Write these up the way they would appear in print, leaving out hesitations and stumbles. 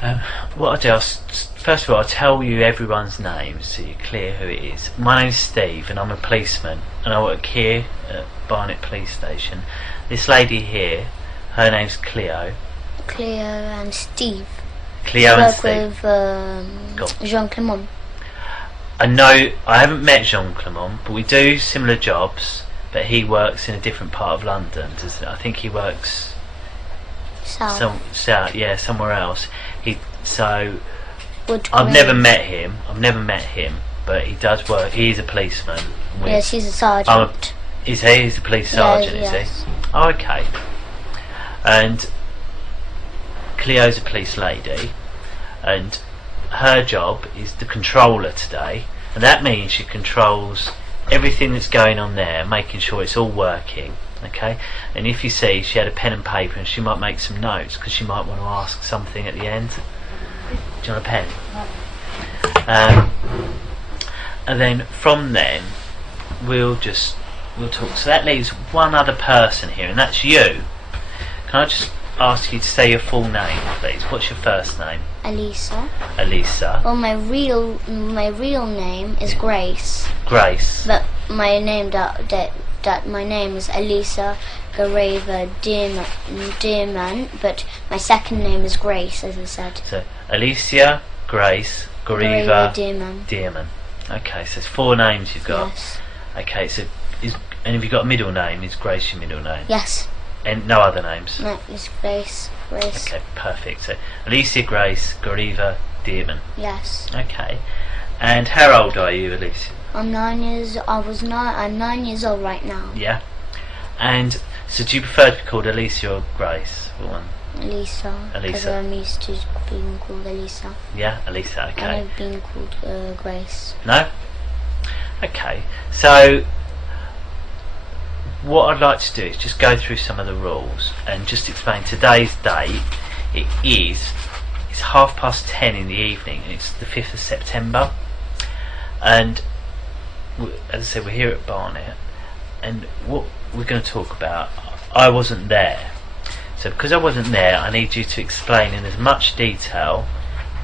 What I'll do, first of all, I'll tell you everyone's names so you're clear who it is. My name's Steve and I'm a policeman and I work here at Barnet Police Station. This lady here, her name's Cleo. Cleo and Steve. Cleo and Steve. I work with Jean Clement. I know, I haven't met Jean Clement, but we do similar jobs, but he works in a different part of London, doesn't he? I think he works south, yeah, somewhere else. I've never met him, but he does work. He's a policeman. Yes, he's a sergeant. He's a police sergeant, is he? Oh, okay. And Cleo's a police lady, and her job is the controller today, and that means she controls everything that's going on there, making sure it's all working. Okay, and if you see, she had a pen and paper and she might make some notes because she might want to ask something at the end. Do you want a pen? And then from then we'll talk. So that leaves one other person here, and that's you. Can I just ask you to say your full name, please? What's your first name? Elisa. Elisa. Well, my real name is Grace. Grace. But my name my name is Elisa Gareva Dearman, but my second name is Grace, as I said. So Alicia, Grace, Gareva Dearman. Okay, so it's 4 names you've got. Yes. Okay, so and have you got a middle name? Is Grace your middle name? Yes. And no other names? No, it's Grace. Okay, perfect. So Alicia, Grace, Gareva Dearman. Yes. Okay. And how old are you, Alicia? I'm 9 years. I'm 9 years old right now. Yeah. And so, do you prefer to be called Alicia or Grace? What one? Elisa. Because I'm used to being called Elisa. Yeah, Elisa. Okay. And I've been called Grace. No. Okay. So, what I'd like to do is just go through some of the rules and just explain today's date. It's 10:30 in the evening, and it's the 5th of September. And as I said, we're here at Barnet, and what we're going to talk about, I wasn't there. So because I wasn't there, I need you to explain in as much detail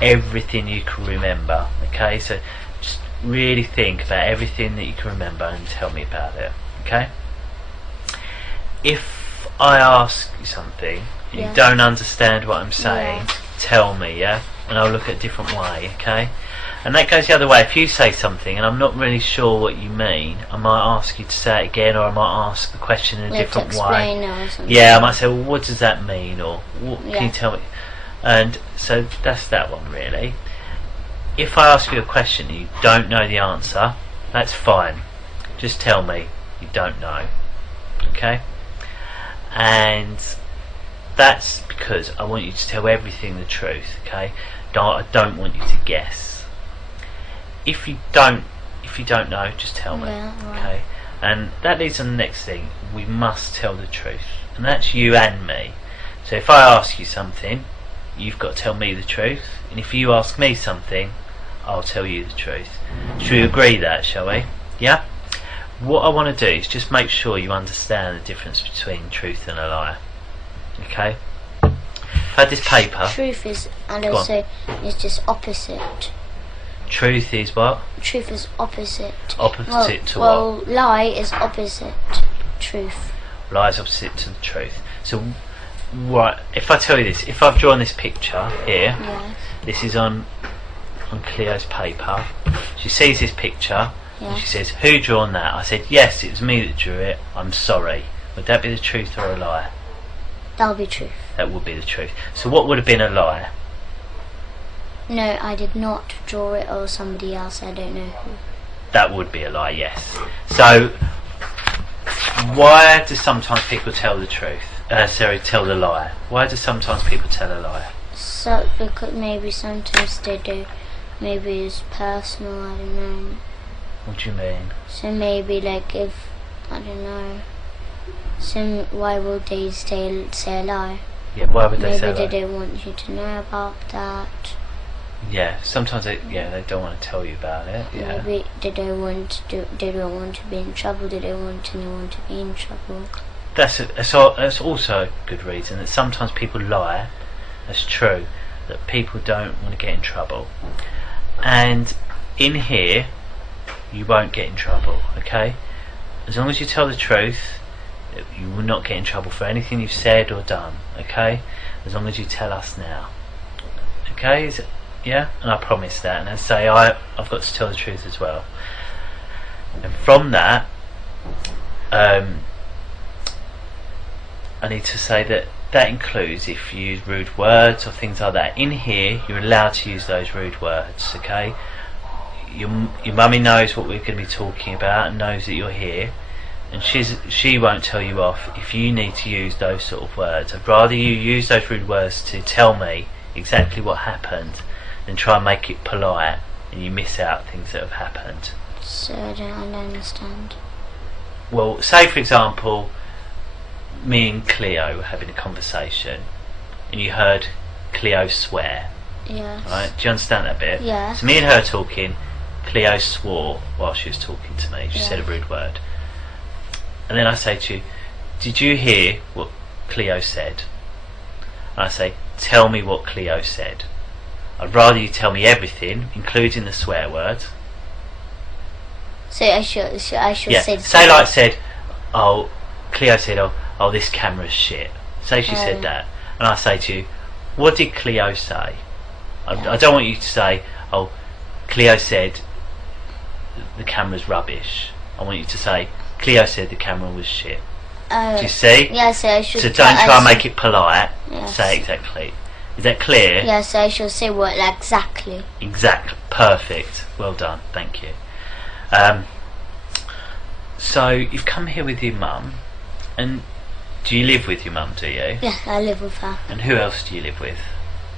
everything you can remember. Okay, so just really think about everything that you can remember and tell me about it. Okay? If I ask you something and you don't understand what I'm saying, tell me, yeah? And I'll look at a different way, okay? And that goes the other way. If you say something and I'm not really sure what you mean, I might ask you to say it again, or I might ask the question in a different way. Or something. Yeah, I might say, well, what does that mean? Or what can you tell me? And so that's that one, really. If I ask you a question and you don't know the answer, that's fine. Just tell me you don't know. Okay? And that's because I want you to tell everything the truth, okay? I don't want you to guess. If you don't know, just tell me, okay? And that leads on the next thing. We must tell the truth, and that's you and me. So if I ask you something, you've got to tell me the truth, and if you ask me something, I'll tell you the truth. Should we agree that, shall we? Yeah? What I want to do is just make sure you understand the difference between truth and a lie. Okay? I've had this paper. Truth is, and also is just opposite. Truth is what? Truth is opposite. Opposite to what? Well, lie is opposite truth. Lie is opposite to the truth. So, right, if I tell you this, if I've drawn this picture here, this is on Cleo's paper. She sees this picture and she says, "Who drawn that?" I said, "Yes, it was me that drew it. I'm sorry." Would that be the truth or a lie? That would be truth. That would be the truth. So what would have been a lie? No, I did not draw it, or somebody else, I don't know who. That would be a lie, yes. So, why do sometimes people tell the truth? Tell the lie. Why do sometimes people tell a lie? So, because maybe sometimes they do. Maybe it's personal, I don't know. What do you mean? So maybe, like, if, I don't know. So why would they say a lie? Yeah, why would they say a lie? Maybe they don't want you to know about that. Yeah, sometimes they don't want to tell you about it. Yeah. Maybe they don't want to be in trouble. They don't want anyone to be in trouble. That's also a good reason that sometimes people lie. That's true, that people don't want to get in trouble. And in here, you won't get in trouble, okay? As long as you tell the truth, you will not get in trouble for anything you've said or done, okay? As long as you tell us now. Okay? Yeah? And I promise that. And I say I've got to tell the truth as well. And from that, I need to say that includes if you use rude words or things like that. In here, you're allowed to use those rude words, okay? Your mummy knows what we're going to be talking about and knows that you're here, and she won't tell you off if you need to use those sort of words. I'd rather you use those rude words to tell me exactly what happened than try and make it polite and you miss out things that have happened. So I don't understand. Well, say for example, me and Cleo were having a conversation and you heard Cleo swear. Yes. Right? Do you understand that bit? Yes. So me and her talking, Cleo swore while she was talking to me. She said a rude word. And then I say to you, did you hear what Cleo said? And I say, tell me what Cleo said. I'd rather you tell me everything, including the swear words. So I should say. Say like said, oh, Cleo said, oh, this camera's shit. Say she said that, and I say to you, what did Cleo say? I don't want you to say, oh, Cleo said the camera's rubbish. I want you to say, Cleo said the camera was shit. Do you see? Yes, I should. So don't try and make it polite. Yes. Say exactly. Is that clear? Yes, I shall say what exactly. Exactly. Perfect. Well done. Thank you. So you've come here with your mum, and do you live with your mum? Do you? Yeah, I live with her. And who else do you live with?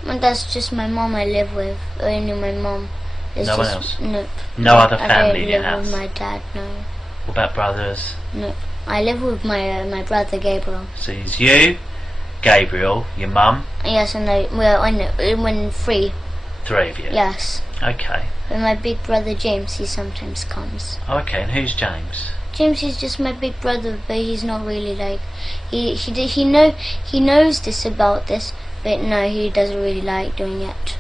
And that's just my mum I live with. Only my mum. No one else? Nope. No other family in your I don't live house? with my dad, no. What about brothers? No. I live with my brother Gabriel. So it's you, Gabriel, your mum? Yes, and I know, when free. Three of you? Yes. Okay. And my big brother James, he sometimes comes. Oh, okay, and who's James? James is just my big brother, but he's not really like he knows this about this, but no, he doesn't really like doing it.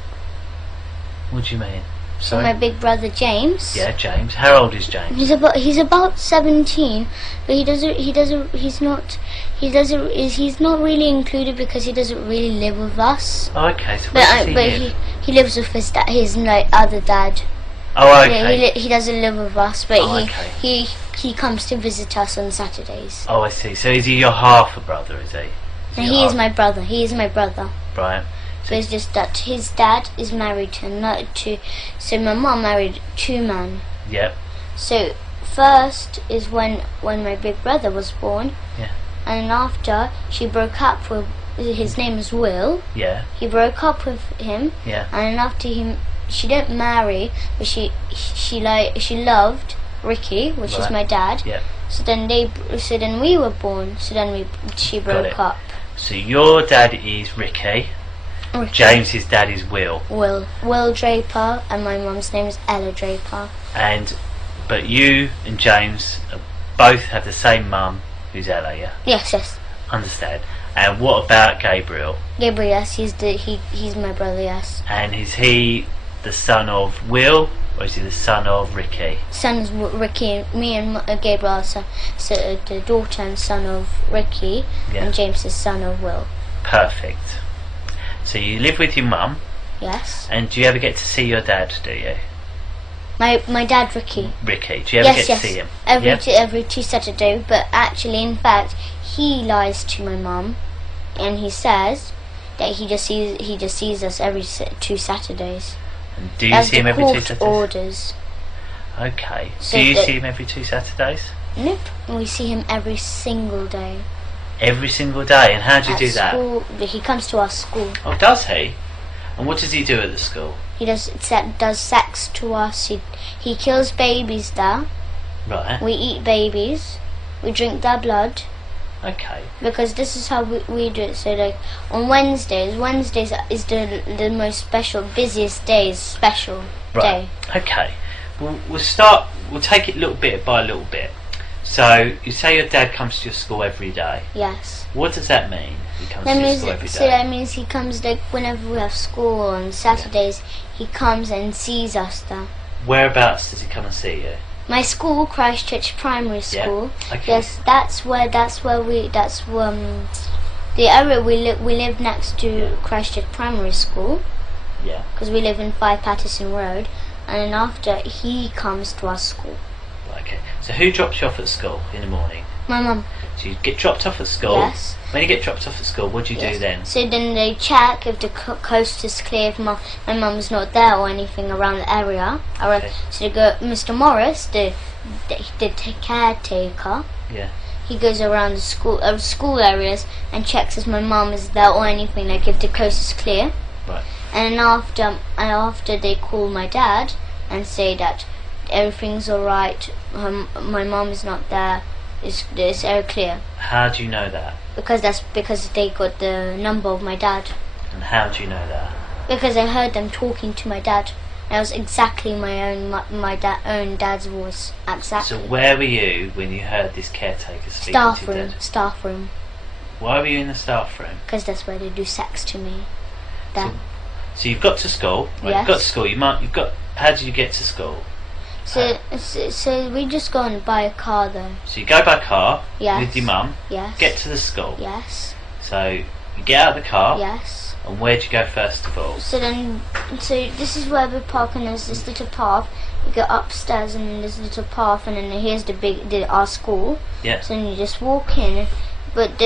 What do you mean? So my big brother James. Yeah, James. How old is James? He's about 17, but he's not really included because he doesn't really live with us. Oh, okay. So where does he live? He lives with his other dad. Oh, okay. Yeah, he doesn't live with us, but okay. he comes to visit us on Saturdays. Oh, I see. So is he your half a brother? Is he? He is my brother. He is my brother. Right. But it's just that his dad is married to so my mum married two men. Yep. So first is when my big brother was born. Yeah. And after she broke up with, his name is Will. Yeah. He broke up with him. Yeah. And after she didn't marry, but she loved Ricky, which is my dad. Yeah. So then we were born. So then she broke up. So your dad is Ricky. James's dad is Will. Will Draper, and my mum's name is Ella Draper. But you and James both have the same mum, who's Ella, yeah? Yes. Understand. And what about Gabriel? Gabriel, yes, he's my brother, yes. And is he the son of Will, or is he the son of Ricky? Son is Ricky. Me and Gabriel are so the daughter and son of Ricky, and James is son of Will. Perfect. So you live with your mum. Yes. And do you ever get to see your dad, do you? My dad, Ricky. Ricky, do you ever get to see him? Every two Saturdays, but actually, in fact, he lies to my mum, and he says that he just sees us every 2 Saturdays. And do you see him every 2 Saturdays? Orders. Okay. So do you see him every 2 Saturdays? Nope. We see him every single day. Every single day? And how do you do school, that? He comes to our school. Oh, does he? And what does he do at the school? He does sex to us. He kills babies there. Right. We eat babies. We drink their blood. Okay. Because this is how we do it. So like on Wednesdays is the most special, busiest day. Okay. We'll take it little bit by little bit. So you say your dad comes to your school every day. Yes. What does that mean? He comes to your school every day. So that means he comes like whenever we have school on Saturdays. He comes and sees us there. Whereabouts does he come and see you? My school, Christ Church Primary School. Yeah. Okay. Yes, that's the area we live next to Christ Church Primary School. Yeah. Because we live in 5 Patterson Road, and then after he comes to our school. Okay. So who drops you off at school in the morning? My mum. So you get dropped off at school. Yes. When you get dropped off at school, what do you do then? So then they check if the coast is clear, if my mum's not there or anything around the area. Okay. So they go, Mr. Morris, the caretaker. Yeah. He goes around the school areas and checks if my mum is there or anything, like if the coast is clear. Right. And after they call my dad and say that everything's alright, my mum is not there, it's all clear. How do you know that? Because they got the number of my dad. And how do you know that? Because I heard them talking to my dad. That was exactly my own dad's voice. Exactly. So where were you when you heard this caretaker speaking to your dad? Staff room. Why were you in the staff room? Because that's where they do sex to me. So you've got to school. Right, yes. You've got to school. How did you get to school? So we just go and buy a car though. So you go by car Yes. with your mum. Yes. Get to the school. Yes. So you get out of the car. Yes. And where do you go first of all? So this is where we park, and there's this little path. You go upstairs, and then there's a little path, and then here's our school. Yeah. So then you just walk in, but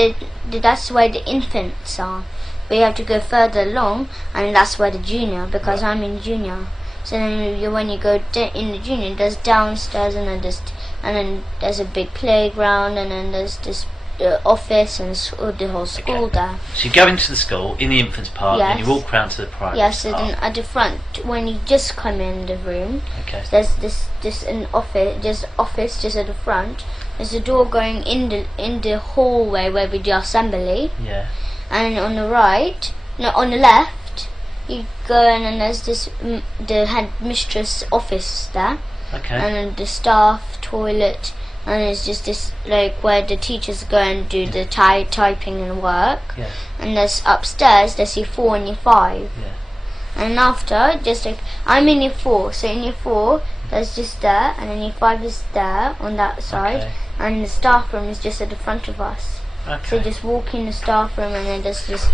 that's where the infants are. But you have to go further along, and that's where the junior, because Right. I'm in junior. So then when you go in the junior, there's downstairs, and then there's a big playground, and then there's this office and the whole school there. So you go into the school in the infants part, Yes. and you walk round to the primary. Yes, so part. then at the front, when you just come in the room, Okay. there's this an office just at the front. There's a door going in the hallway where we do assembly. Yeah. And on the left, you go in, and there's the headmistress office there. Okay. And then the staff toilet, and it's just this like where the teachers go and do the typing and work. Yeah. And there's upstairs there's year 4 and year 5. Yeah. And after, just like I'm in year 4, so in year 4 there's just there, and then year 5 is there on that side, Okay. and the staff room is just at the front of us. Okay. So just walk in the staff room, and then there's this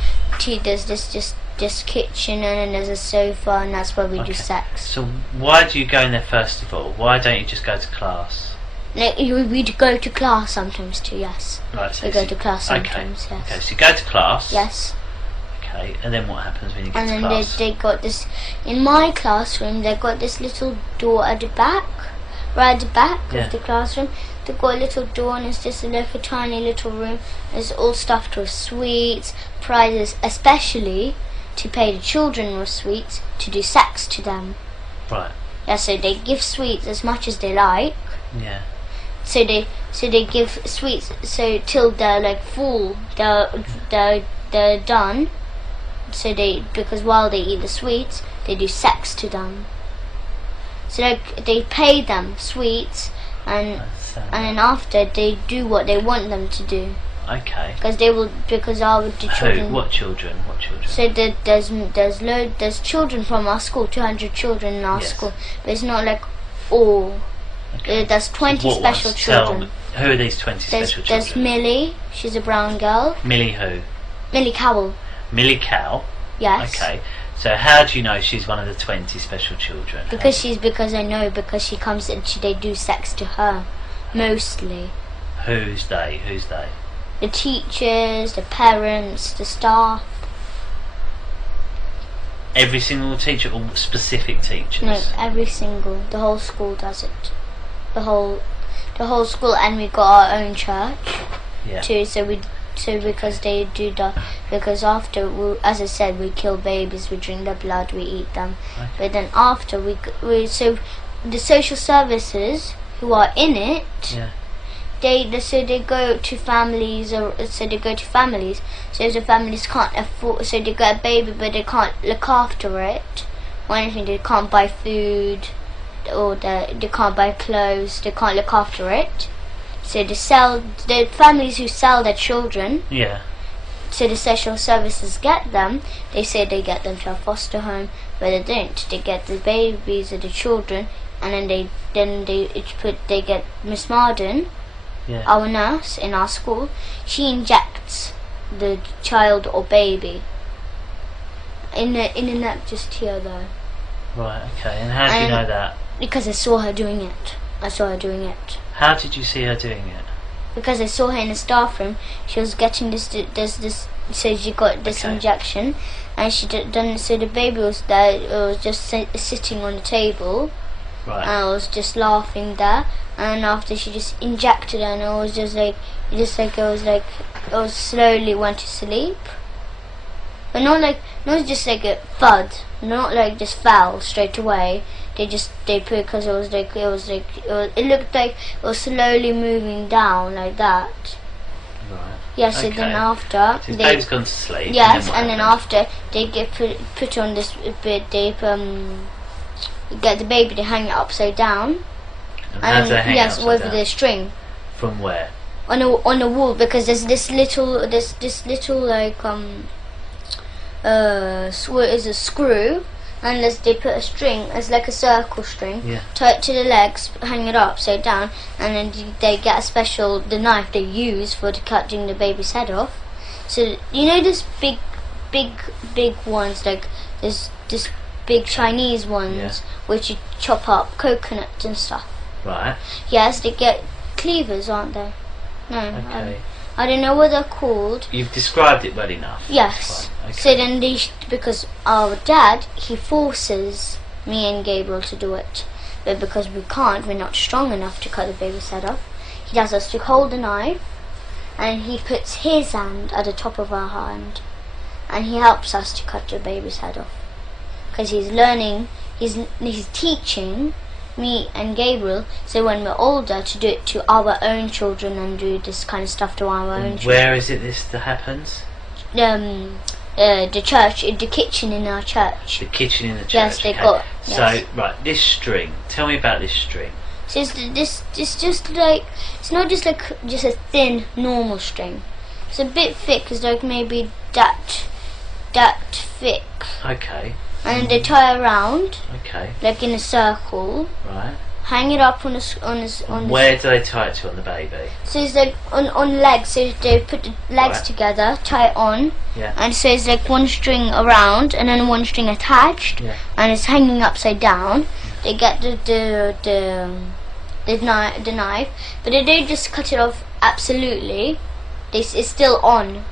kitchen, and then there's a sofa, and that's where we do sex. So why do you go in there first of all? Why don't you just go to class? Like, we go to class sometimes too, yes. Right. So We go to class sometimes, okay. yes. Okay. So you go to class. Yes. Okay. And then what happens when you get And to then class? they got this, in my classroom, they got this little door at the back, right at the back Yeah. of the classroom. They got a little door, and it's just like a tiny little room. It's all stuffed with sweets, prizes, especially to pay the children with sweets to do sex to them. Right. Yeah, so they give sweets as much as they like. Yeah. So they give sweets so till they're like full, they're done. So because while they eat the sweets, they do sex to them. So they pay them sweets, and then after they do what they want them to do. Okay. Because the children. Who? What children? What children? So there's children from our school, 200 children in our Yes. school, but it's not like all. Okay. There's 20 What special ones? Tell children. me, who are these 20 special There's children? Millie, she's a brown girl. Millie who? Millie Cowell, Millie Cow. yes. Okay. So how do you know she's one of the 20 special children? Because I know because she comes and they do sex to her, mostly. Who's they? The teachers, the parents, the staff. Every single teacher or specific teachers? No, the whole school does it. The whole school, and we got our own church Yeah. too. So because they do that, because after, as I said, we kill babies, we drink their blood, we eat them. Okay. But then after so the social services who are in it, Yeah. they go to families, So if the families can't afford, so they got a baby but they can't look after it or anything, they can't buy food or they can't buy clothes, they can't look after it. So the families who sell their children. Yeah. So the social services get them. They say they get them to a foster home, but they don't. They get the babies or the children, and then they get Miss Marden, our nurse in our school. She injects the child or baby in the neck, just here though. Right. Okay. And how do you know that? Because I saw her doing it. How did you see her doing it? Because I saw her in the staff room. She was getting this. So she got this injection, and she done. So the baby was there. It was just sitting on the table, right? And I was just laughing there. And after she just injected her, and I was I was slowly went to sleep, but not just like a thud, not like just fell straight away. They put, because it looked like it was slowly moving down like that. Right. Yes. So then after so the baby's gone to sleep. Yes, and then after they get put on this bit, they get the baby, they hang it upside down. And yes, with down? the string. From where? On the wall, because there's this little like is a screw. Unless they put a string, it's like a circle string, tie it to the legs, hang it upside down, and then they get the knife they use for cutting the baby's head off. So you know this big ones, like this big Chinese ones, which you chop up coconut and stuff. Right. Yes, they get cleavers, aren't they? No. Okay. I don't know what they're called. You've described it well enough. Yes. Okay. So then because our dad, he forces me and Gabriel to do it. But because we're not strong enough to cut the baby's head off, he does us to hold the knife, and he puts his hand at the top of our hand, and he helps us to cut the baby's head off. Because he's learning, he's teaching me and Gabriel, so when we're older, to do it to our own children and do this kind of stuff to our own children. Where is it this that happens? The church, the kitchen in our church. The kitchen in the church. Yes, they got. So right, this string. Tell me about this string. So it's just like, it's not just a thin normal string. It's a bit thick. It's like maybe that thick. Okay. And then they tie around. Okay. Like in a circle. Right. Hang it up on Where do they tie it to on the baby? So it's like on legs. So they put the legs together, tie it on. Yeah. And so it's like one string around and then one string attached. Yeah. And it's hanging upside down. They get the knife, but they don't just cut it off absolutely. It's still on.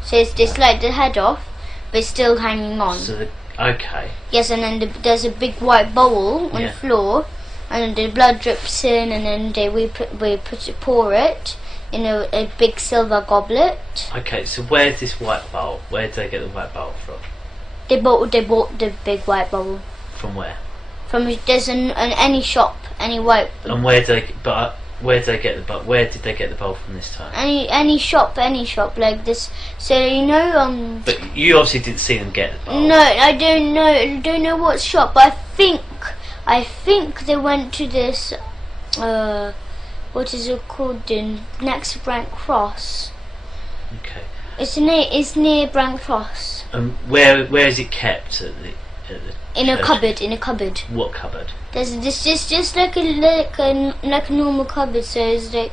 So they slide the head off, but it's still hanging on. So okay. Yes, and then there's a big white bowl on the floor, and then the blood drips in, and then we pour it in a big silver goblet. Okay, so where's this white bowl? Where did they get the white bowl from? They bought the big white bowl. From where? From there's any shop, any white. And where did they get the bowl? Where did they get the bowl from this time? Any shop like this. So you know. But you obviously didn't see them get the bowl. No, I don't know. I don't know what shop. But I think they went to this. What is it called? Next to Brent Cross. Okay. It's near Brent Cross. And where is it kept at the in a cupboard. In a cupboard. What cupboard? There's just like a normal cupboard. So it's like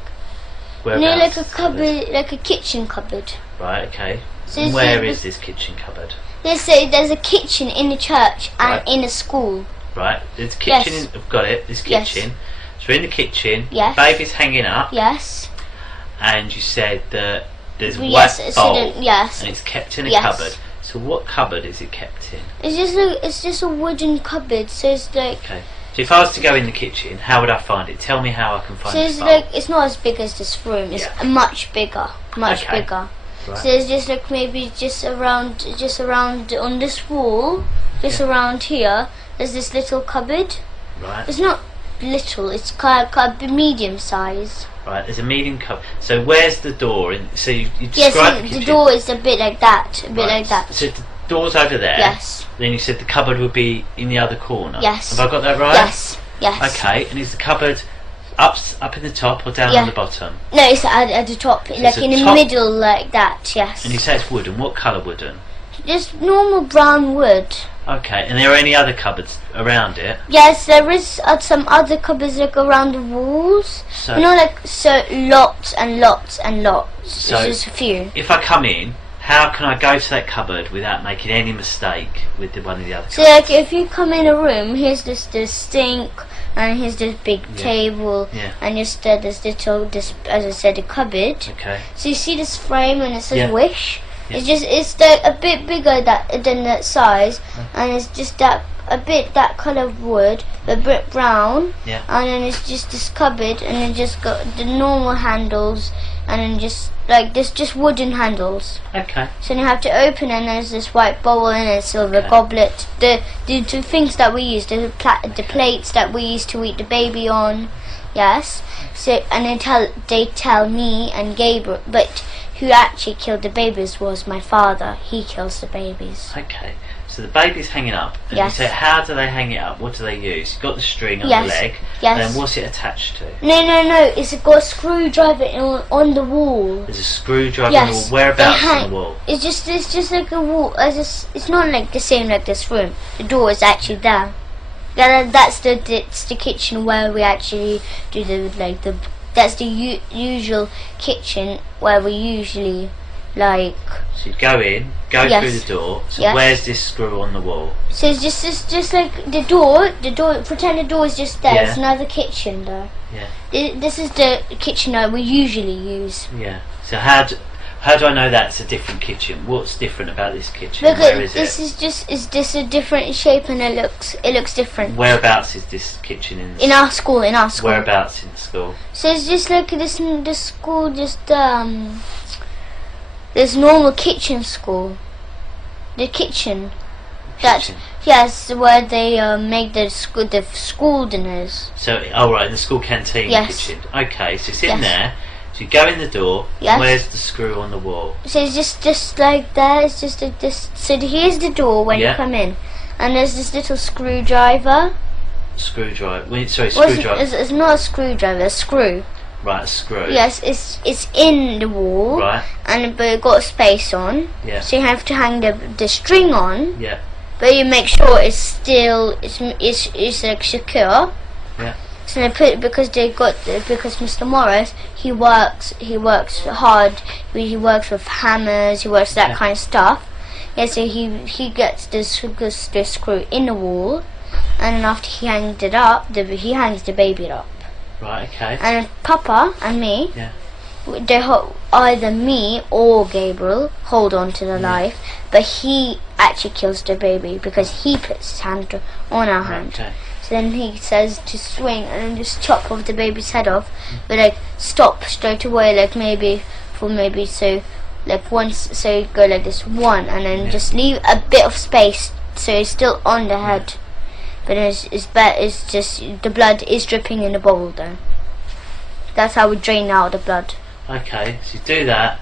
Whereabouts? like a cupboard, like a kitchen cupboard. Right. Okay. So where is this kitchen cupboard? There's a kitchen in the church and in a school. Right. There's a kitchen. Yes. I've got it. This kitchen. Yes. So in the kitchen. Yes. Baby's hanging up. Yes. And you said that there's a white bowl. Yes. And it's kept in a cupboard. So what cupboard is it kept in? It's just a wooden cupboard. So it's like. Okay. So if I was to go in the kitchen, how would I find it? Tell me how I can find it. So it's like, it's not as big as this room. It's much bigger. Much bigger. Right. So it's just like maybe just around on this wall, just around here. There's this little cupboard. Right. It's not little. It's kind of medium size. Right. There's a medium cupboard. So where's the door? So you described the kitchen. The door is a bit like that. A bit like that. So the door's over there. Yes. Then you said the cupboard would be in the other corner. Yes. Have I got that right? Yes. Yes. Okay. And is the cupboard up in the top or down on the bottom? No, it's at the top, So like in the middle, like that. Yes. And you say it's wooden. What colour wooden? Just normal brown wood. Okay. And there are any other cupboards around it? Yes, there is some other cupboards like around the walls. So, you know, like lots and lots and lots. So it's just a few. if I come in, how can I go to that cupboard without making any mistake with one of the other So cupboards? like if you come in a room, here's this sink, and here's this big table, and just this little, as I said, a cupboard. Okay. So you see this frame and it says wish. Yeah. It's like a bit bigger than that size, and it's just that that colour of wood, a bit brown, and then it's just this cupboard, and then just got the normal handles, and then just like this, just wooden handles. Okay. So you have to open, and there's this white bowl and a silver goblet. The two things that we use, the plates that we used to eat the baby on. Yes. So and they tell me and Gabriel, but who actually killed the babies was my father. He kills the babies. Okay. So the baby's hanging up, and you say, how do they hang it up? What do they use? You've got the string on the leg, and then what's it attached to? No. It's got a screwdriver on the wall. There's a screwdriver on the wall. Whereabouts on the wall? It's just like a wall. It's not like the same like this room. The door is actually there. That's the kitchen where we actually do that's the usual kitchen where we usually like. So you go in, go through the door. So where's this screw on the wall? So it's just like the door. Pretend the door is just there. It's another kitchen there. Yeah. This is the kitchen that we usually use. Yeah. So how do I know that's a different kitchen? What's different about this kitchen? Because where is this it? is just a different shape, and it looks different. Whereabouts is this kitchen in our school? In our school. Whereabouts in the school? So it's just like this school, just this normal kitchen school. The kitchen. Yes, where they make the school dinners. So, right, the school canteen kitchen. Okay, so it's in there. So you go in the door. Where's the screw on the wall? So it's just like that. It's just like this. So here's the door when you come in, and there's this little screwdriver. Screwdriver. Sorry, screwdriver. It's not a screwdriver. A screw. Right, a screw. Yes, it's in the wall. Right. But it got a space on. Yeah. So you have to hang the string on. Yeah. But you make sure it's still it's like secure. Yeah. So they put because Mr. Morris he works hard. He works with hammers. He works that kind of stuff. Yeah. So he gets this screw in the wall, and then after he hangs it up, he hangs the baby up. Right. Okay. And Papa and me. Yeah. Either me or Gabriel hold on to the knife, but he actually kills the baby because he puts his hand on our hand. Okay. So then he says to swing and then just chop off the baby's head off, but like stop straight away, like maybe so like once, so you go like this one, and then just leave a bit of space so it's still on the head, but it's just the blood is dripping in the bowl though. That's how we drain out the blood. Okay, so you do that,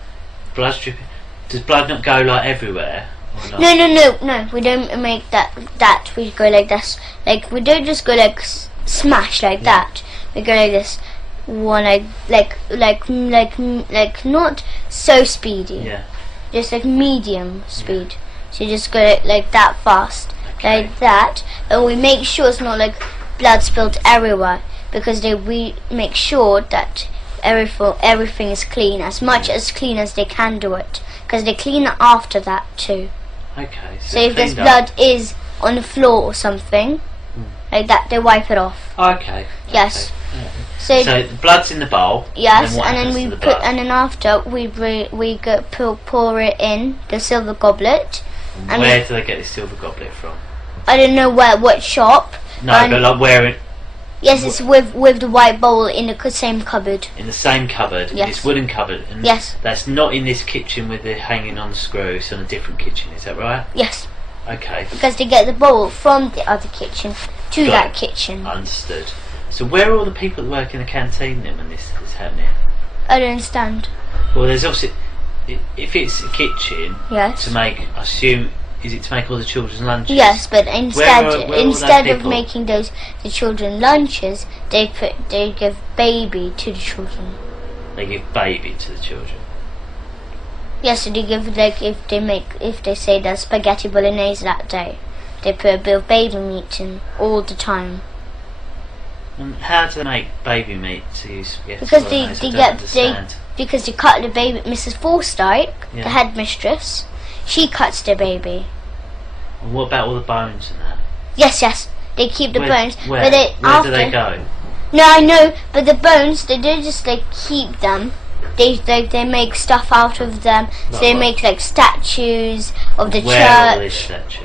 blood's dripping. Does blood not go like everywhere? Or not? No, we don't make that. We go like this. Like, we don't just go like smash like that. We go like this. One, like not so speedy. Yeah. Just like medium speed. So you just go like that fast. Like that. And we make sure it's not like blood spilled everywhere. Because we make sure that everything is clean, as much as clean as they can do it, because they clean it after that too. Okay. So if there's blood is on the floor or something like that, they wipe it off. Okay. Yes. Okay. So the blood's in the bowl. Yes, and then after we pour it in the silver goblet. And where do they get this silver goblet from? I don't know what shop. No, but like where it. Yes, it's with the white bowl in the same cupboard. In the same cupboard? Yes. This wooden cupboard? And yes. That's not in this kitchen with it hanging on the screw, it's on a different kitchen, is that right? Yes. Okay. Because they get the bowl from the other kitchen to that kitchen. Understood. So where are all the people that work in the canteen then when this is happening? I don't understand. Well, there's obviously, if it's a kitchen, yes. to make, I assume, Is it to make all the children's lunches? Yes, but instead of people? making the children lunches, they give baby to the children. They give baby to the children. Yes, so they give, like, if they say there's spaghetti bolognese that day, they put a bit of baby meat in all the time. And how do they make baby meat to use spaghetti Because bolognese? because they cut the baby. Mrs. Forsyth, Yeah. the headmistress, she cuts the baby. And what about all the bones and that? Yes, they keep the bones. Where? But Where do they go? No, I know, but the bones, they don't just like keep them. They make stuff out of them. So they make like statues of the Where are all church. these statues?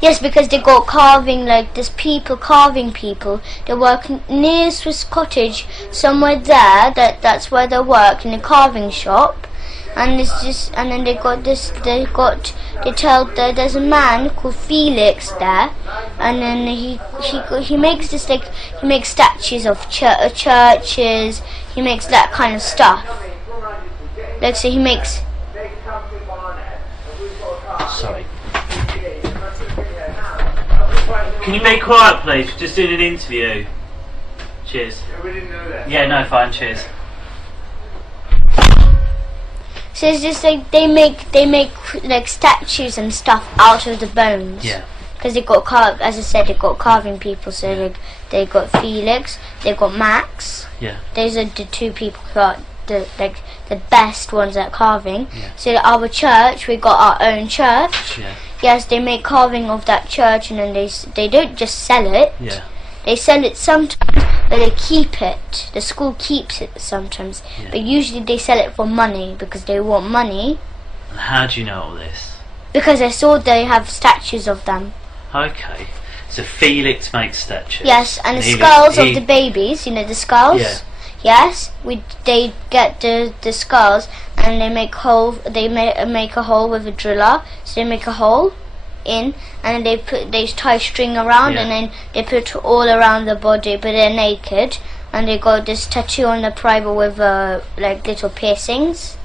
Yes, because they got carving, like there's people carving people. They work near Swiss Cottage, somewhere there. That's where they work, in a carving shop. And it's just, and then they tell that there's a man called Felix there, and then he makes this, like, he makes statues of churches. He makes that kind of stuff. Like, so he makes. Sorry. Can you be quiet, please? We're just doing an interview. Cheers. We didn't know that. Yeah, no, fine. Cheers. So it's just like they make like statues and stuff out of the bones. Yeah. Because they got as I said, they got carving people. So they got Felix, they got Max. Yeah. Those are the two people who are the best ones at carving. Yeah. So our church, we got our own church. Yeah. Yes, they make carving of that church, and then they don't just sell it. Yeah. They sell it sometimes, but they keep it. The school keeps it sometimes, Yeah. but usually they sell it for money because they want money. And how do you know all this? Because I saw they have statues of them. Okay. So Felix makes statues. Yes, and the he skulls he- of the babies. You know the skulls. Yeah. Yes, they get the skulls and they make hole. They make a hole with a driller. So they make a hole in, and they tie string around, Yeah. and then they put all around the body, but they're naked, and they got this tattoo on the private with like little piercings.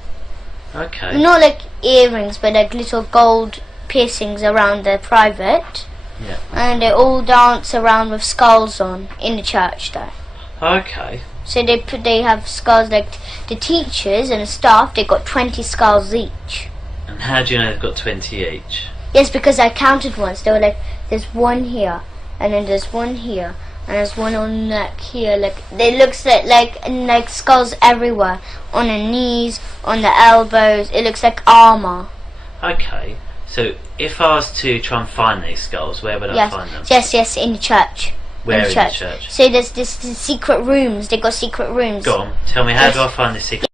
Okay. Not like earrings, but like little gold piercings around the private. Yeah. And they all dance around with skulls on in the church there. Okay. So they have skulls, like the teachers and the staff. They got 20 skulls each. And how do you know they've got 20 each? Yes, because I counted once. They were like, there's one here, and then there's one here, and there's one on the neck here. Like they looks like skulls everywhere, on the knees, on the elbows. It looks like armor. Okay. So if I was to try and find these skulls, where would I find them? Yes, in the church. Where in the church? So there's this secret rooms. They got secret rooms. Go on. Tell me, how do I find this secret?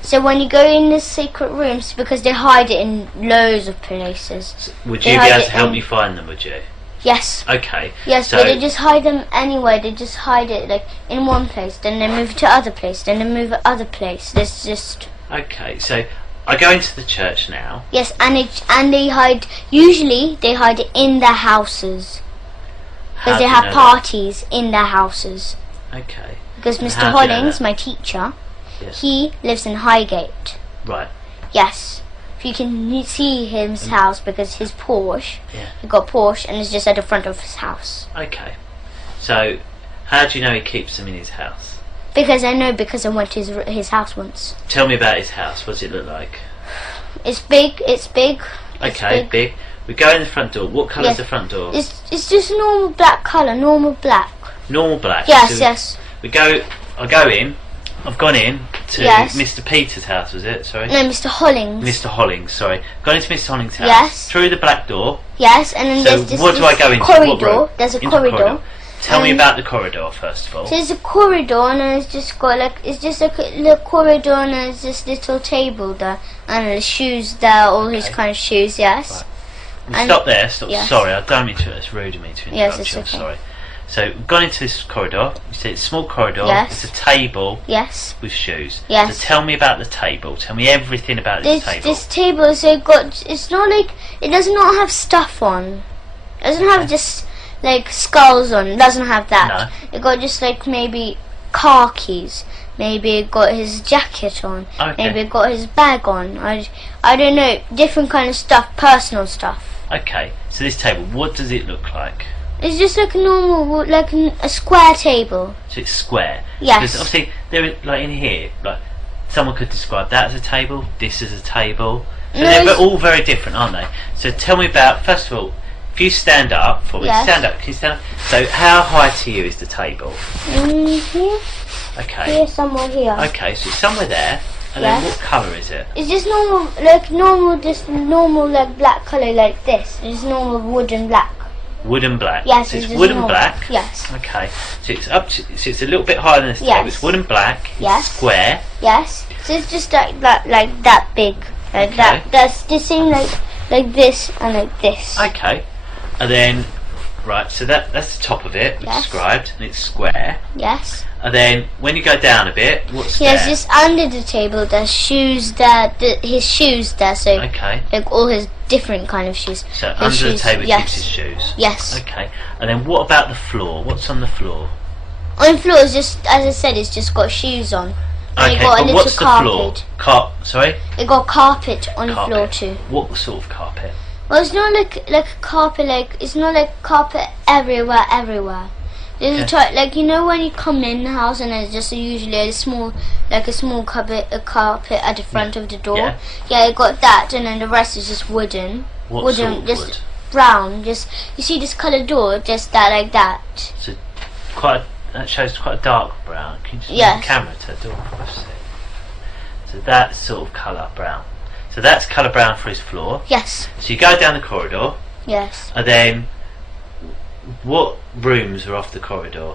So when you go in the secret rooms, because they hide it in loads of places. Would They you be hide able it to help in- me find them, would you? Yes. Okay. Yes, so but they just hide them anywhere. They just hide it like in one place, then they move it to other place, then they move it other place. There's just Okay, so I go into the church now. yes, and they hide. Usually they hide it in their houses How because do they you have know parties in their houses. that? Okay. Because And Mr. how do you know Hollings, that? my teacher, Yes. he lives in Highgate. Right. Yes. You can see his house because his Porsche, Yeah. he got Porsche and it's just at the front of his house. Okay. So, how do you know he keeps them in his house? Because I know, because I went to his house once. Tell me about his house. What does it look like? It's big, it's big. It's Okay, big. We go in the front door. What colour's Yes. the front door? It's just normal black colour, normal black. Normal black. Yes, So yes. We go. I go in. I've gone in to Yes. Mr. Peter's house. Was it? Sorry. No, Mr. Hollings. Mr. Hollings. Sorry. Gone into Mr. Hollings' house. Yes. Through the black door. Yes, and then So there's this, what do I go into? What corridor. room? There's a Into the corridor. Tell me And- about the corridor first of all. So there's a corridor, and then it's just got like, it's just like a little corridor, and there's this little table there, and the shoes there, all his Okay. kind of shoes. Yes. Right. And- Stop there. Stop. Yes. Sorry, I don't mean to. It's rude of me to interrupt Yes, it's you. I'm okay. sorry. So we've gone into this corridor. You see it's a small corridor. Yes. There's a table Yes. with shoes. Yes. So tell me about the table. Tell me everything about this table. This table is it's not like, it does not have stuff on. It doesn't have Okay. just like skulls on. It doesn't have that. No. It got just like maybe car keys. Maybe it got his jacket on. Okay. Maybe it got his bag on. I don't know. Different kind of stuff. Personal stuff. Okay, so this table, what does it look like? It's just like a normal, like a square table. So it's square. Yes. Because obviously, there, like in here, like someone could describe that as a table, this as a table. So they're all very different, aren't they? So tell me about, first of all, if you stand up for me, stand up, can you stand up? So how high to you is the table? Here. Okay. Here, somewhere here. Okay, so it's somewhere there. And then what colour is it? It's just normal, like black colour like this. It's normal wood and black. Wood and black. Yes, so it's wood and black. Yes. Okay. So it's up to, so it's a little bit higher than this table. It's wood and black. Yes. It's square. Yes. So it's just like that big. Like that. That's the same like this and like this. Okay. And then right, so that's the top of it, described, and it's square. Yes. And then when you go down a bit, what's there? Yes, just under the table there's shoes there, his shoes there, so like all his different kind of shoes. So under the table keeps his shoes? Yes. Okay. And then what about the floor? What's on the floor? On the floor is just, as I said, it's just got shoes on. And Okay, got but a what's the carpet. floor? Sorry? It got carpet on the floor too. What sort of carpet? Well, it's not like a carpet, like it's not like carpet everywhere. There's a like, you know when you come in the house and there's just usually a small carpet at the front of the door. Yeah, it got that, and then the rest is just wooden. What sort of just wood? Brown. Just you see this coloured door, just that like that. So that shows quite a dark brown. Can you just move the camera to the door for us to see? So that sort of colour brown. So that's colour brown for his floor. Yes. So you go down the corridor. Yes. And then what rooms are off the corridor?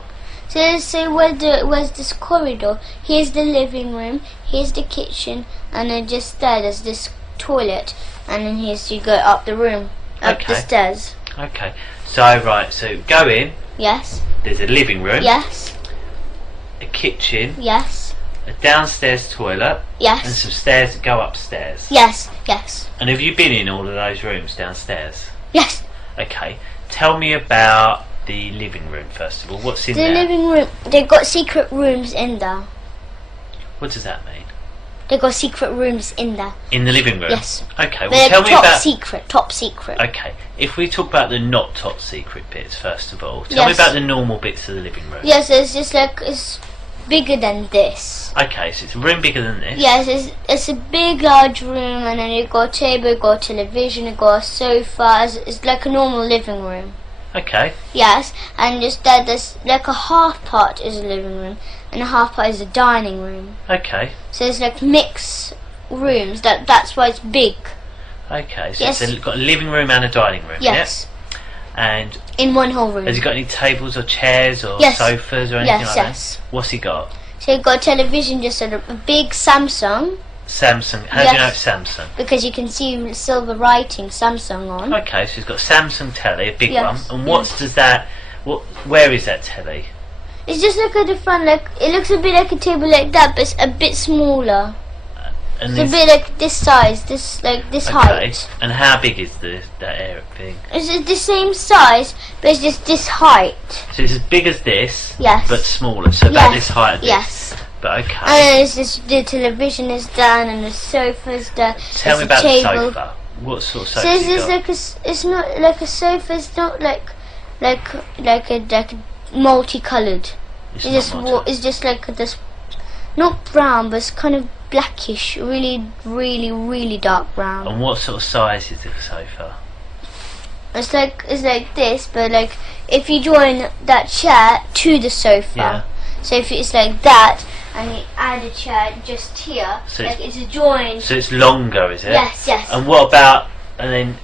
So where's this corridor? Here's the living room, here's the kitchen, and then just there's this toilet, and then here's you go up the room, up the stairs. Okay. So right, so go in. Yes. There's a living room. Yes. A kitchen. Yes. A downstairs toilet. Yes. And some stairs that go upstairs. Yes. Yes. And have you been in all of those rooms downstairs? Yes. Okay. Tell me about the living room first of all. What's in there? The living room, they've got secret rooms in there. What does that mean? They've got secret rooms in there. In the living room? Yes. Okay, well tell me about... top secret. Okay, if we talk about the not top secret bits first of all, tell me about the normal bits of the living room. Yes, it's just like, it's bigger than this. Okay, so it's a room bigger than this. Yes, it's a big large room, and then you've got a table, you've got a television, you've got a sofa. It's like a normal living room. Okay. Yes, and just there's like a half part is a living room and a half part is a dining room. Okay. So it's like mixed rooms. That's why it's big. Okay, so it's got a living room and a dining room. Yes. Yeah? And in one whole room. Has he got any tables or chairs or sofas or anything like that? What's he got? So he got a television, just a big Samsung. Samsung. How do you know it's Samsung? Because you can see silver writing Samsung on. Okay, so he's got Samsung telly, a big one. And where is that telly? It's just like a different, like it looks a bit like a table like that, but it's a bit smaller. And it's a bit like this size, this height. And how big is that area thing? It's the same size, but it's just this height. So it's as big as this, but smaller. So about this height of this. Yes. But okay. And then it's just the television is done and the sofa's done. Tell me about the sofa. What sort of sofa? So it's not like a sofa. It's not like a multicolored. It's just like this, not brown, but it's kind of blackish, really dark brown. And what sort of size is the sofa? It's like this, but like if you join that chair to the sofa. So if it's like that, and you add a chair just here, so like it's a join. So it's longer, is it? Yes. And what about? And then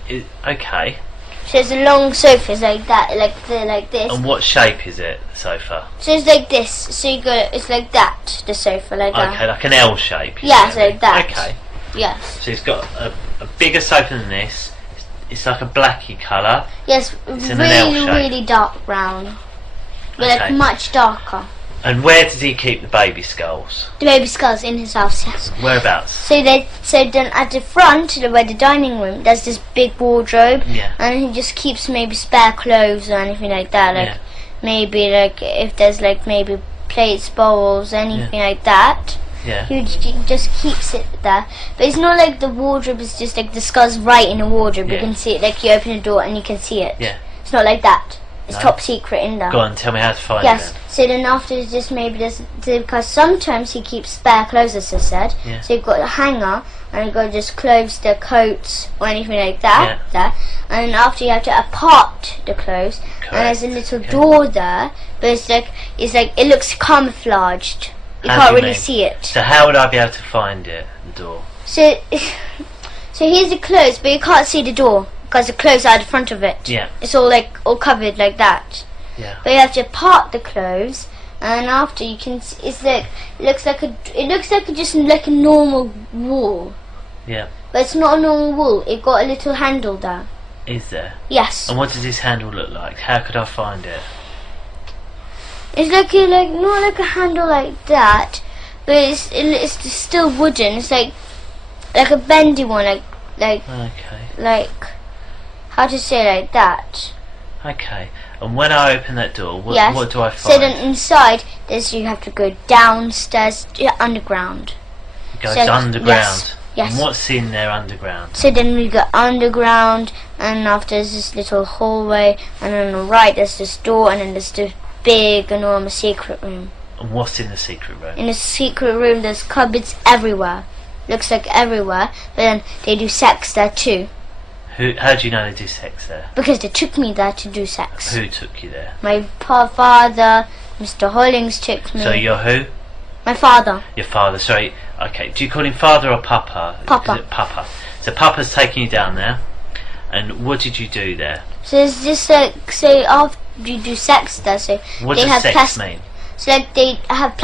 okay. So it's a long sofa, it's like that, like this. And what shape is it, the sofa? So it's like this. So it's like that, the sofa, like that. Okay, like an L shape. Yes, like that. Okay. Yes. So it's got a bigger sofa than this. It's like a blacky colour. Yes, it's in an L shape. Really dark brown, but like much darker. And where does he keep the baby skulls? The baby skulls in his house, yes. Whereabouts? So then at the front, where the dining room, there's this big wardrobe, and he just keeps maybe spare clothes or anything like that. Like maybe like if there's like maybe plates, bowls, anything like that. Yeah. He just keeps it there. But it's not like the wardrobe is just like the skulls right in the wardrobe. Yeah. You can see it, like you open the door and you can see it. Yeah. It's not like that. It's No. top secret in there. Go on, tell me how to find Yes. it. So then after it's just maybe just because sometimes he keeps spare clothes, as I said. Yeah. So you've got a hanger and you've got just clothes, the coats or anything like that. There. And then after you have to apart the clothes. Correct. And there's a little door there, but it's like it looks camouflaged. You How can't do you really mean? see it. So how would I be able to find it, the door? So here's the clothes, but you can't see the door because the clothes are at the front of it. Yeah. It's all covered like that. Yeah. But you have to part the clothes, and after you can, it's like it looks like just like a normal wool, Yeah. but it's not a normal wool. It got a little handle there. Is there? Yes. And what does this handle look like? How could I find it? It's like not like a handle like that, but it's still wooden. It's like a bendy one, Okay. how to say like that. Okay. And when I open that door, what Yes. do I find? So then inside, you have to go downstairs, underground. It goes so- underground. yes. And what's in there underground? So then we go underground, and after there's this little hallway, and on the right there's this door, and then there's this big, enormous secret room. And what's in the secret room? In the secret room there's cupboards everywhere. Looks like everywhere, but then they do sex there too. How do you know they do sex there? Because they took me there to do sex. Who took you there? My father, Mr. Hollings took me. So you're who? My father. Your father, sorry. Okay, do you call him father or papa? Papa. Is it papa? So papa's taking you down there, and what did you do there? So it's just like, so after you do sex there, so What they does have sex mean? So like they have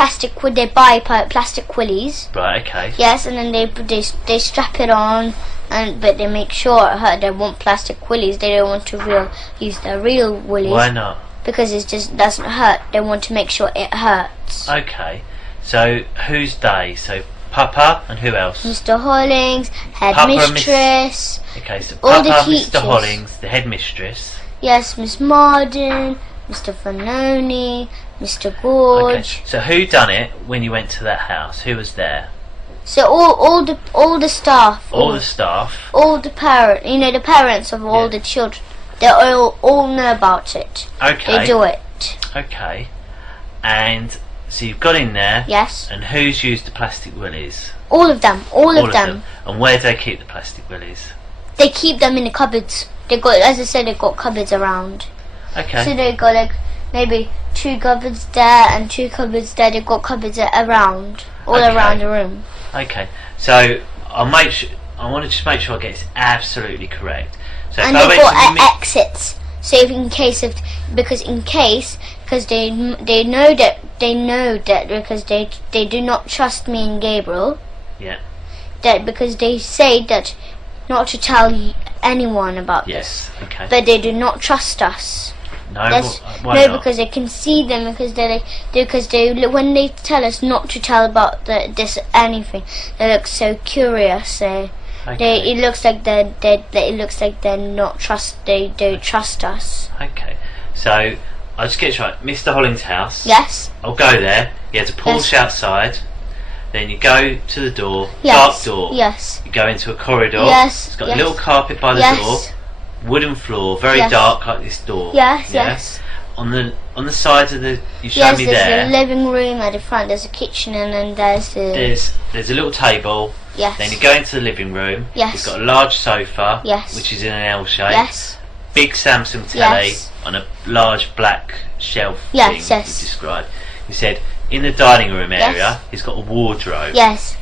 they buy plastic willies. Right, okay. Yes, and then they strap it on, but they make sure it hurt. They want plastic willies. They don't want to use their real willies. Why not? Because it just doesn't hurt. They want to make sure it hurts. Okay. So who's they? So Papa and who else? Mr. Hollings, Papa and headmistress. Okay, so all the Papa, teachers. Mr. Hollings, the headmistress. Yes, Miss Marden, Mr. Fanoni, Mr. Gorge. Okay. So who done it when you went to that house? Who was there? So all the staff. All the staff. All the the parents of all Yeah. the children. They all know about it. Okay. They do it. Okay. And so you've got in there. Yes. And who's used the plastic willies? All of them. All of them. And where do they keep the plastic willies? They keep them in the cupboards. They got, as I said, they got cupboards around. Okay. So they got like maybe 2 cupboards there and 2 cupboards there. They got cupboards around, all Okay. around the room. Okay. So I want to just make sure I get this absolutely correct. So And if I they went got to the exits. So if because they know that because they do not trust me and Gabriel. Yeah. That because they say that not to tell anyone about Yes. this. Okay. But they do not trust us. No. Why No, not? because they can see them because they when they tell us not to tell about this anything, they look so curious. Okay. It looks like they're not trust. They don't trust us. Okay. So I'll just get it right. Mr. Hollings' house. Yes. I'll go there. You have to Porsche Yes. outside. Then you go to the door. Yes. Dark door. Yes. You go into a corridor. Yes. It's got Yes. a little carpet by the Yes. door. Wooden floor. Very Yes. dark like this door. Yes. Yeah? Yes. On the sides of the you show Yes. me There's there. a living room at the front. There's a kitchen, and then there's the There's a little table. yes. Then you go into the living room. Yes. It's got a large sofa. Yes. Which is in an L shape. Yes. Big Samsung telly Yes. on a large black shelf Yes, thing yes. you described. You said in the dining room area Yes. he's got a wardrobe. Yes.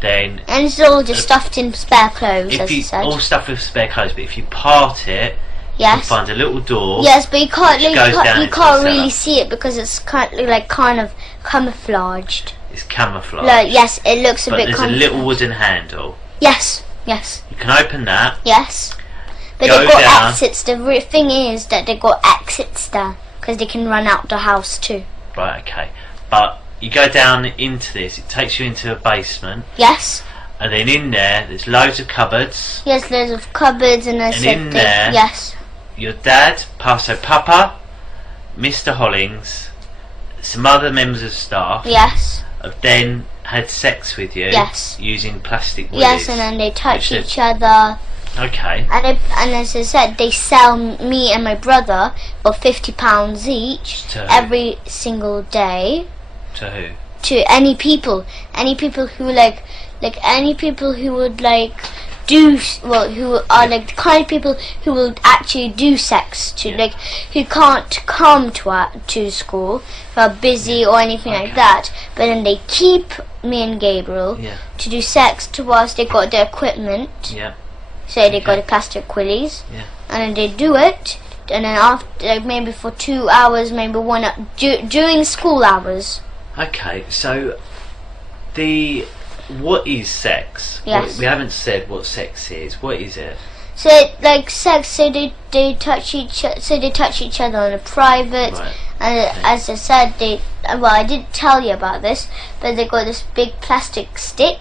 Then And it's all just stuffed in spare clothes, if as I you said. all stuff with spare clothes, but if you part it, you Yes. find a little door. Yes, but you can't. which goes down You into can't the really cellar. see it because it's kind of camouflaged. It's camouflage. Like, yes, it looks a but bit. there's a camouflaged. little wooden handle. Yes, yes, You can open that. yes. But Go they got down. exits. The thing is that they got exits there because they can run out the house too. Right, okay. But you go down into this, it takes you into a basement, Yes, and then in there's loads of cupboards. yes. Loads of cupboards and there's And in there- yes, Your dad, Papa, Mr. Hollings, some other members of staff, yes, have then had sex with you. Yes. Using plastic willies. Yes, and then they touch each other. Okay. And as I said, they sell me and my brother for £50 each every single day. To who? To any people who any people who would do who are the kind of people who will actually do sex to who can't come to school, who are busy or anything like that, but then they keep me and Gabriel to do sex to us. They got the equipment, so they got the plastic willies, and then they do it, and then after maybe for 2 hours, maybe 1 hour during school hours. Okay, so what is sex? Yes. We haven't said what sex is. What is it? So sex. So they touch each. So they touch each other on a private. Right. And as I said, I didn't tell you about this, but they got this big plastic stick.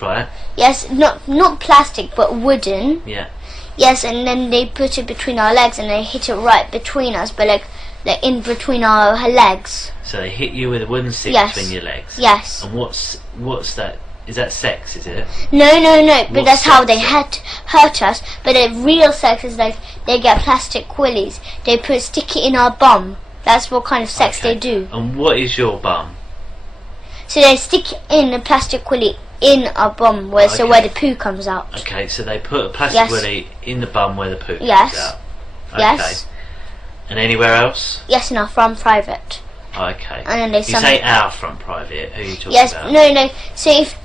Right. Yes, not plastic, but wooden. Yeah. Yes, and then they put it between our legs, and they hit it right between us, but in between our legs. So they hit you with a wooden stick between your legs. Yes. And what's that? Is that sex? Is it? No. But that's how they hurt us. But the real sex is they get plastic willies. They stick it in our bum. That's what kind of sex they do. And what is your bum? So they stick in a plastic willy in our bum, where the poo comes out. Okay, so they put a plastic willy in the bum where the poo comes out. Okay. Yes. And anywhere else? Yes, in our front private. Okay. And then they you say our front private. Who are you talking about? No. So if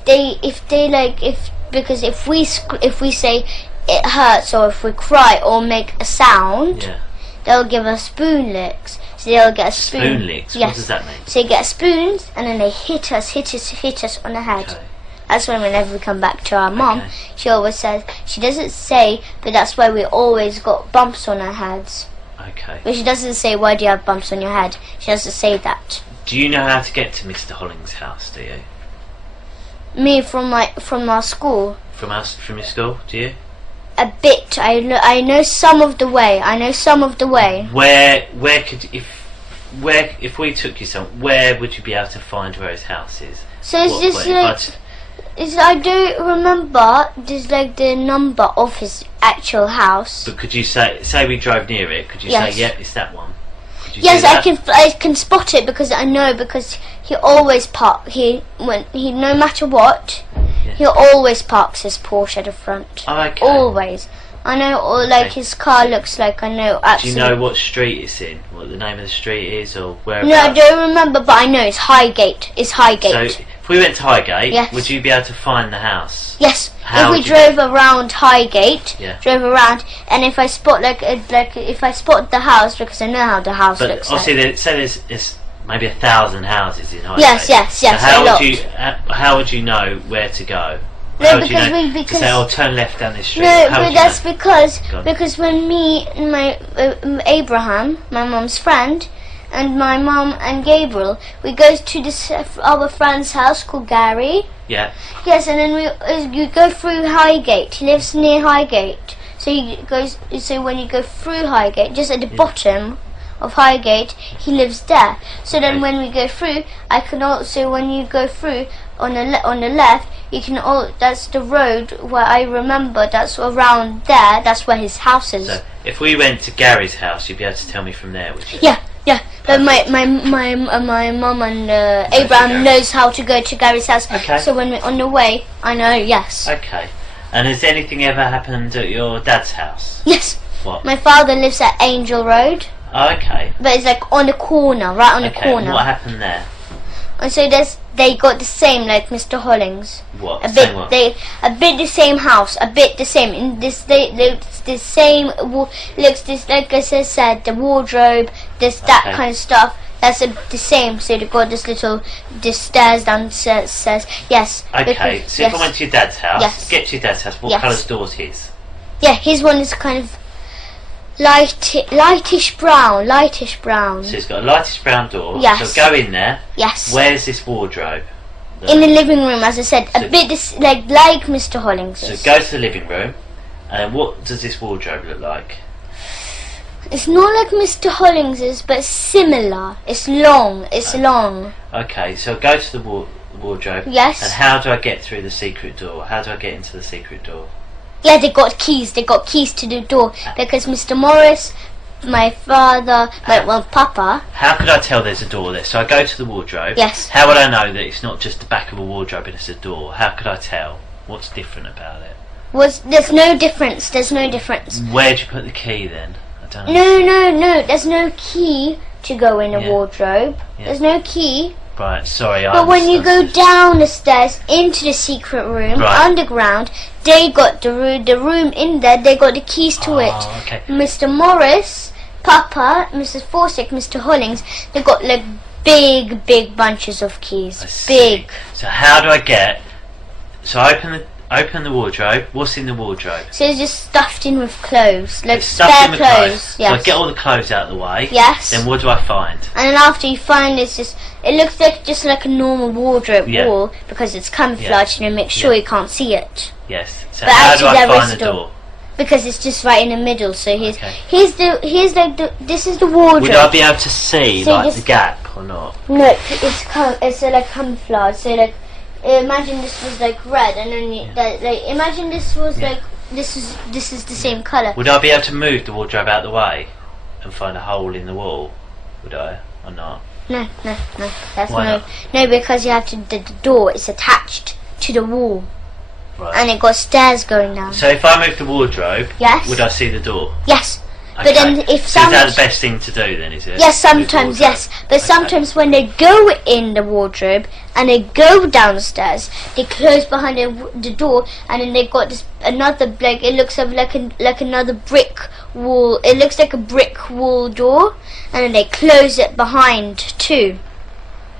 we say it hurts, or if we cry or make a sound, they'll give us spoon licks. So they'll get a spoon. Spoon licks. Yes. What does that mean? So they get spoons, and then they hit us on the head. Okay. That's when whenever we come back to our mum, she always says, she doesn't say, but that's why we always got bumps on our heads. Okay. But she doesn't say, why do you have bumps on your head? She doesn't say that. Do you know how to get to Mr. Holling's house, do you? Me from our school. From your school, do you? A bit. I know some of the way. Where could if we took you where would you be able to find where his house is? So I don't remember the number of his actual house. But could you say we drove near it? Could you say, yep, it's that one? Yes, I can spot it because he always no matter what, he always parks his Porsche at the front. Oh, okay. Always. I know, his car looks like, I know absolutely. Do you know what street it's in? What the name of the street is, or where? No, I don't remember, but I know it's Highgate. So if we went to Highgate, would you be able to find the house? Yes. If we drove around Highgate, and if I spot if I spot the house, because I know how the house looks like. But obviously, there's maybe 1,000 houses in Highgate. Yes. So how would you know where to go? No, because say, turn left down this street. No, but that's because when me and my Abraham, my mum's friend, and my mum and Gabriel, we go to this our friend's house called Gary. Yeah. Yes, and then you go through Highgate. He lives near Highgate, so when you go through Highgate, just at the bottom of Highgate, he lives there. So then when we go through, I can also, when you go through on the left, you can that's the road where I remember, that's around there, that's where his house is. So if we went to Gary's house, you'd be able to tell me from there, would you? Yeah. But my mum and Abraham knows how to go to Gary's house. Okay. So when we're on the way, I know. Yes. Okay. And has anything ever happened at your dad's house? Yes. What? My father lives at Angel Road. Oh, okay. But it's on the corner, right on the corner. And what happened there? And so they got the same like Mr. Hollings. What? A bit the same house, a bit the same. In this the same looks this, like I said, the wardrobe, that kind of stuff. That's the same. So they got this stairs downstairs. Yes. Okay. So if I went to your dad's house, get to your dad's house, what colour's door's his? Yeah, his one is kind of lightish brown. So it's got a lightish brown door. Yes. So go in there. Yes. Where's this wardrobe? In the living room, as I said, a bit like Mr. Hollings. So go to the living room, and what does this wardrobe look like? It's not like Mr. Hollings's, but similar. It's long. It's long. Okay, so go to the wardrobe. Yes. And how do I get through the secret door? How do I get into the secret door? Yeah, they got keys. They got keys to the door because Mr. Morris, my father, Papa. How could I tell there's a door there? So I go to the wardrobe. Yes. How would I know that it's not just the back of a wardrobe and it's a door? How could I tell? What's different about it? There's no difference. There's no difference. Where'd you put the key then? I don't know. No. There's no key to go in a wardrobe. Yeah. There's no key. Right, sorry. But when you go down the stairs into the secret room, underground, they got the room in there. They got the keys to it. Okay. Mr. Morris, Papa, Mrs. Forsyth, Mr. Hollings, they got like big bunches of keys. I see. Big. So how do I get? So I open the wardrobe. What's in the wardrobe? So it's just stuffed in with clothes, like It's stuffed spare in with clothes. So I get all the clothes out of the way. Yes. Then what do I find? And then after you find it looks like just like a normal wardrobe wall because it's camouflaged and it makes sure you can't see it. Yes. So But how do actually I there find is the door? Because it's just right in the middle. So this is the wardrobe. Would I be able to see So like the gap or not? No, it's like camouflage. So like imagine this was like red, and then imagine this was like this is the same color. Would I be able to move the wardrobe out of the way and find a hole in the wall? Would I or not? No. That's Why no. not? No, because you have to. The door is attached to the wall, Right. and it got stairs going down. So if I move the wardrobe, Yes. would I see the door? Yes. Okay. But then if so is that the best thing to do then, is it? Yes, Move the sometimes, wardrobe? yes. But Okay. sometimes when they go in the wardrobe and they go downstairs, they close behind the door, and then they got this another like it looks like another brick wall. It looks like a brick wall door, and then they close it behind too.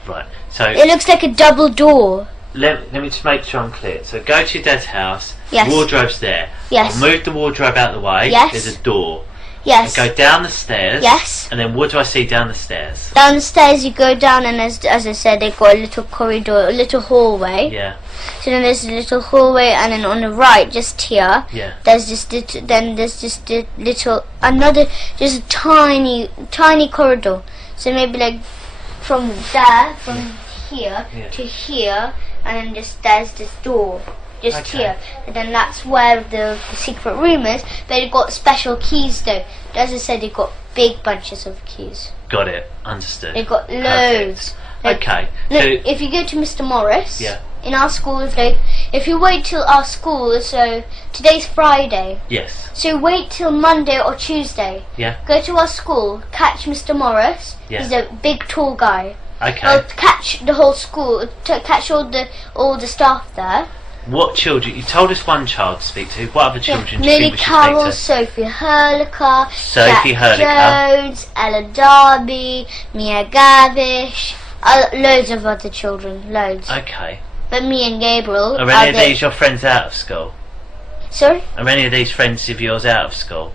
Right. So It looks like a double door. let me just make sure I'm clear. So go to your dad's house. Yes. Wardrobe's there. Yes. I'll move the wardrobe out of the way. Yes. There's a door. Yes. I go down the stairs. Yes. And then what do I see down the stairs? Down the stairs you go down, and as I said, they got a little corridor, a little hallway. Yeah. So then there's a little hallway, and then on the right, just here, Yeah. there's just just a tiny corridor. So maybe like from here Yeah. to here, and then there's this door. Just Okay. here, and then that's where the secret room is. But they got special keys though. As I said, they got big bunches of keys. Got it. Understood. They got loads. Like, Okay. look, So if you go to Mr. Morris, Yeah. in our school, if you wait till our school, so today's Friday, yes. so wait till Monday or Tuesday. Yeah. Go to our school, catch Mr. Morris. Yeah. He's a big, tall guy. Okay. I'll catch the whole school, catch all the staff there. What children? You told us one child to speak to. What other children do you Millie think we should Carroll, speak Sophie Hurlicker, Sophie Jack Hurlicker. Jones, Ella Darby, Mia Gavish, loads of other children, loads. to? Okay. But me and Gabriel Are any of these your friends out of school? Sorry? Are any of these friends of yours out of school?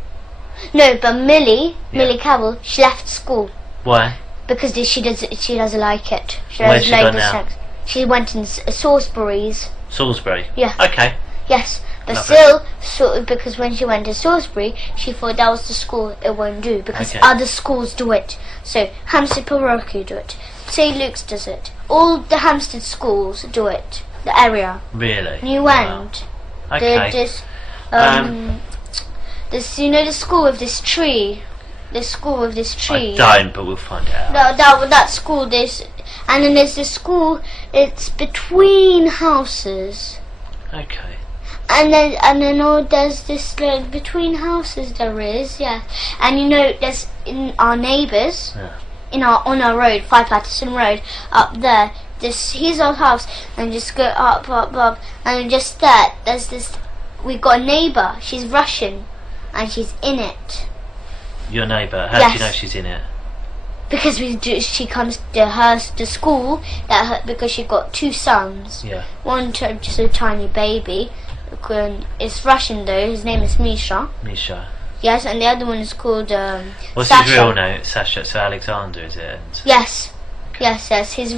No, but Millie Yeah. Carroll, she left school Why? because she doesn't like it. She Where's doesn't she like gone the now? sex. She went in Salisbury's. Salisbury. Yeah. Okay. Yes, but Lovely. still, because when she went to Salisbury, she thought that was the school it won't do because Okay. other schools do it. So Hampstead Cover Up do it. St. Luke's does it. All the Hampstead schools do it. The area. Really? New Wow. End. Okay. This, you know the school with this tree. The school with this tree. I don't, but we'll find out. That school. And then there's the school. It's between houses. Okay. And then there's this like between houses there is, yeah. And you know there's in our neighbours Yeah. on our road, 5 Patterson Road, up there, here's our house, and just go up, and just there's this, we got a neighbour, she's Russian, and she's in it. Your neighbour. How do you Yes. know she's in it? Because she comes to school, because she got 2 sons. Yeah. One just a tiny baby, it's Russian though, his name is Misha. Misha. Yes, and the other one is called What's Sasha. his real name? Sasha. So Alexander, is it? And Yes, yes. His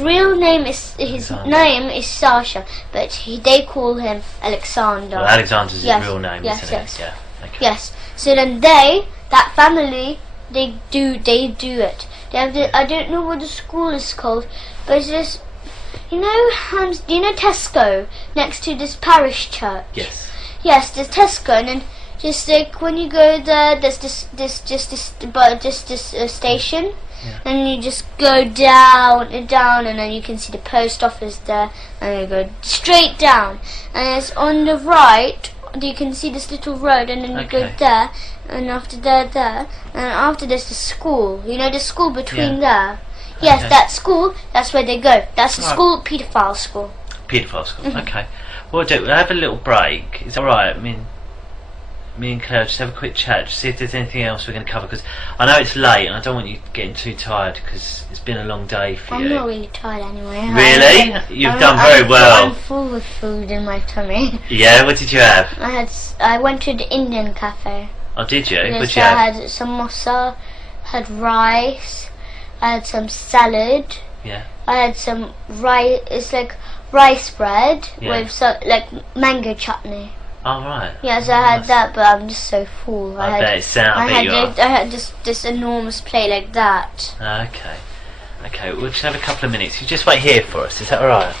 real name is Sasha, but they call him Alexander. well, Alexander's Yes, his real name, yes, isn't yes. it? Yeah. Okay. Yes. So then they that family, they do it. They have I don't know what the school is called, but it's just, you know Tesco next to this parish church. Yes. Yes, there's Tesco, and then just like when you go there, there's this station, and you just go down and down, and then you can see the post office there, and you go straight down, and it's on the right. You can see this little road, and then you go there, and after there, and after there's the school. You know the school between there. Yes, that school. That's where they go. That's the school, paedophile school. Paedophile school. Okay. We'll have a little break. Is that all right? I mean, me and Claire just have a quick chat, just see if there's anything else we're going to cover, because I know it's late and I don't want you getting too tired because it's been a long day for you. I'm not really tired anyway. Really? You've done very well. I'm full with food in my tummy. Yeah, what did you have? I went to the Indian cafe. Oh, did you? Yes, What did you have? I had samosa, had rice, I had some salad. Yeah. I had some rice. It's like rice bread with like mango chutney. Oh, right. Yes, I had that, but I'm just so full. I bet it sounds. I had this enormous plate like that. Okay. Okay, we'll just have a couple of minutes. You just wait here for us, is that alright?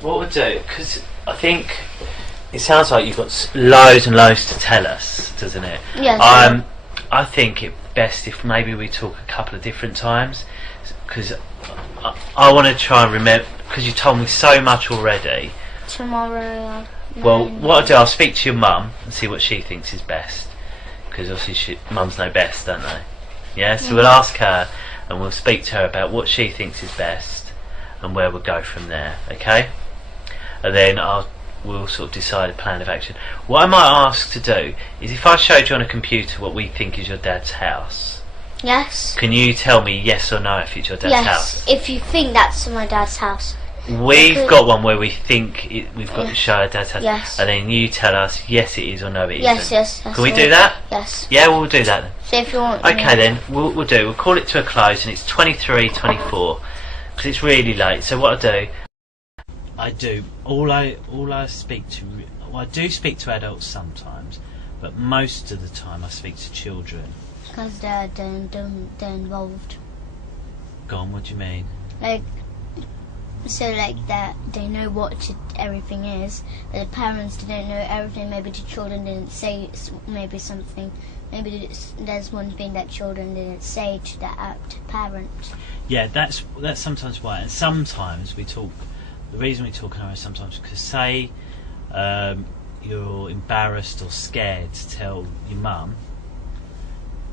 What we'll do, because I think it sounds like you've got loads and loads to tell us, doesn't it? Yes. I think it's best if maybe we talk a couple of different times, because I want to try and remember, because you told me so much already. Tomorrow. Well, what I'll do, I'll speak to your mum and see what she thinks is best, because obviously mums know best, don't they? Yeah, so we'll ask her and we'll speak to her about what she thinks is best and where we'll go from there, okay? And then we'll sort of decide a plan of action. What I might ask to do is, if I showed you on a computer what we think is your dad's house, Yes. can you tell me yes or no if it's your dad's house? Yes, if you think that's my dad's house. We've got one where we think we've got to show our dad's house, Yes. and then you tell us yes it is or no it Yes, isn't. yes. Can we do that? Yes. Yeah, we'll do that then. So if you want. Okay then, we'll call it to a close, and it's 23:24 because it's really late. So what I do, I speak to, well, I do speak to adults sometimes, but most of the time I speak to children. Because they're involved. Go on, what do you mean? Like, so like that they know what everything is, but the parents didn't know everything. Maybe the children didn't say maybe something. Maybe there's one thing that children didn't say to the parent. Yeah, that's sometimes why. And sometimes we talk. The reason we talk is sometimes because, say, you're embarrassed or scared to tell your mum.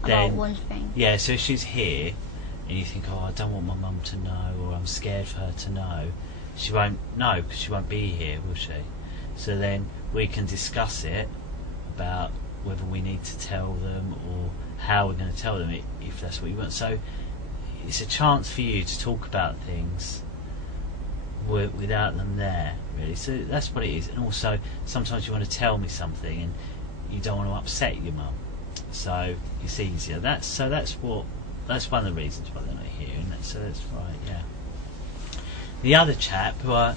About one thing. Yeah, so if she's here and you think, oh, I don't want my mum to know, or I'm scared for her to know, she won't know because she won't be here, will she? So then we can discuss it about whether we need to tell them or how we're going to tell them if that's what you want. So it's a chance for you to talk about things without them there, really. So that's what it is. And also sometimes you want to tell me something and you don't want to upset your mum, so it's easier. That's one of the reasons why they're not here, and so that's right. Yeah. The other chap who I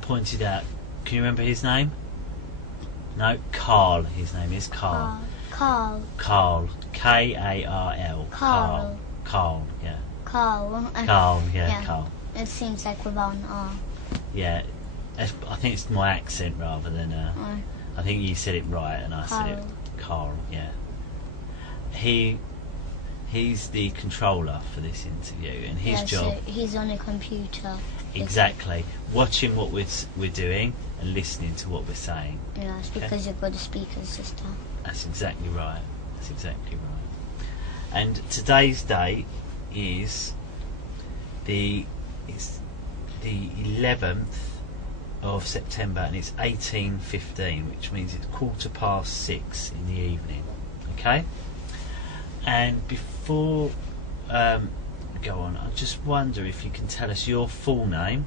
pointed out, can you remember his name? No, Carl. His name is Carl. Carl. Carl. K-A-R-L. Carl. Carl. Yeah. Carl. Carl. Yeah. Carl. It seems like without an R. Yeah, I think it's my accent rather than. I think you said it right and I said it. Carl. Yeah. He's the controller for this interview, and his job. So he's on a computer. Exactly, watching what we're doing and listening to what we're saying. Yes, because you've got a speaker system. That's exactly right. That's exactly right. And today's date is the 11th of September, and it's 18:15, which means it's 6:15 in the evening. Okay. And before we go on, I just wonder if you can tell us your full name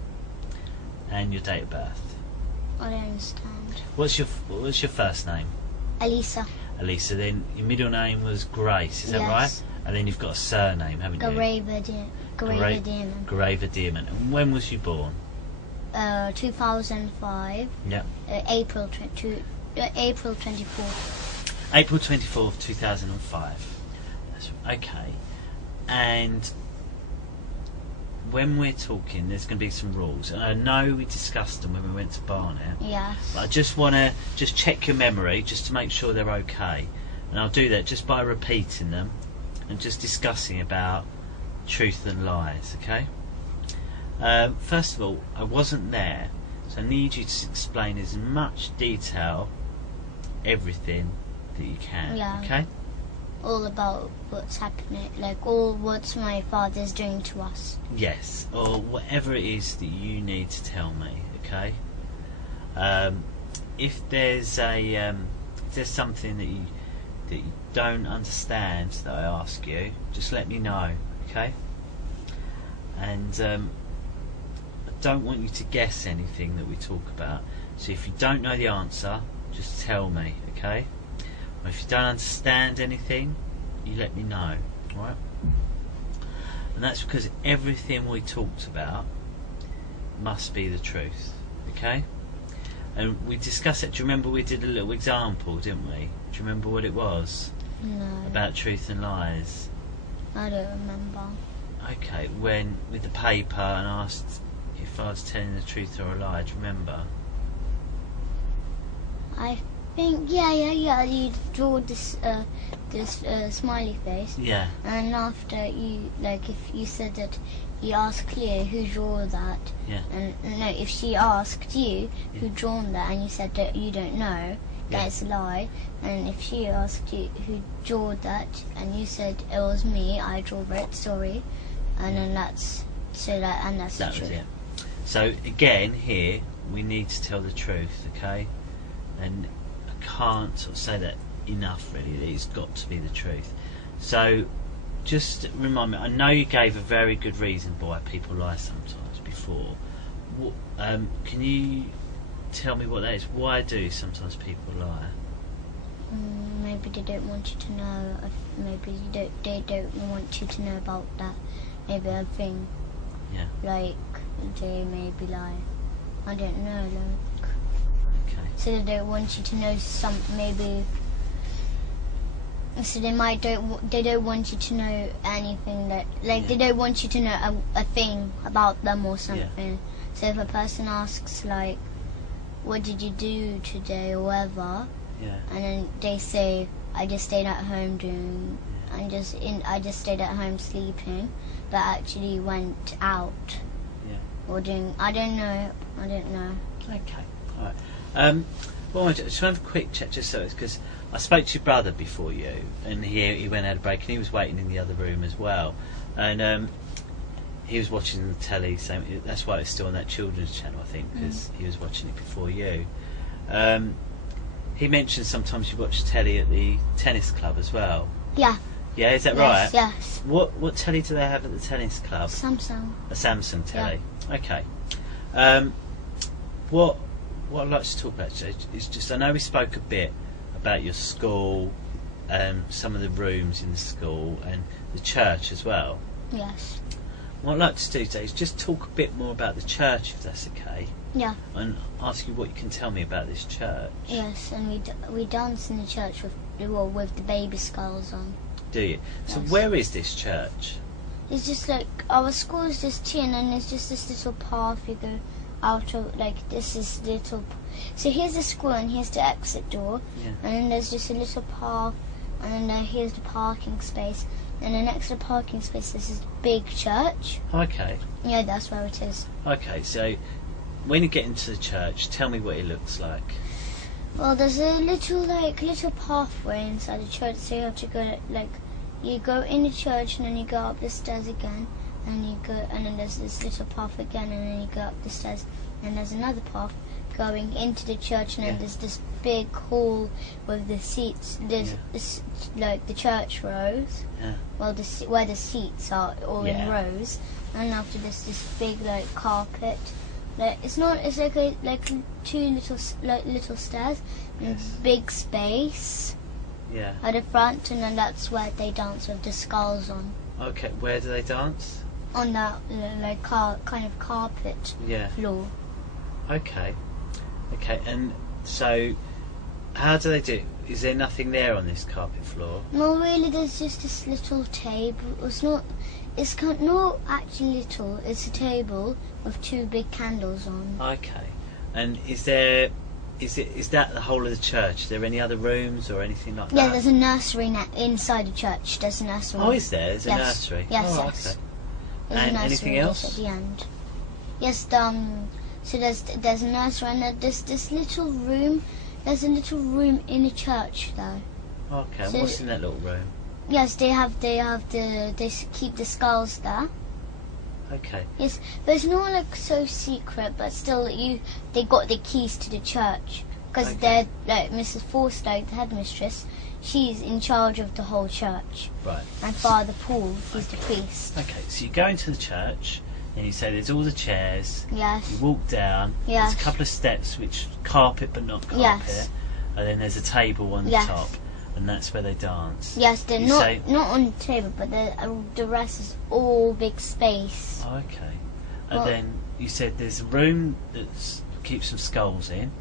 and your date of birth. I don't understand. What's your first name? Elisa. Elisa. Then your middle name was Grace. Is that right? And then you've got a surname, haven't you? Graver Dearman. Graver Dearman. And when was you born? 2005. Yep. April 24th. April 24th, 2005. That's okay. And when we're talking, there's going to be some rules, and I know we discussed them when we went to Barnet. Yes. But I just want to check your memory, just to make sure they're okay, and I'll do that just by repeating them and just discussing about truth and lies. Okay. First of all, I wasn't there, so I need you to explain as much detail, everything that you can. Yeah. Okay. All about what's happening, like all what my father's doing to us. Yes, or whatever it is that you need to tell me. Okay. If there's something that you don't understand that I ask you, just let me know. Okay. And I don't want you to guess anything that we talk about. So if you don't know the answer, just tell me. Okay. Or if you don't understand anything, you let me know, right? And that's because everything we talked about must be the truth, okay? And we discussed it. Do you remember we did a little example, didn't we? Do you remember what it was? No. About truth and lies? I don't remember. Okay, when with the paper and asked if I was telling the truth or a lie, do you remember? I think yeah. You draw this smiley face. Yeah. And after you, like, if you said that you asked Cleo who drew that. Yeah. And no, if she asked you who drawn that, and you said that you don't know, that's a lie. And if she asked you who drew that, and you said it was me, I drew it. Sorry. And then that's the truth. Was it. So again, here we need to tell the truth, okay? And I can't sort of say that enough, really. It's got to be the truth. So just remind me, I know you gave a very good reason why people lie sometimes before. Can you tell me what that is? Why do sometimes people lie? Maybe they don't want you to know. Maybe they don't want you to know about that. Maybe a thing. Yeah. Like they maybe lie. I don't know. Like. Okay. So they don't want you to know maybe. So they don't want you to know anything that, like, they don't want you to know a thing about them or something. Yeah. So if a person asks, like, what did you do today or whatever, and then they say, I just stayed at home I just stayed at home sleeping, but actually went out. Yeah. Or doing, I don't know. Okay. All right. Well, I just have a quick check, just so it's because I spoke to your brother before you, and he went out a break, and he was waiting in the other room as well, and he was watching the telly. So that's why it's still on that children's channel, I think, because he was watching it before you. He mentioned sometimes you watch telly at the tennis club as well. Yeah. Yeah, is that right? Yes. What telly do they have at the tennis club? Samsung. A Samsung telly. Yeah. Okay. What I'd like to talk about is just, I know we spoke a bit about your school, some of the rooms in the school, and the church as well. Yes. What I'd like to do today is just talk a bit more about the church, if that's okay. Yeah. And ask you what you can tell me about this church. Yes, and we dance in the church with the baby skulls on. Do you? Yes. So where is this church? It's just like, our school is just here, and then there's just this little path you go out of, like, this is little. So here's the school, and here's the exit door, and then there's just a little path and then here's the parking space. And then next to the parking space, there's this big church. Okay. Yeah, that's where it is. Okay, so when you get into the church, tell me what it looks like. Well, there's a little pathway inside the church, so you have to go you go in the church and then you go up the stairs again, and you go, and then there's this little path again, and then you go up the stairs, and there's another path going into the church, and then there's this big hall with the seats. There's the church rows. Yeah. Well, where the seats are all in rows, and after this big carpet. It's like two little stairs and big space at the front, and then that's where they dance with the skulls on. Okay, where do they dance? On that kind of carpet floor. Okay, and so how do they do it? Is there nothing there on this carpet floor? No, really, there's just this little table. It's not actually little. It's a table with two big candles on. Okay, and is that the whole of the church? Is there any other rooms or anything like that? Yeah, there's a nursery inside the church. There's a nursery. Oh, is there? There's a nursery. Yes, oh, yes. Okay. There's And a nursery anything else? at the end. Yes, so there's a nursery, and there's this little room. There's a little room in the church, though. Okay, and So what's in that little room? Yes, they keep the skulls there. Okay. Yes, but it's not so secret, but still they got the keys to the church, because they're Mrs. Forsyth, the headmistress. She's in charge of the whole church. Right. And Father Paul, he's the priest. Okay, so you go into the church and you say there's all the chairs. Yes. You walk down. Yes. There's a couple of steps which carpet but not carpet. Yes. And then there's a table on the top, and that's where they dance. Yes, they're not on the table, but the rest is all big space. Okay. And then you said there's a room that keeps some skulls in.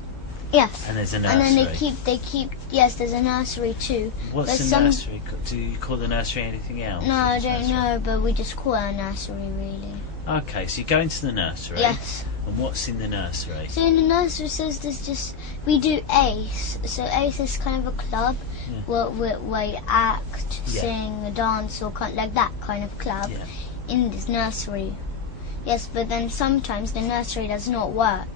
Yes. And there's a nursery. And then they keep. Yes, there's a nursery too. What's the nursery? Do you call the nursery anything else? No, I don't know, but we just call it a nursery, really. Okay, so you go into the nursery. Yes. And what's in the nursery? So in the nursery says we do ACE. So ACE is kind of a club where you act, sing, dance, or like that kind of club in this nursery. Yes, but then sometimes the nursery does not work.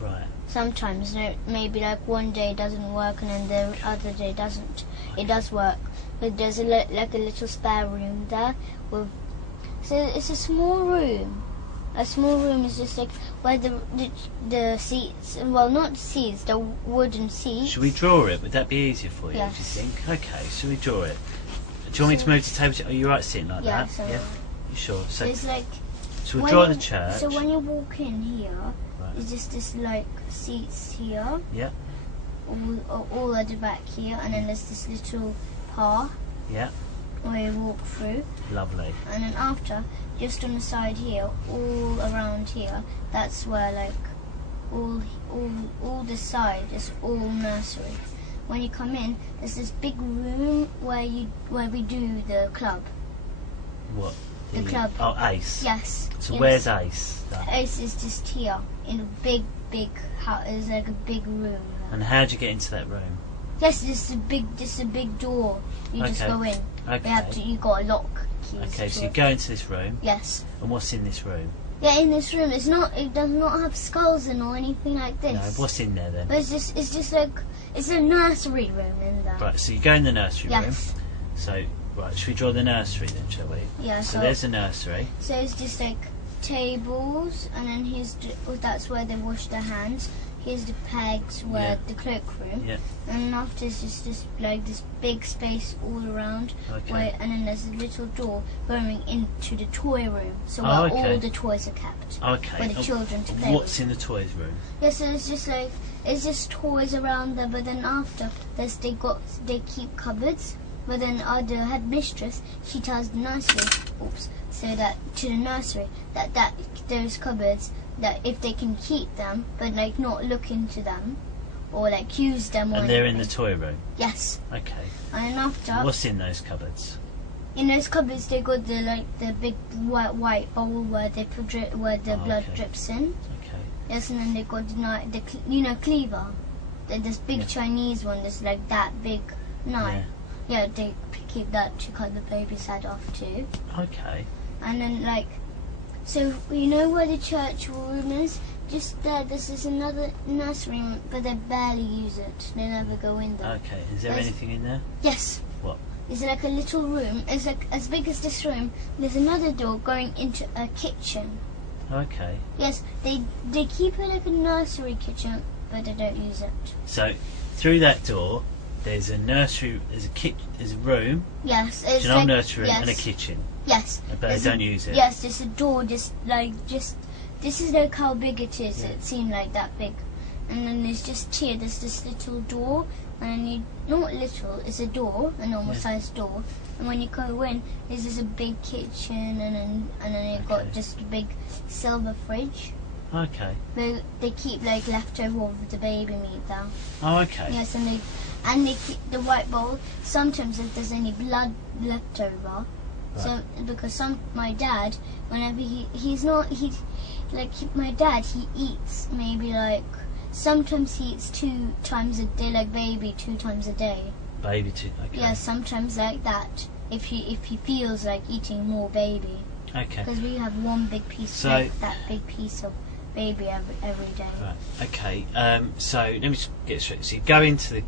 Right. Sometimes, maybe one day it doesn't work and then the other day it doesn't. It does work, but there's a little spare room there so it's a small room. A small room is just where the seats, well, not seats, the wooden seats. Should we draw it? Would that be easier for you, Yes. do you think? Okay, should we draw it? Do you want me to move the table? Are you right sitting like that? So Yeah. You sure? So it's so we'll draw the church. So when you walk in here, there's just this seats here. Yeah. All at the back here, and then there's this little path. Yeah. Where you walk through. Lovely. And then after, just on the side here, all around here, that's where all this side is all nursery. When you come in, there's this big room where we do the club. What? The club. Oh, ACE. Yes. So where's ACE? ACE is just here in a big house. It's like a big room. And how do you get into that room? Yes, just a big door. You just go in. Okay. You got a lock. Okay, so you go into this room. Yes. And what's in this room? Yeah, in this room, it does not have skulls in or anything like this. No, what's in there then? But it's just it's a nursery room in there. Right, so you go in the nursery room. Yes. So, right, should we draw the nursery then, shall we? Yeah. So there's the nursery. So it's just tables, and then that's where they wash their hands. Here's the pegs where the cloakroom. Yeah. And after it's just this big space all around. Okay. And then there's a little door going into the toy room. So where all the toys are kept. Okay. For the children to play What's in the toys room? Yeah, so it's just toys around there, but then after they keep cupboards. But then the headmistress, she tells the nursery, so that to the nursery that those cupboards, that if they can keep them, but not look into them, or use them. And they're in the toy room. Yes. Okay. And then after. What's in those cupboards? In those cupboards, they got the big white bowl where the blood drips in. Okay. Yes, and then they got the cleaver, this big Chinese one. That's that big knife. Yeah, they keep that to cut the baby's head off too. Okay. And then like, so you know where the church room is? Just there, this is another nursery room, but they barely use it. They never go in there. Okay. Is there anything in there? Yes. What? It's like a little room. It's like as big as this room. There's another door going into a kitchen. Okay. Yes, they keep it like a nursery kitchen, but they don't use it. So through that door, there's a nursery. There's a room. Yes, It's it's an old like, nursery yes, and a kitchen. Yes. But they don't use it. Yes, there's a door. This is like how big it is. Yeah. It seemed like that big, and then there's just here. There's this little door, and you not little. It's a door, a normal sized door. And when you go in, there's just a big kitchen, and then you've got just a big silver fridge. Okay. They keep like leftover of the baby meat there. Oh, okay. Yes, and they keep the white bowl. Sometimes if there's any blood left over, so because my dad, whenever my dad eats maybe like sometimes he eats 2 times a day, like baby 2 times a day. Baby too. Okay. Yeah, sometimes like that. If he feels like eating more baby. Okay. Because we have one big piece, like that big piece of baby every day. Right. Okay. So let me just get straight. So you go into the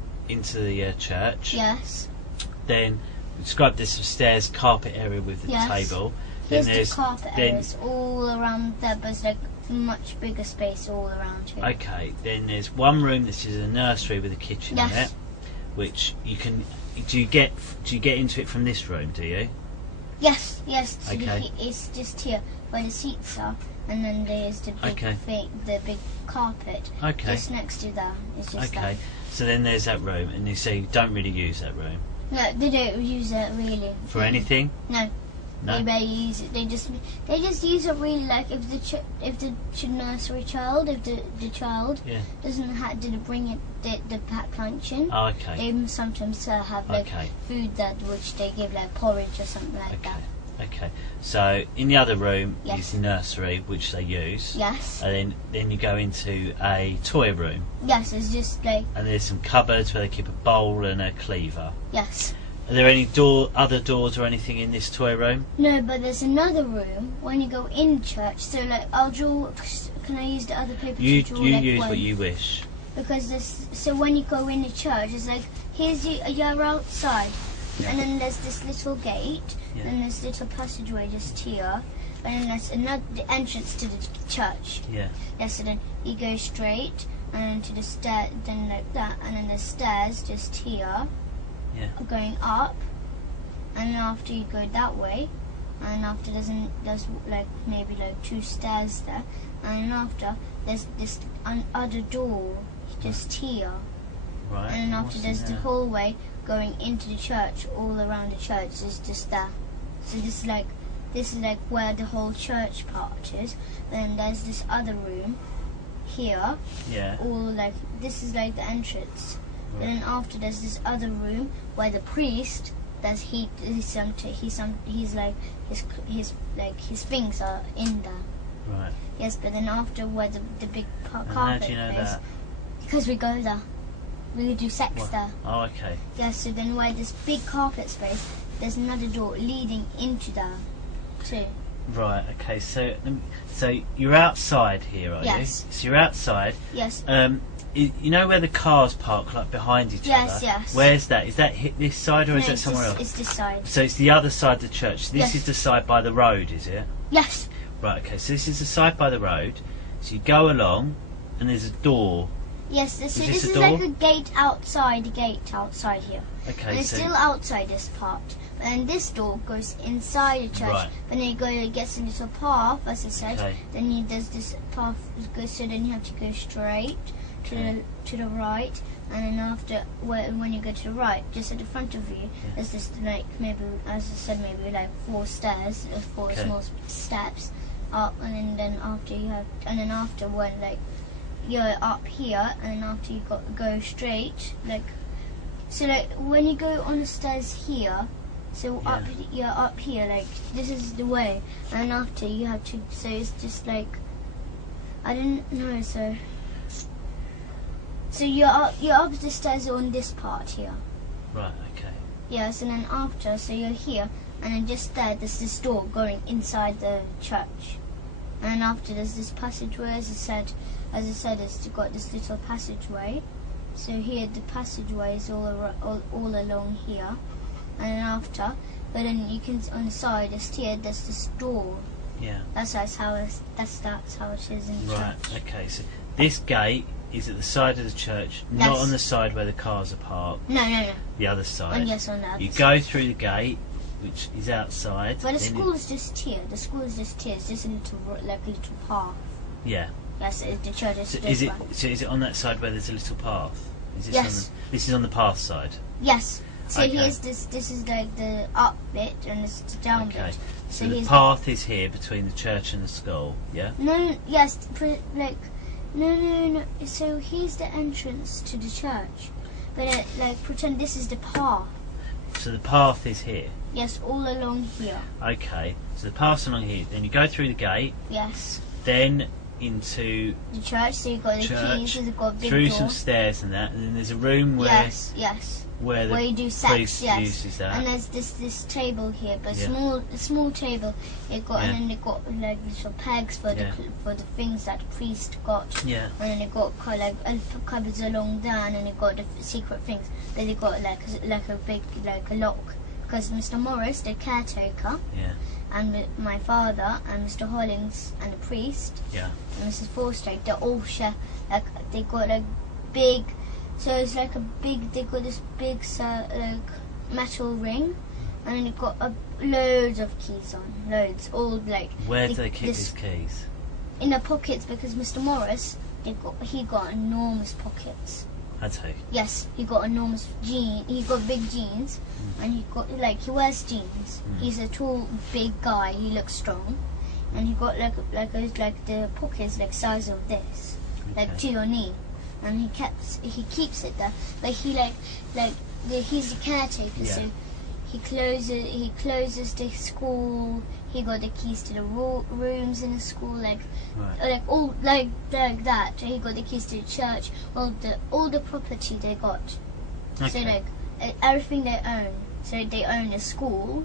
church. Yes. Then describe this stairs, carpet area with the table. Here's then the carpet areas all around there, but it's like much bigger space all around here. Okay. Then there's one room. This is a nursery with a kitchen in it, which you can. Do you get into it from this room? Do you? Yes. So Okay. it's just here where the seats are, and then there's the big carpet. Okay. Just next to that. It's just Okay. So then there's that room, and you say you don't really use that room No, they don't use it really. for anything. No. No. They barely use it. They just use it really like if the nursery child, if the child didn't bring it the packed lunch in. Oh, okay. They sometimes have like food which they give like porridge or something like that. Okay. So in the other room Yes. is the nursery, which they use. Yes. And then you go into a toy room. Yes, it's just like And there's some cupboards where they keep a bowl and a cleaver. yes. Are there any other doors or anything in this toy room? No, but there's another room when you go in church. So like I'll draw. Can I use the other paper You to draw? you like use one? what you wish. Because so when you go in the church, it's like you're outside, and then there's this little gate, and there's little passageway just here, and then there's the entrance to the church. Yeah. Yeah, so then you go straight, and then to the stair, then like that, and then the stairs just here, going up, and then after you go that way, and after there's like maybe like 2 stairs there, and after there's this other door just here. Right. And then after there's the hallway going into the church, all around the church is just that. So this is like where the whole church part is. Then there's this other room here. Yeah. All like this is like the entrance. Right. And then after there's this other room where the priest his things are in there. Right. Yes, but then after where the big And carpet how do you know is, that? because we go there. We do sex there. Oh, okay. Yeah, so then where this big carpet space, there's another door leading into there too. Right. Okay. So you're outside here, are Yes. you? So you're outside. Yes. You know where the cars park, like behind each other? Yes. Where's that? Is that this side or No, is that it's somewhere else? It's this side. So it's the other side of the church. This Yes. is the side by the road, is it? Yes. Right. Okay. So this is the side by the road. So you go along, and there's a door. Yes. So this this a is door? like a gate outside here. Okay. And it's so still outside this part. And this door goes inside the church. Right. When you go, it gets a little path, as I said. Okay. Then there's this path goes. So then you have to go straight to the right, and then after when you go to the right, just at the front of you, there's this like maybe, as I said, maybe like 4 stairs, 4 small steps up, and then after when like you're up here, and then after you go straight, like so like when you go on the stairs here. So you're up here, like this is the way, and after you have to. So it's just like I didn't know. So you're up the stairs on this part here. Right. Okay. Yes, and then after, so you're here, and then just there's this door going inside the church. And then after there's this passageway, as I said, it's got this little passageway. So here the passageway is all along here. And then after, but then you can, on the side, there's this door. Yeah. That's how it is in the Right, church. okay, so this gate is at the side of the church, not Yes. on the side where the cars are parked. No. The other side. And yes, on the other You side. go through the gate, which is outside. Well, the then school is just here. It's just a little path. Yeah. Yes, the church is So this is one. it on that side where there's a little path? Is this Yes. This is on the path side. Yes. So Okay. here's this is like the up bit and it's the down Okay. bit. So the here's path is here between the church and the school. Yeah. No. So here's the entrance to the church, but pretend this is the path. So the path is here. Yes, all along here. Okay. So the path's along here. Then you go through the gate. Yes. Then into The church. So you've got the church. keys. You've got a big Through door. some stairs and that. And then there's a room where Yes. where the Where you do sex, priest yes. uses that. And there's this table here, but Yeah. small table. Yeah. And then they got like little pegs for Yeah. the things that the priest got. Yeah. And then they got cupboards along there, and then they got the secret things. Then they got like a big a lock, because Mr. Morris, the caretaker, Yeah. and my father and Mr. Hollings and the priest Yeah. and Mrs. Forster, they all share they got big. So it's they got this big metal ring, and then they got loads of keys on, all Where do they keep these keys? in the pockets, because Mr. Morris, he got enormous pockets. That's who. Yes, he got enormous he got big jeans, and he got he wears jeans. He's a tall, big guy. He looks strong, and he got the pockets size of this, Okay. to your knee, and he keeps it there. But he's the caretaker, Yeah. so he closes the school. He got the keys to the rooms in the school, Right. all like that. He got the keys to the church, all the property they got. Okay. So everything they own. So they own the school,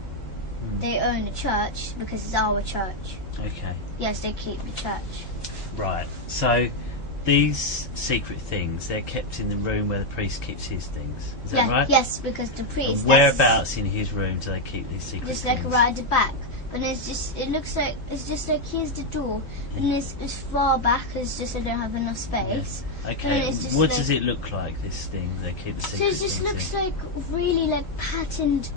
they own the church because it's our church. Okay. Yes, they keep the church. Right. So these secret things, they're kept in the room where the priest keeps his things. Is that right? Yes, because the priest. And whereabouts in his room do they keep these secret Just things? right at the back. But it looks like here's the door, and it's far back. It's just I don't have enough space. Okay. And it's just What does it look like? This thing they keep the So secret it just things looks in? like really patterned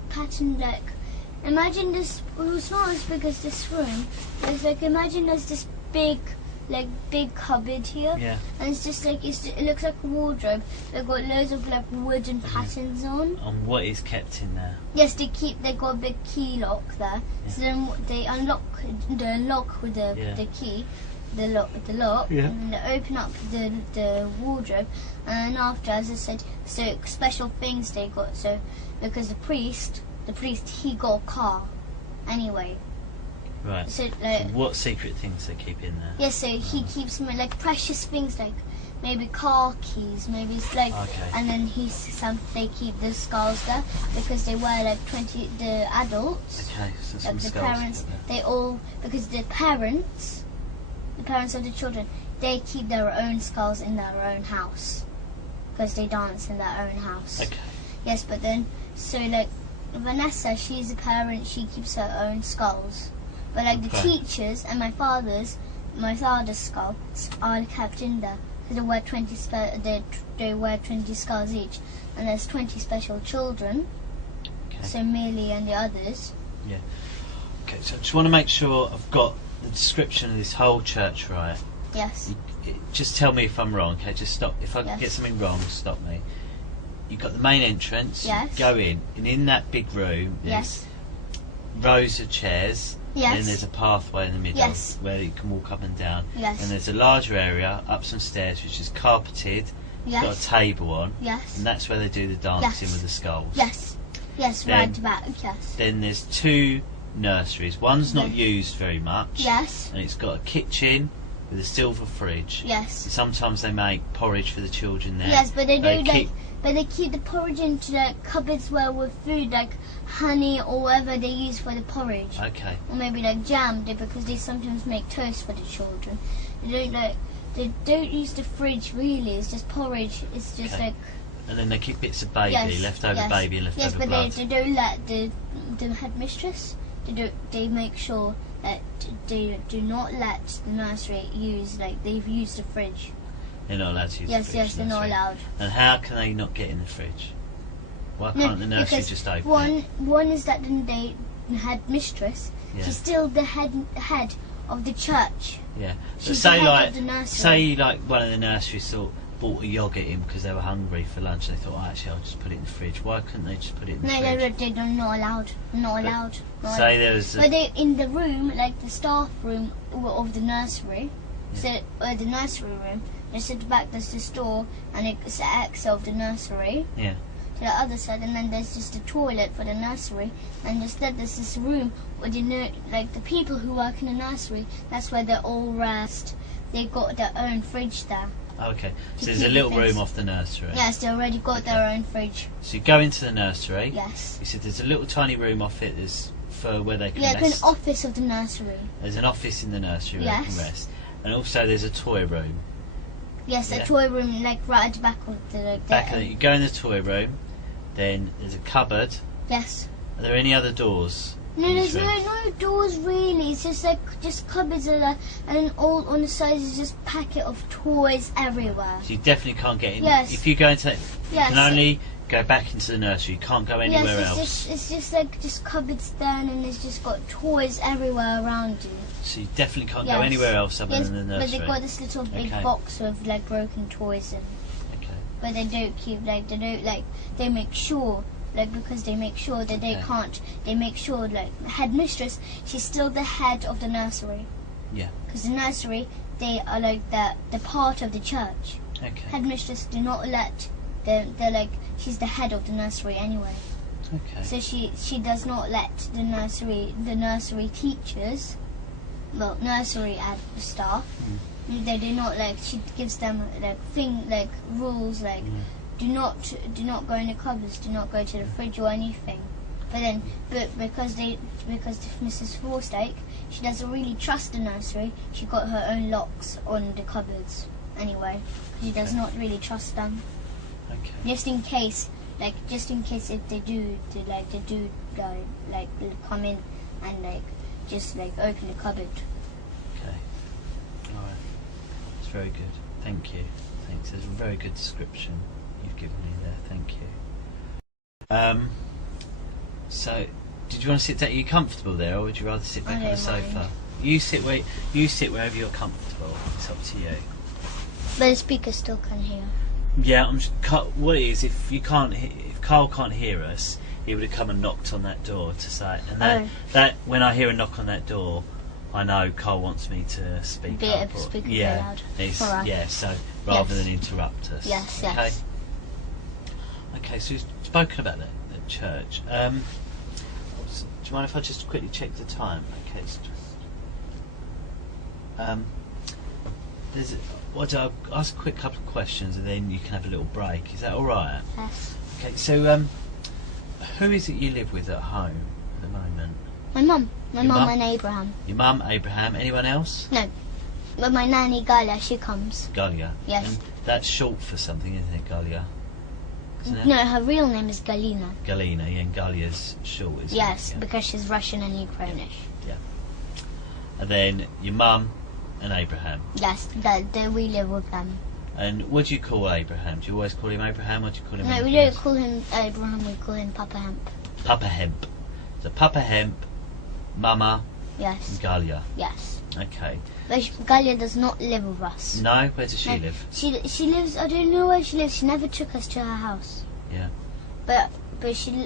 imagine this. Well, it's not as big as this room. It's imagine there's this big cupboard here, Yeah. and it's just it looks like a wardrobe. They've got loads of wooden patterns on. And what is kept in there? Yes, they got a big key lock there. So then they unlock the lock with the key, the lock, Yeah. and they open up the wardrobe, and after, as I said, so special things they got. So because the priest he got a car, anyway. Right. So So what secret things they keep in there? yes, so he keeps precious things maybe car keys, maybe it's Okay. and then they keep the skulls there because they wear 20 the adults. Okay. So some The skulls parents, in there. they all, because the parents of the children, they keep their own skulls in their own house, because they dance in their own house. Okay. Yes, but then, so Vanessa, she's a parent, she keeps her own skulls. But the Okay. teachers and my father's skulls are kept in there. So they wear they wear 20 skulls each, and there's 20 special children. Okay. So Millie and the others. Yeah. Okay. So I just want to make sure I've got the description of this whole church right. Yes. Just tell me if I'm wrong. Okay. Just stop. If I Yes. get something wrong, stop me. You've got the main entrance. Yes. You go in, and in that big room, there's Yes. rows of chairs. Yes. And then there's a pathway in the middle Yes. where you can walk up and down. Yes. And there's a larger area up some stairs which is carpeted. It's got a Yes. table on. Yes. And that's where they do the dancing Yes. with the skulls. Yes. Yes, Then- right back. Yes. Then there's two nurseries. One's not Yes. used very much. Yes. And it's got a kitchen with a silver fridge. Yes. And sometimes they make porridge for the children there. Yes, but they do but they keep the porridge into like cupboards where with food like honey or whatever they use for the porridge. Okay. Or maybe like jam, because they sometimes make toast for the children. They don't use the fridge really. It's just porridge. It's just like. And then they keep bits of baby, leftover baby, and leftover blood. Yes, but they don't let the headmistress. They make sure that they do not let the nursery use they've used the fridge. They're not allowed to use the fridge. Yes, they're not allowed. And how can they not get in the fridge? Why can't the nursery just open it? One is that the headmistress. Yeah. She's still the head of the church. Yeah. She's say the head of the nursery. one of the nurseries bought a yoghurt in because they were hungry for lunch. They thought, actually, I'll just put it in the fridge. Why couldn't they just put it in the fridge? No, they're not allowed. Not allowed. Say there was. But they in the room, like the staff room of the nursery. Yeah. So the nursery room. Just at the back, there's the store, and it's the exit of the nursery. Yeah. To the other side, and then there's just a toilet for the nursery, and instead there's this room where the people who work in the nursery. That's where they all rest. They got their own fridge there. Okay, so there's a little room off the nursery. Yes, they already got their own fridge. So you go into the nursery. Yes. You said there's a little tiny room off it. There's for where they can rest. Yeah, an office of the nursery. There's an office in the nursery where they can rest, and also there's a toy room. Yes, a toy room right at the back of the. You go in the toy room, then there's a cupboard. Yes. Are there any other doors? No, there's no doors really. It's just cupboards and all on the sides is just packet of toys everywhere. So you definitely can't get in. Yes. If you go into that, you Yes. can only go back into the nursery. You can't go anywhere else. It's just cupboards there, and it's just got toys everywhere around you. So you definitely can't go anywhere else other than the nursery. But they've got this little big box with broken toys in. Okay. But they don't keep they make sure. Because they make sure that they can't. They make sure headmistress. She's still the head of the nursery. Yeah. Because the nursery, they are the part of the church. Okay. Headmistress do not let. She's the head of the nursery anyway. Okay. So she does not let the nursery teachers, nursery staff. They do not she gives them rules Do not go in the cupboards. Do not go to the fridge or anything. But because Mrs. Forstake, she doesn't really trust the nursery. She got her own locks on the cupboards anyway. She does not really trust them. Okay. Just in case if they do come in and just open the cupboard. Okay. All right. That's very good. Thank you. Thanks. There's a very good description you've given me there. Thank you. So, did you want to sit down? Are you comfortable there, or would you rather sit back on the sofa? You sit wherever you're comfortable. It's up to you. But the speaker still can hear. Yeah, what it is, if Carl can't hear us, he would have come and knocked on that door to say, and that when I hear a knock on that door, I know Carl wants me to speak up. Speak loud. So rather than interrupt us. Yes. Okay? Yes. Okay, so we've spoken about the church. Do you mind if I just quickly check the time? Okay. I'll ask a quick couple of questions and then you can have a little break. Is that all right? Yes. Okay. So, who is it you live with at home at the moment? My mum. My mum and Abraham. Your mum, Abraham. Anyone else? No. But my nanny Galia, she comes. Galia. Yes. And that's short for something, isn't it, Galia? No, her real name is Galina. Galina, yeah, and Galia's short, isn't it? Yes, Yeah. because she's Russian and Ukrainish. Yeah. And then your mum and Abraham. Yes, we live with them. And what do you call Abraham? Do you always call him Abraham, or do you call him? No, we don't call him Abraham. We call him Papa Hemp. Papa Hemp. So Papa Hemp, Mama, Yes. and Galia. Yes. Okay. But Galia does not live with us. No, where does she live? She lives. I don't know where she lives. She never took us to her house. Yeah. But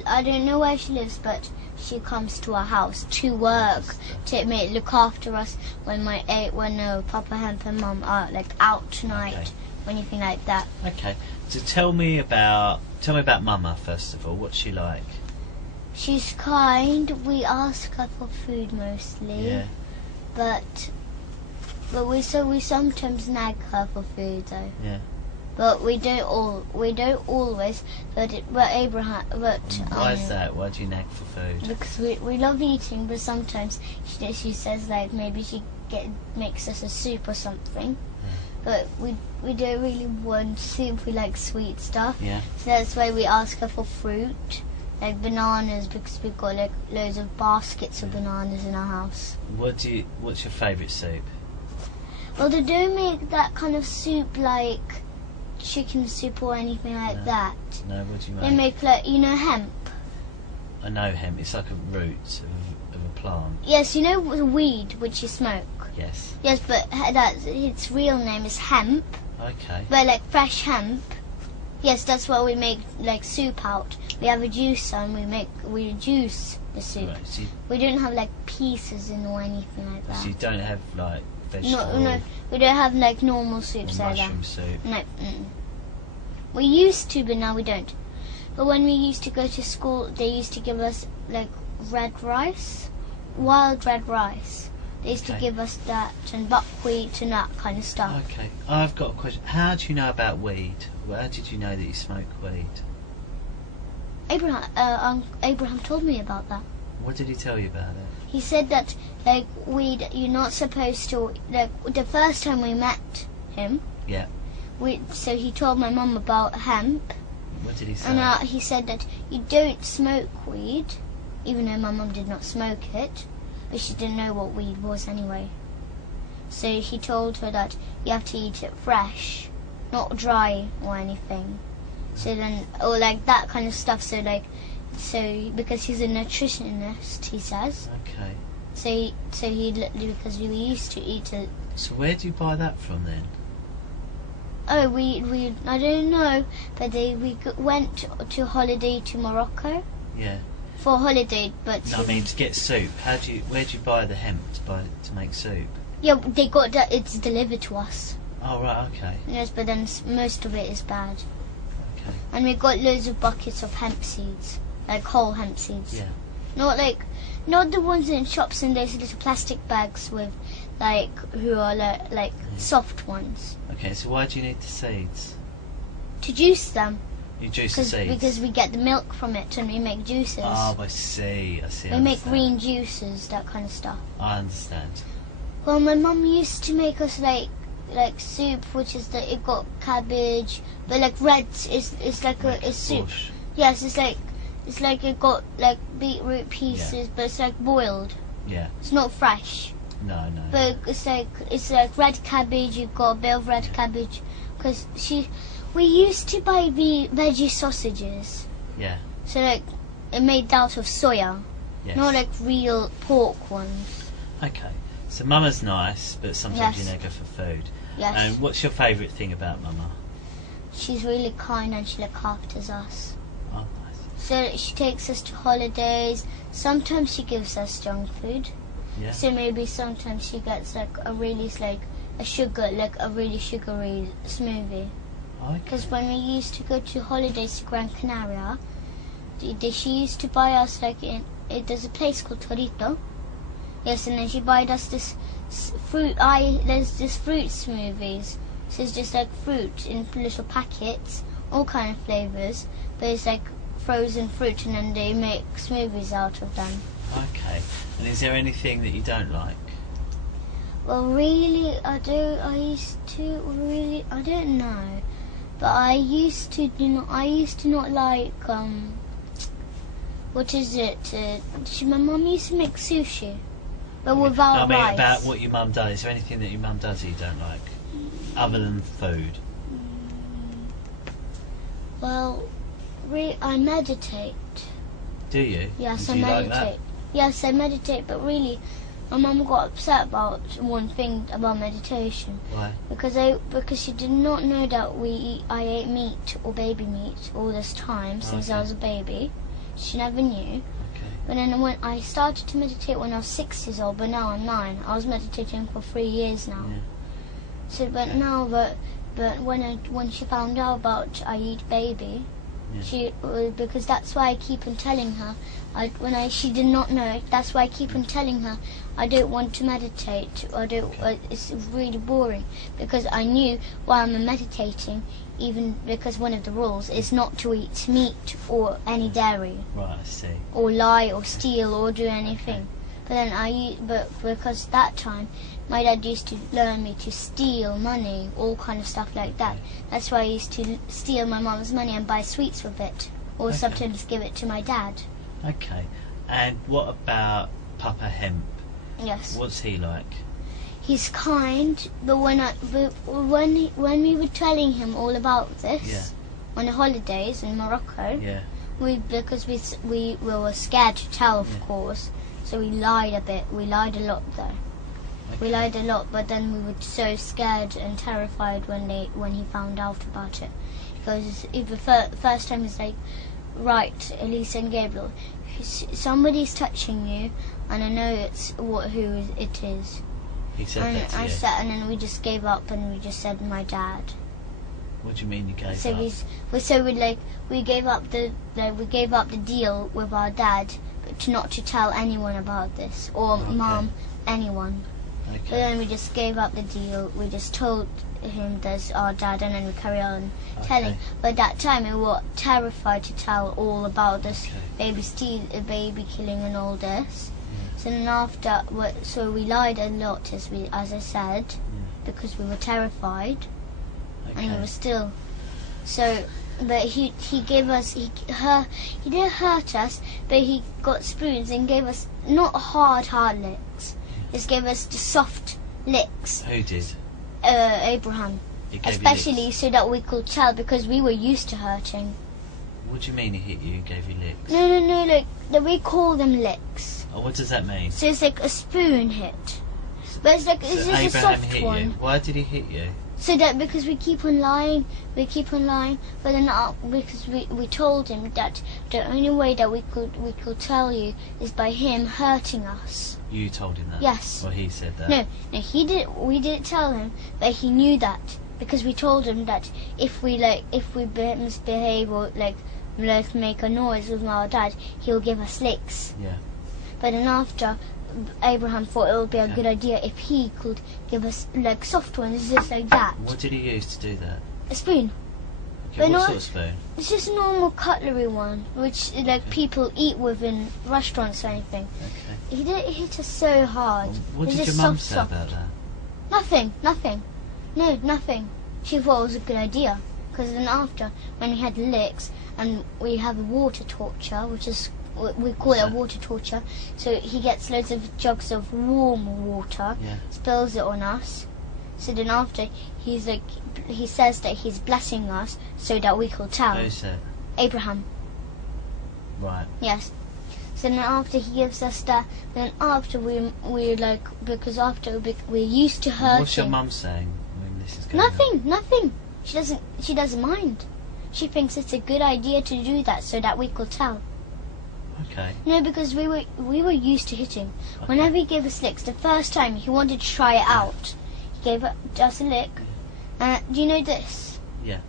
I don't know where she lives. But she comes to our house to work, to look after us when Papa Hemp and Mum are out tonight or anything like that. Okay. So tell me about Mama first of all. What's she like? She's kind. We ask her for food mostly. Yeah. But But we sometimes nag her for food though. Yeah. But we don't always. But Abraham. But why is that? Why do you nag for food? Because we love eating, but sometimes she says like maybe she makes us a soup or something. But we don't really want soup. We like sweet stuff. Yeah. So that's why we ask her for fruit, like bananas, because we've got like loads of baskets of bananas in our house. What's your favourite soup? Well, they don't make that kind of soup like chicken soup or anything like that. No, what do you They make? make like, you know, hemp. I know hemp. It's like a root of a plant. Yes, you know the weed which you smoke. Yes. Yes, but its real name is hemp. Okay. But like fresh hemp. Yes, that's what we make like soup out. We have a juicer and we juice the soup. Right, so We don't have like pieces in or anything like that. you don't have like vegetable No, we don't have like normal or soups like that. mushroom soup. No. We used to, but now we don't. But when we used to go to school, they used to give us like red rice, wild red rice. They used to Okay. give us that and buckwheat and that kind of stuff. Okay. I've got a question. How do you know about weed? How did you know that you smoke weed? Abraham told me about that. What did he tell you about it? He said that like weed, you're not supposed to like. The first time we met him, Yeah. so he told my mum about hemp, What did he say? and he said that you don't smoke weed, even though my mum did not smoke it, but she didn't know what weed was anyway. So he told her that you have to eat it fresh, not dry or anything. So then, or like that kind of stuff. So because he's a nutritionist, he says. Okay. Because we used to eat it. So where do you buy that from then? Oh, I don't know, but we went to holiday to Morocco Yeah. for holiday, but No, I mean to get soup. Where do you buy the hemp to make soup? yeah, they got that. It's delivered to us. Oh right, okay. Yes, but then most of it is bad. Okay. And we got loads of buckets of hemp seeds, like whole hemp seeds. Yeah. Not the ones in shops in those little plastic bags with who are like soft ones. Okay, so why do you need the seeds? To juice them. You juice the seeds? Because we get the milk from it and we make juices. Oh, I see. We make green juices, that kind of stuff. I understand. Well, my mum used to make us like soup, which is that it got cabbage, but like red. It's like a soup. Bush. Yes, it's like it got like beetroot pieces, but it's like boiled. Yeah. It's not fresh. No. But it's like red cabbage. You've got a bit of red cabbage, because we used to buy the veggie sausages. Yeah. So like it made out of soya, Yes. not like real pork ones. Okay. So Mama's nice, but sometimes Yes. you neg her for food. Yes. And what's your favourite thing about Mama? She's really kind and she looks after us. Oh, nice. So she takes us to holidays. Sometimes she gives us junk food. Yeah. So maybe sometimes she gets like a really sugary smoothie. Okay. Because when we used to go to holidays to Gran Canaria, she used to buy us there's a place called Torito. Yes, and then she bought us this fruit. There's this fruit smoothies. So it's just like fruit in little packets, all kind of flavors. But it's like frozen fruit, and then they make smoothies out of them. Okay. And is there anything that you don't like? Well, really, I don't know. But I used to not like what is it? My mum used to make sushi, but without I mean, rice. about what your mum does. Is there anything that your mum does that you don't like, other than food? Well, I meditate. Do you? Yes, And I do you meditate. like that? Yes, I meditate, but really, my mum got upset about one thing about meditation. Why? Because she did not know that I ate meat or baby meat all this time since I was a baby. She never knew. Okay. But then when I started to meditate when I was 6 years old, but now I'm 9. I was meditating for 3 years now. Yeah. So, but now, but when she found out about I eat baby, She because that's why I keep on telling her. She did not know it. That's why I keep on telling her I don't want to meditate. I don't. It's really boring because I knew while I'm meditating, even because one of the rules is not to eat meat or any dairy. Right, I see. Or lie or steal or do anything. Okay. But because that time my dad used to learn me to steal money, all kind of stuff like that. That's why I used to steal my mum's money and buy sweets with it, or sometimes give it to my dad. Okay. And what about Papa Hemp? Yes. What's he like? He's kind, but when we were telling him all about this on the holidays in Morocco, because we were scared to tell, of course, so we lied a bit. We lied a lot though. Okay. We lied a lot, but then we were so scared and terrified when he found out about it. Because the first time he's like, right, Elisa and Gabriel, somebody's touching you, and I know who it is. He said that to you? And then we just gave up, and we just said my dad. What do you mean you gave up? We gave up the deal with our dad, but not to tell anyone about this, or mom, anyone. Okay. But then we just gave up the deal. We just told him there's our dad, and then we carry on telling. But that time we were terrified to tell all about this baby killing and all this. So then after, so we lied a lot, as I said, because we were terrified, and we were still. So, but he gave us he didn't hurt us, but he got spoons and gave us not hard licks. Just gave us the soft licks. Who did? Abraham. Especially so that we could tell, because we were used to hurting. What do you mean he hit you and gave you licks? No, we call them licks. Oh, what does that mean? So it's like a spoon hit. But it's like, it's just a soft hit one. You. Why did he hit you? So that because we keep on lying, but then because we told him that the only way that we could tell you is by him hurting us. You told him that? Yes. Or he said that? No, he did. We didn't tell him, but he knew that, because we told him that if we misbehave or make a noise with our dad, he'll give us licks. Yeah. But then after, Abraham thought it would be a good idea if he could give us soft ones, just like that. What did he use to do that? A spoon. Okay, what sort of spoon? It's just a normal cutlery one, which people eat with in restaurants or anything. Okay. He didn't hit us so hard. Well, what did your mum say about that? Nothing. No, nothing. She thought it was a good idea. Because then after, when we had licks, and we have a water torture, which is, we call it a water torture, so he gets loads of jugs of warm water, spills it on us. So then after, he says that he's blessing us so that we could tell. Who's that? Abraham. Right. Yes. So then after he gives us that, then after because after we're used to hurting. What's your mum saying when this is going on? Nothing. She doesn't mind. She thinks it's a good idea to do that so that we could tell. Okay. No, because we were used to hitting. Okay. Whenever he gave us licks, the first time he wanted to try it out, he gave us a lick. Do you know this? Yeah.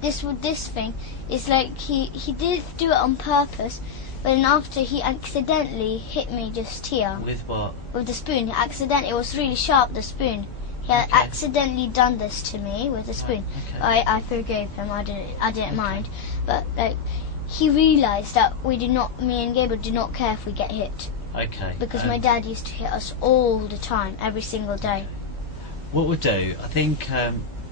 This thing is like he did do it on purpose, but then after he accidentally hit me just here. With what? With the spoon. It was really sharp, the spoon. He had accidentally done this to me with the spoon. Right. I forgave him. I didn't mind, but he realised that me and Gabriel do not care if we get hit. Okay. Because my dad used to hit us all the time, every single day. What we'll do, I think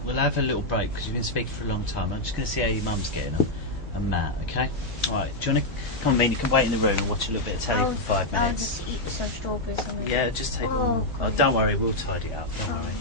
we'll have a little break because you've been speaking for a long time. I'm just going to see how your mum's getting on, and Matt. Okay. All right. Do you want to come in? You can wait in the room and watch a little bit of telly for 5 minutes. I'll just eat some strawberries. Yeah, just take them. Oh, don't worry, we'll tidy it up. Don't worry.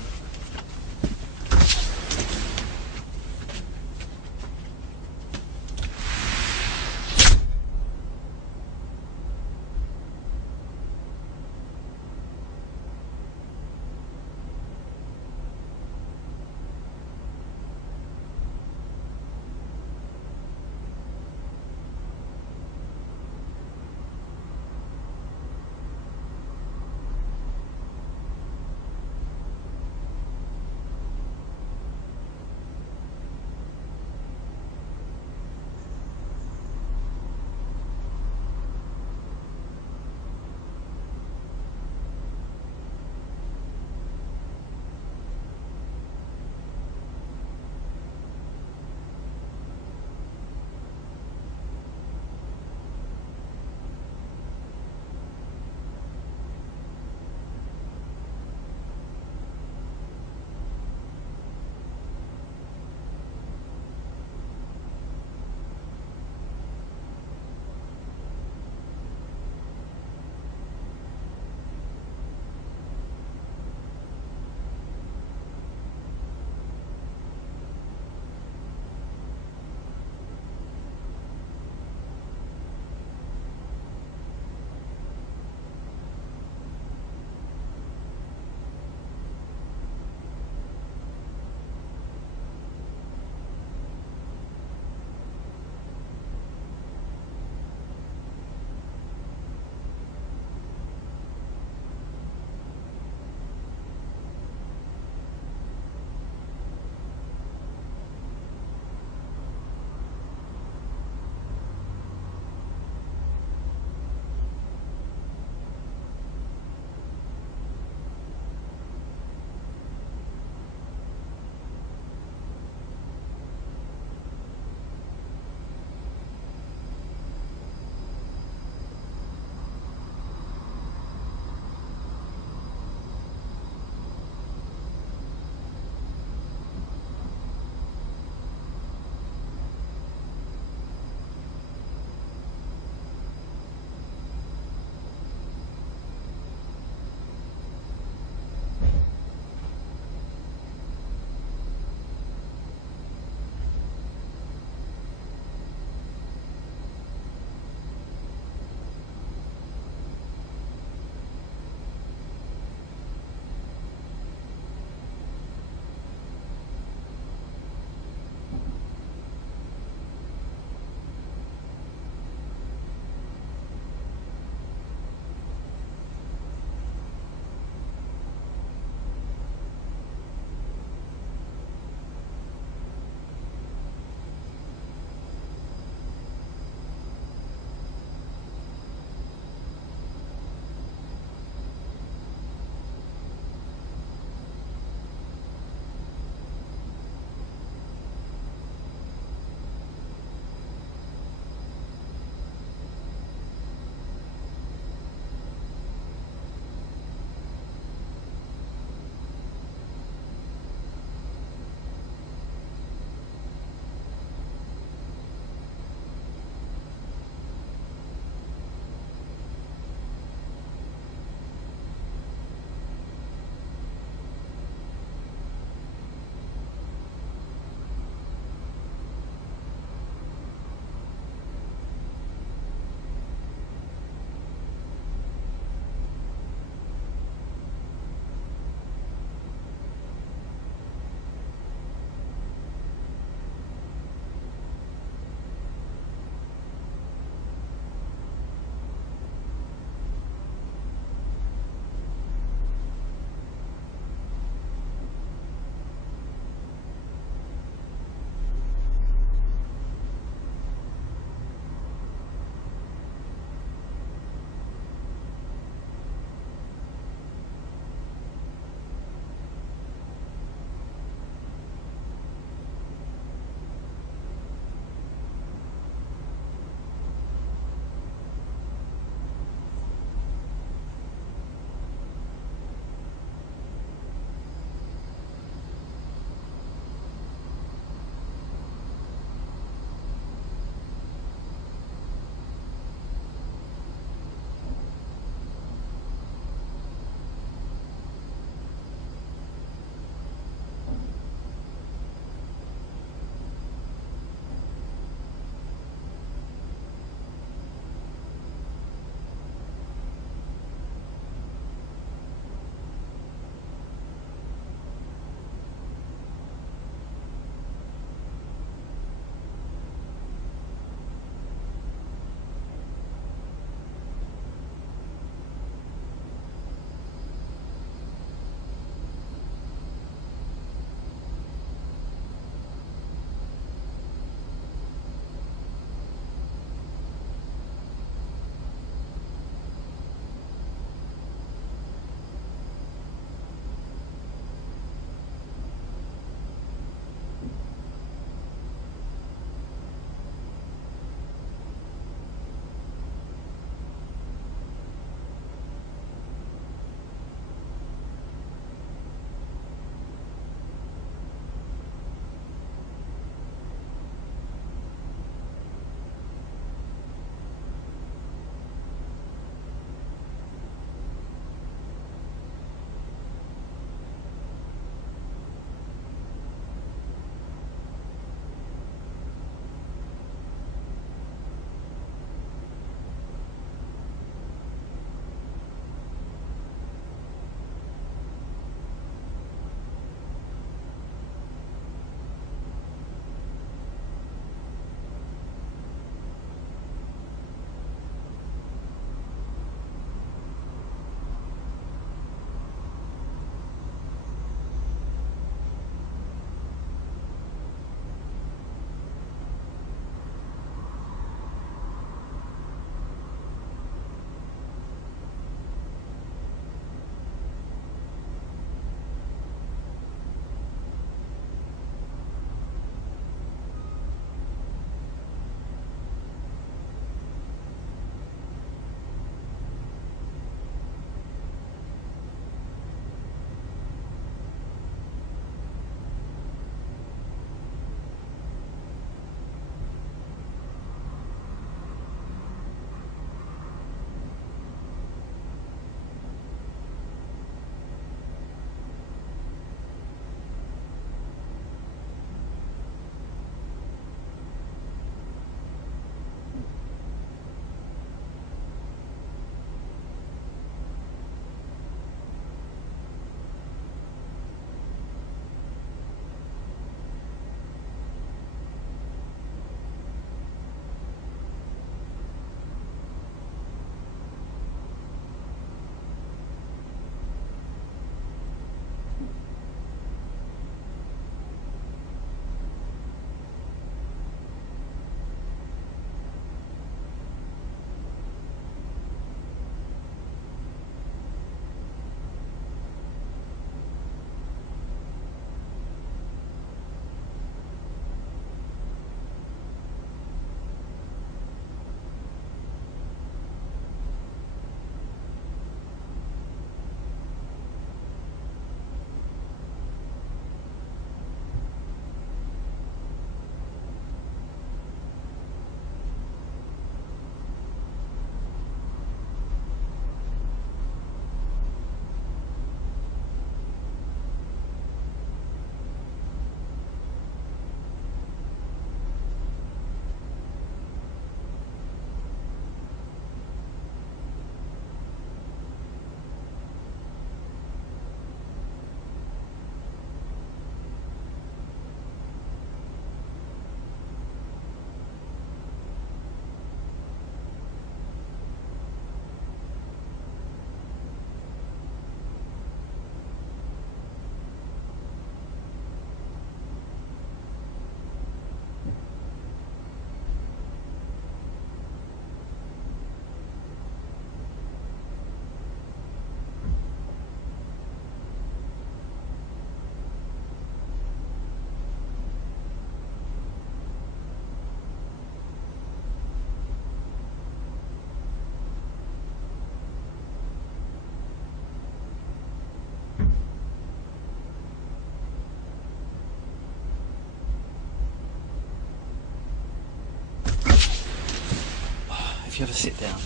if you ever sit down.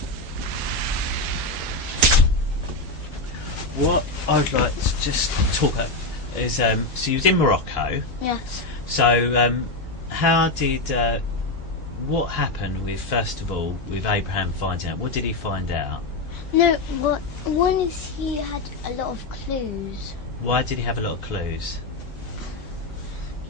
What I'd like to just talk about is, so you was in Morocco. Yes. So, how did, what happened with, first of all, with Abraham finding out? What did he find out? No, what one is he had a lot of clues. Why did he have a lot of clues?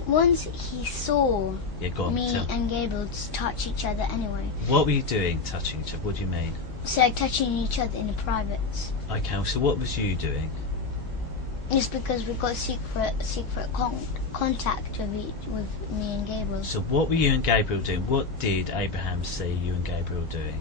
Once he saw me and Gabriel touch each other anyway. What were you doing, touching each other? What do you mean? So like touching each other in the privates. Okay, so what was you doing? It's because we got secret contact with me and Gabriel. So what were you and Gabriel doing? What did Abraham see you and Gabriel doing?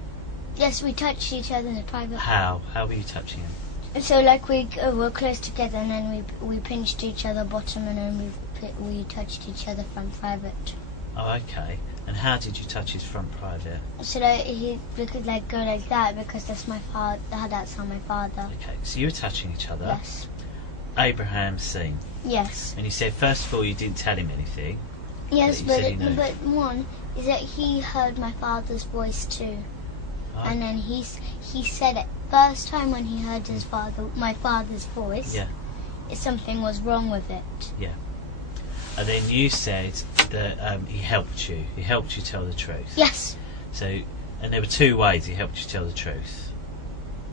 Yes, we touched each other in the private. How? How were you touching him? So like we were close together, and then we pinched each other bottom, and then we touched each other front private. Oh, okay. And how did you touch his front private? So like we could like go like that because that's my father. That's how my father. Okay, so you were touching each other. Yes. Abraham's seen. Yes. And he said, first of all, you didn't tell him anything. Yes, but one is that he heard my father's voice too. Oh. And then he said it first time when he heard my father's voice. Yeah. Something was wrong with it. Yeah. And then you said that he helped you. He helped you tell the truth. Yes. So, and there were two ways he helped you tell the truth.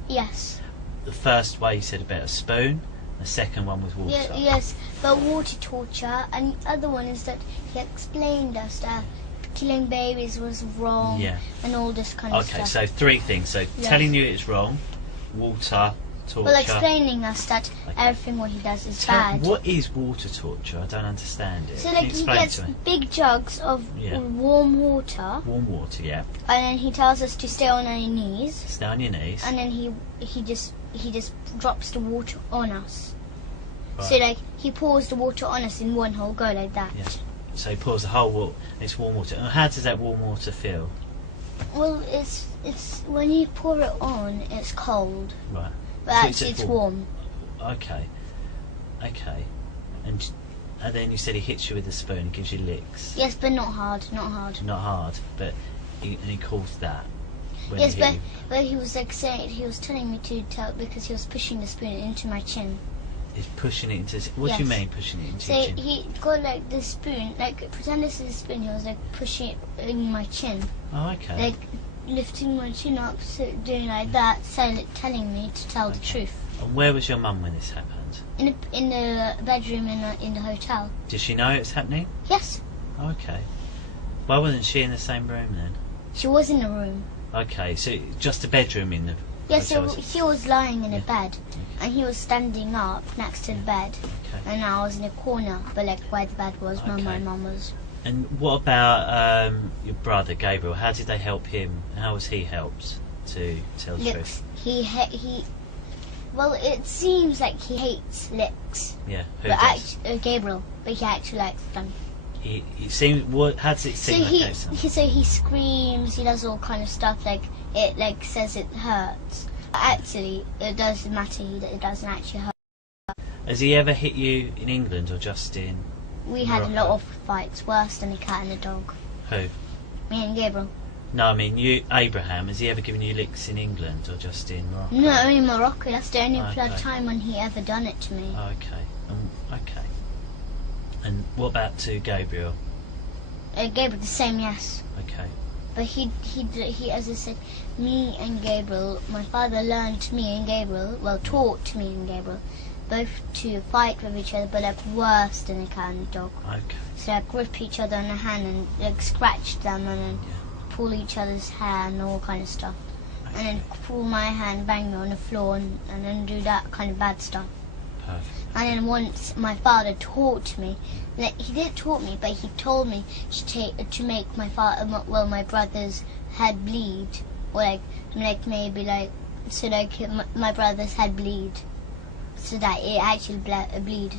Yes. The first way he said about a spoon. The second one was water. Yes, but water torture, and the other one is that he explained us that killing babies was wrong, and all this kind of stuff. Okay, so three things. So telling you it's wrong, water, torture. Well, explaining us that everything what he does is bad. What is water torture? I don't understand it. So like he gets big jugs of warm water. Warm water, yeah. And then he tells us to stay on our knees. Stay on your knees. And then he just drops the water on us. Right. So like he pours the water on us in one whole go like that. Yes. So he pours the whole water. It's warm water. And how does that warm water feel? Well, it's when you pour it on, it's cold. Right. But so actually, it's warm. Okay. Okay. And then you said he hits you with a spoon and gives you licks. Yes, but not hard. Not hard. Not hard, but he calls that. Yes, but he was like saying, he was telling me to tell because he was pushing the spoon into my chin. He's pushing it into. What do you mean pushing it into your chin? So he got like the spoon, like pretend this is a spoon. He was like pushing it in my chin. Oh, okay. Like lifting my chin up, so doing like that, telling me to tell the truth. And where was your mum when this happened? In the bedroom in the hotel. Did she know it was happening? Yes. Okay. Why wasn't she in the same room then? She was in the room. Okay, so just a bedroom in the... Yes, so he was lying in a bed, and he was standing up next to the bed, and I was in a corner, but like where the bed was, where my mum was. And what about your brother Gabriel? How did they help him? How was he helped to tell the truth? Well, it seems like he hates licks. Yeah, who does? Gabriel, but he actually likes them. He seems. How does it seem? So he screams. He does all kind of stuff. Like it, like says it hurts. But actually, it doesn't matter. It doesn't actually hurt. Has he ever hit you in England or just in? We had a lot of fights, worse than a cat and a dog. Who? Me and Gabriel. No, I mean you, Abraham. Has he ever given you licks in England or just in Morocco? No, in Morocco. That's the only time when he ever done it to me. Okay. Okay. And what about to Gabriel? Gabriel, the same, yes. Okay. But he, as I said, me and Gabriel, my father learned me and Gabriel, taught me and Gabriel, both to fight with each other, but like worse than a cat and a dog. Okay. So like grip each other on the hand and like scratch them and then pull each other's hair and all kind of stuff. Okay. And then pull my hand, bang me on the floor and then do that kind of bad stuff. Perfect. And then once my father taught me, like he didn't taught me, but he told me to make my brother's head bleed, or like maybe like so like my brother's head bleed, so that it actually bleed.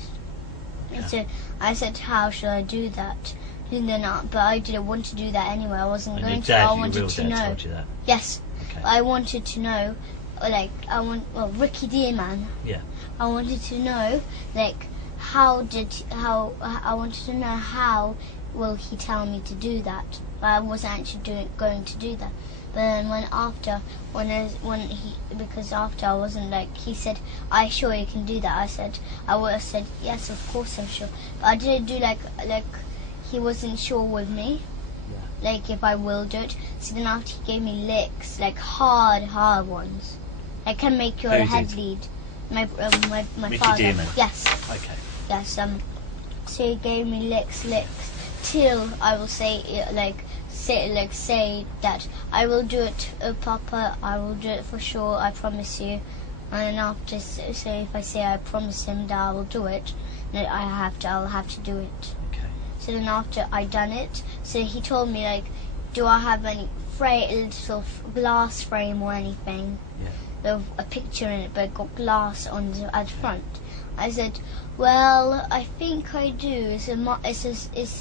Okay. And so I said, how should I do that? And then, but I didn't want to do that anyway. I wasn't going to. I wanted to know. Told you that? Yes. Okay. I wanted to know, Ricky Dearman. Yeah. I wanted to know, I wanted to know how will he tell me to do that? But I wasn't actually going to do that. But then after I wasn't like, he said, "Are you sure you can do that?" I would have said, "Yes, of course I'm sure." But I didn't do like he wasn't sure with me, like if I will do it. So then after he gave me licks, like hard ones, that can make your head bleed. My father. Demon. Yes. Okay. Yes. So he gave me licks till I will say that I will do it, Papa. I will do it for sure. I promise you. And after, so if I say I promise him that I will do it, then I'll have to do it. Okay. So then after I done it, so he told me like, do I have any little glass frame or anything? Yeah. With a picture in it, but got glass at the front. I said, well, I think I do. It's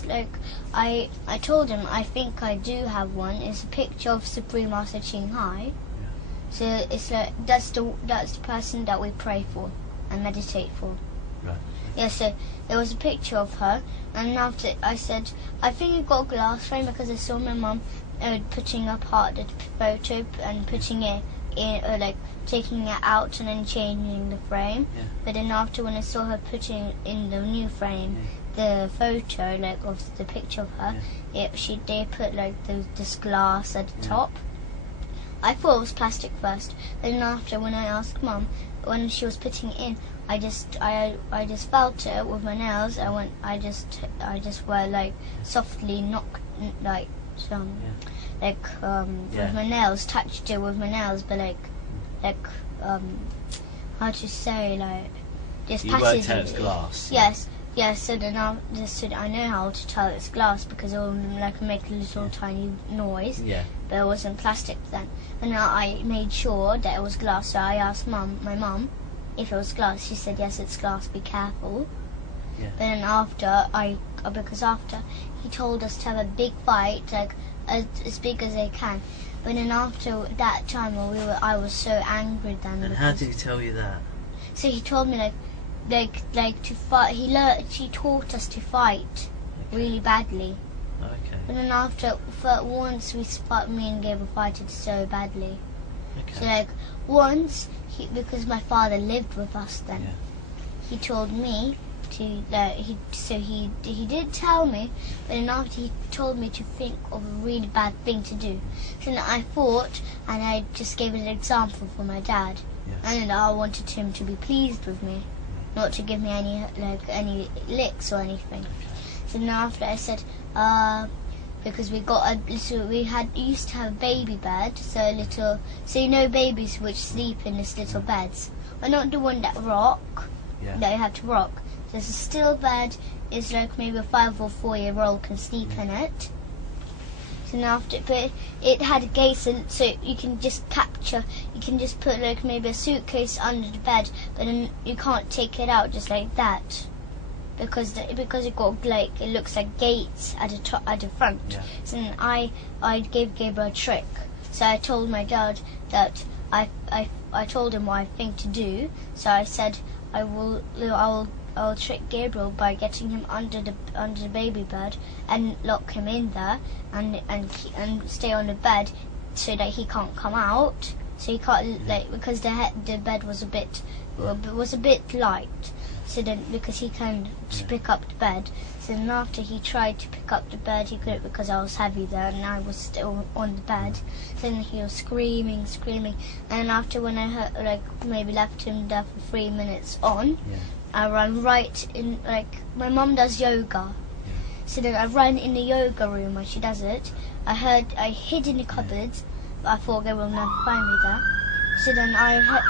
like I told him I think I do have one. It's a picture of Supreme Master Ching Hai. Yeah. So it's like that's the person that we pray for and meditate for. Right. Yeah. So there was a picture of her, and after I said I think you got a glass frame because I saw my mum putting apart the photo and putting it in, like taking it out and then changing the frame. Yeah. But then after when I saw her putting in the new frame, the photo like of the picture of her, they put like this glass at the top. I thought it was plastic first. Then after when I asked Mum when she was putting it in, I just felt it with my nails. I just were like softly knocked like some. Yeah. With my nails, touched it with my nails, but how to say, like, just You worked out passively. it's glass. Yes, so then I know how to tell it's glass because it will like make a little tiny noise. Yeah. But it wasn't plastic then. And now I made sure that it was glass, so I asked my mum if it was glass. She said yes, it's glass. Be careful. Yeah. But then because after he told us to have a big fight, like as big as they can. But then after that time, I was so angry then. And how did he tell you that? So he told me like to fight. He taught us to fight really badly. Okay. But then once me and Gabriel fighted so badly. Okay. So like once because my father lived with us then. Yeah. He told me to he did tell me, but then after he told me to think of a really bad thing to do. So then I thought, and I just gave an example for my dad, and I wanted him to be pleased with me, not to give me any licks or anything. Okay. So then after I said, because we used to have a baby bed, so you know babies which sleep in this little beds, but not the one that rock. Yeah. That you have to rock. There's a still bed. It's like maybe a 5 or 4 year old can sleep in it. So now but it had a gate, so you can just put like maybe a suitcase under the bed, but then you can't take it out just like that, because it got like it looks like gates at the front. Yeah. So then I gave Gabriel a trick. So I told my dad that I told him what I think to do. So I said I'll trick Gabriel by getting him under the baby bed and lock him in there and stay on the bed so that he can't come out. So he can't because the bed was a bit light. So then because he can pick up the bed. So then after he tried to pick up the bed, he couldn't because I was heavy there and I was still on the bed. So then he was screaming, and after when I heard, maybe left him there for 3 minutes on, I ran right in, my mum does yoga. So then I ran in the yoga room where she does it. I hid in the cupboards, but I thought they will never find me there. So then I went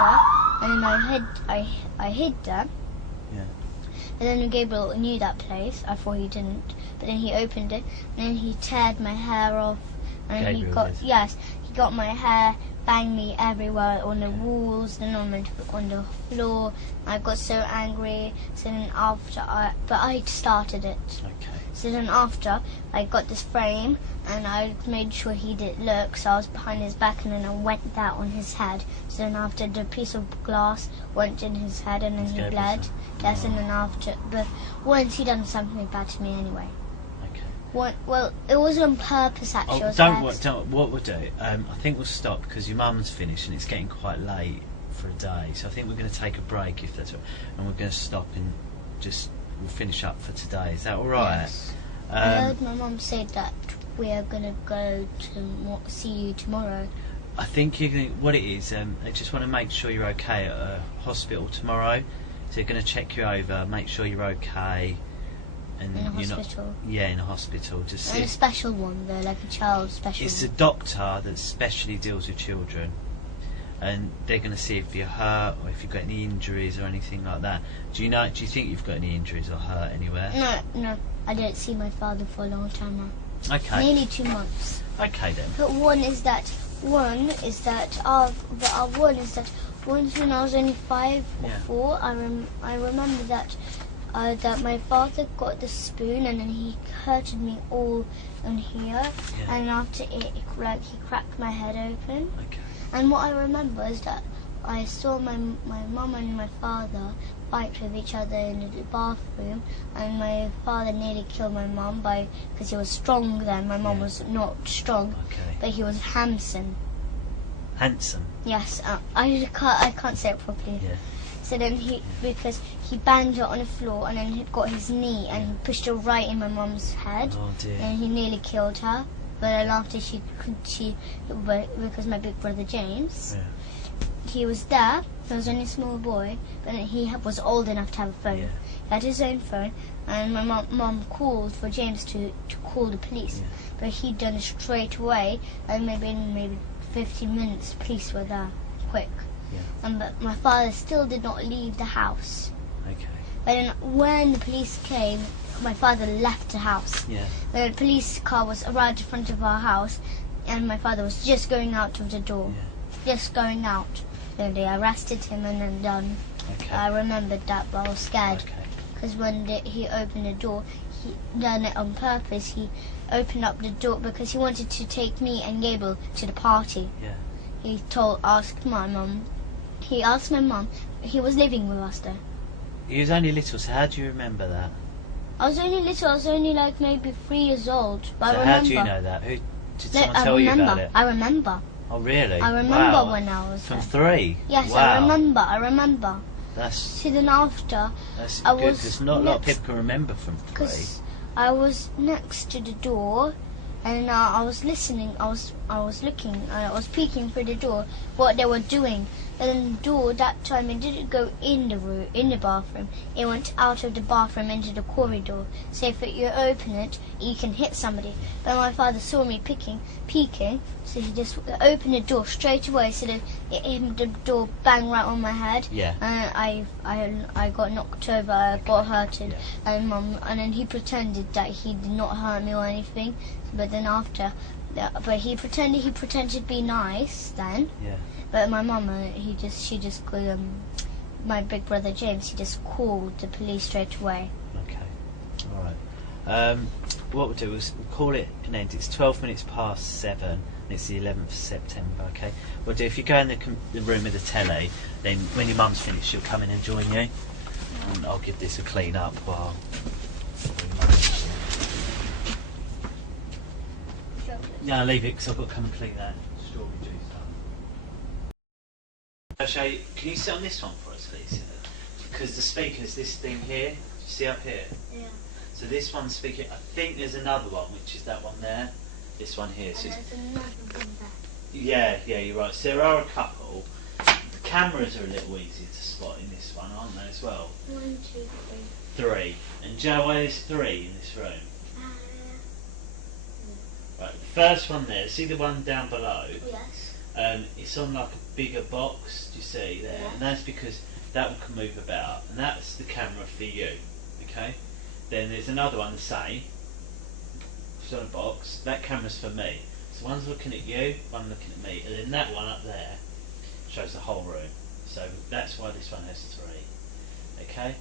there and then I hid there. And then Gabriel knew that place. I thought he didn't, but then he opened it, and then he teared my hair off, and he got my hair, banged me everywhere on the walls, then on the floor. I got so angry. So then but I started it. Okay. So then after, I got this frame, and I made sure he didn't look, so I was behind his back, and then I went that on his head. So then after, the piece of glass went in his head, and then he bled. Yes, and then after, but once he done something bad to me anyway. Well, it was on purpose actually. What we'll do, I think we'll stop because your mum's finished and it's getting quite late for a day, so I think we're going to take a break if that's all, and we're going to stop and we'll finish up for today. Is that alright? Yes. I heard my mum say that we are going to go to see you tomorrow. I think what it is, they just want to make sure you're okay at a hospital tomorrow, so they're going to check you over, make sure you're okay. And in a hospital? In a hospital. Just and a special one though, like a child special. It's a doctor that specially deals with children, and they're going to see if you're hurt or if you've got any injuries or anything like that. Do you think you've got any injuries or hurt anywhere? No, I don't see my father for a long time now. Okay. Nearly 2 months. Okay then. But one is that once when I was only 5 or 4, I remember that my father got the spoon and then he hurted me all on here, and after it, he cracked my head open. Okay. And what I remember is that I saw my mum and my father fight with each other in the bathroom, and my father nearly killed my mum because he was strong then. My mum was not strong, but he was handsome. Handsome? Yes, I can't say it properly. Yeah. So then because he banged her on the floor and then he got his knee and pushed her right in my mum's head. Oh dear. And he nearly killed her. But then after because my big brother James, he was there. He was only a small boy, but he was old enough to have a phone. Yeah. He had his own phone, and my mum called for James to call the police. Yeah. But he'd done it straight away, and maybe 15 minutes, the police were there, quick. Yeah. But my father still did not leave the house. Okay. But then when the police came, my father left the house. Yeah. The police car was right in front of our house, and my father was just going out of the door. Yeah. Just going out. Then they arrested him and then done. Okay. I remembered that, but I was scared. Okay. Because when he opened the door, he done it on purpose. He opened up the door because he wanted to take me and Gable to the party. Yeah. He asked my mum. He asked my mum. He was living with us though. He was only little, so how do you remember that? I was only little. I was only like maybe 3 years old. But So I remember. how do you know that? Did someone tell you about it? I remember. Oh really? I remember wow. when I was From there. 3? Yes, wow. I remember. That's See, then after, good, I was because not a lot of people can remember from 3. Because I was next to the door, and I was listening. I was looking. I was peeking through the door what they were doing. And then the door that time it didn't go in the room, in the bathroom. It went out of the bathroom into the corridor. So if you open it, you can hit somebody. But my father saw me peeking, so he just opened the door straight away. So that the door banged right on my head. Yeah. And I got knocked over. I got hurted. Yeah. And then he pretended that he did not hurt me or anything. But then after, but he pretended to be nice then. Yeah. But my mum, she just called my big brother James. He just called the police straight away. Okay. All right. What we'll do is we'll call it an end. It's 12 minutes past 7, and it's the 11th of September. Okay. We'll do. If you go in the room with the telly, then when your mum's finished, she'll come in and join you, and I'll give this a clean up while. No, leave it because I've got to come and clean that strawberry juice up. I'll show you. Can you sit on this one for us, please? Because the speaker's this thing here. Do you see up here? Yeah. So this one's speaking. I think there's another one, which is that one there. This one here. So There's another one there. yeah, you're right. So there are a couple. The cameras are a little easier to spot in this one, aren't they, as well? 1, 2, 3. 3. And do you know why there's 3 in this room? Right, the first one there, see the one down below? Yes. It's on like a bigger box, do you see there? Yeah. And that's because that one can move about, and that's the camera for you, okay? Then there's another one the same, it's on a box, that camera's for me. So one's looking at you, one looking at me, and then that one up there shows the whole room. So that's why this one has 3, okay?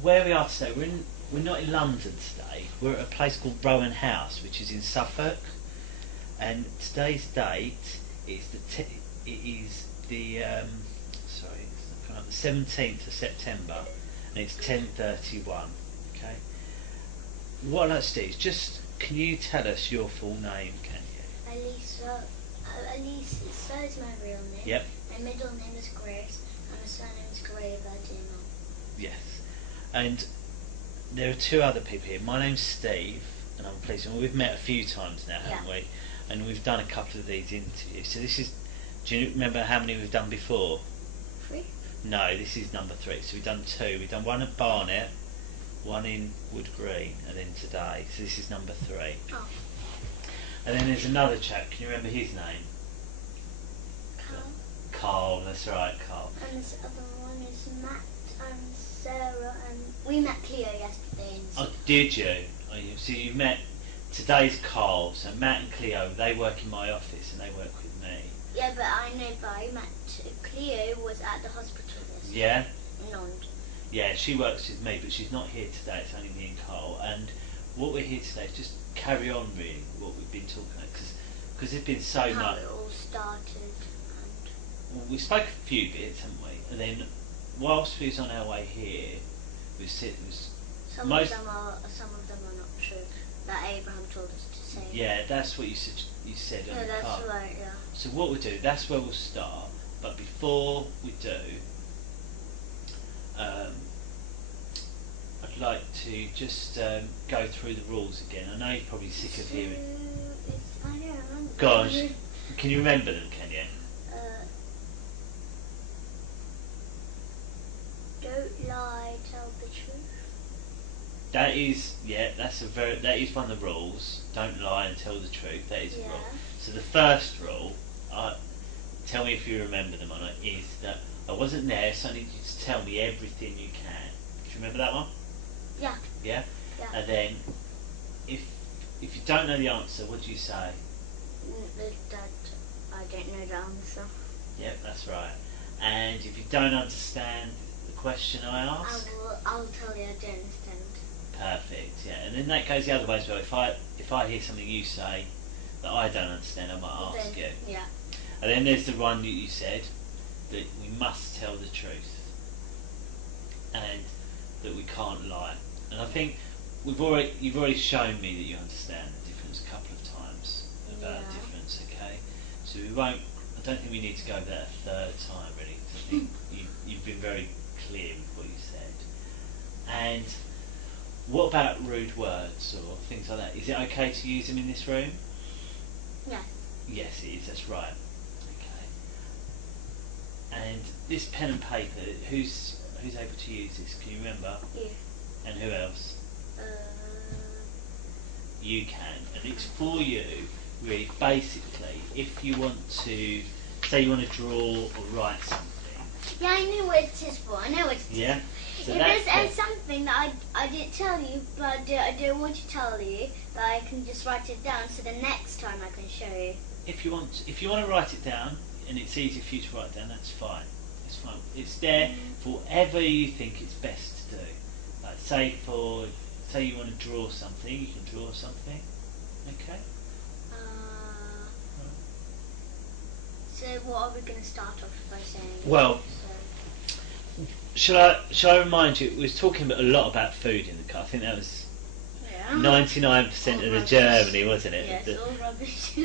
Where we are today, we're not in London today. We're at a place called Rowan House, which is in Suffolk. And today's date is the 17th of September, and it's 10:31. Okay. what I'd like to do is just, can you tell us your full name, can you? Elise is my real name. Yep. My middle name is Grace, and my surname is Graverdino. Yes. And there are two other people here. My name's Steve, and I'm a policeman. We've met a few times now, haven't we? And we've done a couple of these interviews. So this is, do you remember how many we've done before? 3? No, this is number 3. So we've done 2. We've done one at Barnet, one in Wood Green, and then today. So this is number 3. Oh. And then there's another chap. Can you remember his name? Carl. Carl, that's right, Carl. And this other one is Matt and Sarah, and we met Cleo yesterday. Oh, did you? Oh, so you met, today's Carl, so Matt and Cleo, they work in my office and they work with me. Yeah, but I know, but I met Cleo was at the hospital yesterday. Yeah? In London. Yeah, she works with me, but she's not here today, it's only me and Carl. And what we're here today is just carry on really what we've been talking about, because there's been so How much. it all started. Well, we spoke a few bits, haven't we? And then whilst we was on our way here, Some of them are not true. That Abraham told us to say. Yeah, that's what you said. You said on the car. That's right. Yeah. So what we'll do, that's where we'll start. But before we do, I'd like to just go through the rules again. I know you're probably sick of hearing. I don't remember. Gosh, can you remember them? Can you? Don't lie, tell the truth. That is, that is one of the rules. Don't lie and tell the truth. That is a rule. So the first rule, tell me if you remember them or not, is that I wasn't there, so I need you to tell me everything you can. Do you remember that one? Yeah. Yeah? Yeah. And then, if you don't know the answer, what do you say? That I don't know the answer. Yep, that's right. And if you don't understand the question I ask, I'll tell you I don't understand. Perfect. Yeah, and then that goes the other way as well. If I hear something you say that I don't understand, I might ask you. Yeah. And then there's the one that you said that we must tell the truth and that we can't lie. And I think you've already shown me that you understand the difference a couple of times about the difference. Okay, so we won't. I don't think we need to go over that a third time really. 'Cause I think you've been very clear with what you said. And what about rude words or things like that? Is it okay to use them in this room? Yeah. Yes, it is. That's right. Okay. And this pen and paper, who's able to use this? Can you remember? You. And who else? You can, and it's for you. Really, basically, if you want to, say you want to draw or write something. Yeah, I know what it is for. I know what it is. Yeah. So if there's something that I didn't tell you, but I don't want to tell you, that I can just write it down, so the next time I can show you. If you want to write it down, and it's easy for you to write down, that's fine. It's fine. It's there for whatever you think it's best to do. Like say you want to draw something, you can draw something. Okay. So what are we going to start off by saying? Well, shall I remind you? We was talking a lot about food in the car. I think that was 99% of the journey, wasn't it? Yes, all rubbish.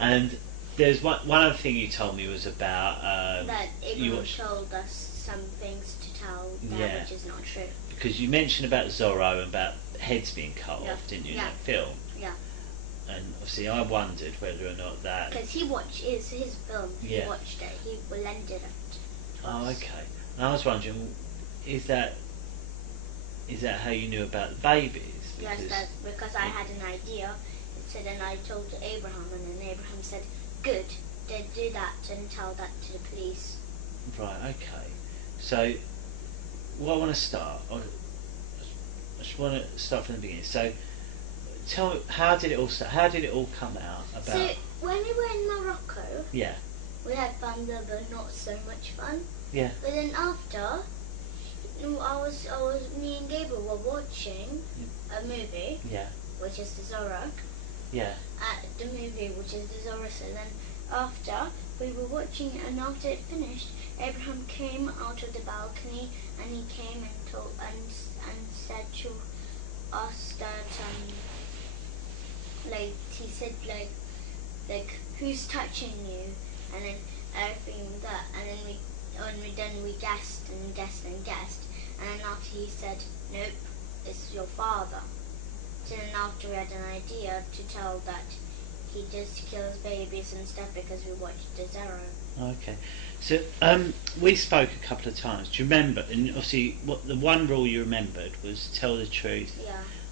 And there's one other thing you told me was about that Abraham told us some things to tell which is not true. Because you mentioned about Zorro and about heads being cut off, didn't you, in that film? Yeah. And obviously I wondered whether or not that... Because he watched his film, he watched it, he lended it to us. Oh, okay. And I was wondering, is that how you knew about the babies? Yes, because I had an idea. So then I told Abraham, and then Abraham said, good, then do that and tell that to the police. Right, okay. So, what I want to start, I just want to start from the beginning. So, tell me, how did it all start? How did it all come out? So, when we were in Morocco, we had fun there, but not so much fun. Yeah. But then after, me and Gabriel were watching a movie, which is the Zorro. Yeah. The movie, which is the Zorro. So then after we were watching it, and after it finished, Abraham came out of the balcony, and he came and told and said to asked that like he said like who's touching you, and then everything that, and then we guessed and guessed and guessed, and then after he said nope, it's your father. So then after we had an idea to tell that he just kills babies and stuff because we watched the Zero. Okay, so we spoke a couple of times. Do you remember? And obviously, what the one rule you remembered was tell the truth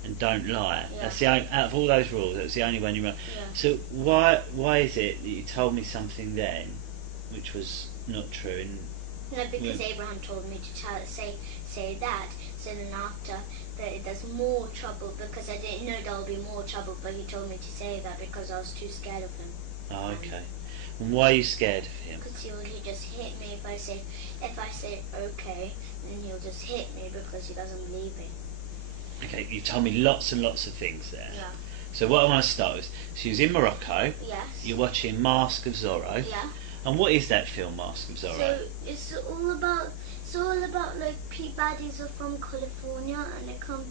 and don't lie. Yeah. That's the only, out of all those rules, that was the only one you remember. Yeah. So why is it that you told me something then, which was not true? And no, because Abraham told me to say that. So then after that, there's more trouble because I didn't know there would be more trouble, but he told me to say that because I was too scared of him. Oh, okay. And why are you scared of him? Because he'll just hit me if I say okay, then he'll just hit me because he doesn't believe me. Okay, you told me lots and lots of things there. Yeah. So what I want to start with, she was in Morocco. Yes. You're watching Mask of Zorro. Yeah. And what is that film, Mask of Zorro? So it's all about like baddies are from California and they come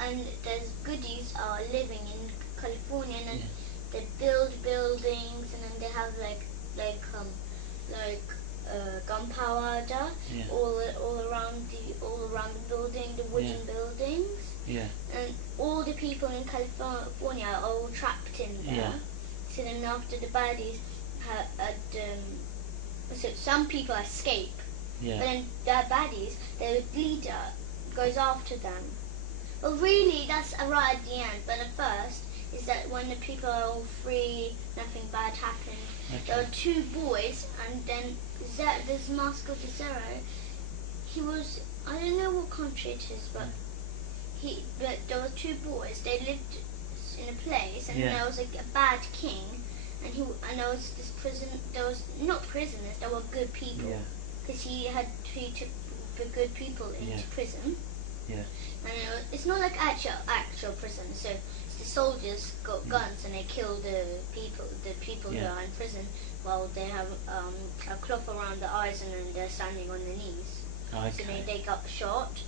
and there's goodies are living in California and they build buildings and then they have like gunpowder all around the building, the wooden buildings. Yeah. And all the people in California are all trapped in there. Yeah. So then after the baddies so some people escape. Yeah. But then the baddies, the leader goes after them. Well, really, that's right at the end. But at first, is that when the people are all free, nothing bad happened. Okay. There were two boys, and then this Mask of the Zero, he was, I don't know what country it is, but there were two boys. They lived in a place, and there was like a bad king, and there was this prison. There was not prisoners. There were good people. Yeah. Because he took the good people into prison. Yeah. And it's not like actual prison. So the soldiers got guns and they kill the people who are in prison while they have a cloth around their eyes and then they're standing on their knees. Okay. So they got shot,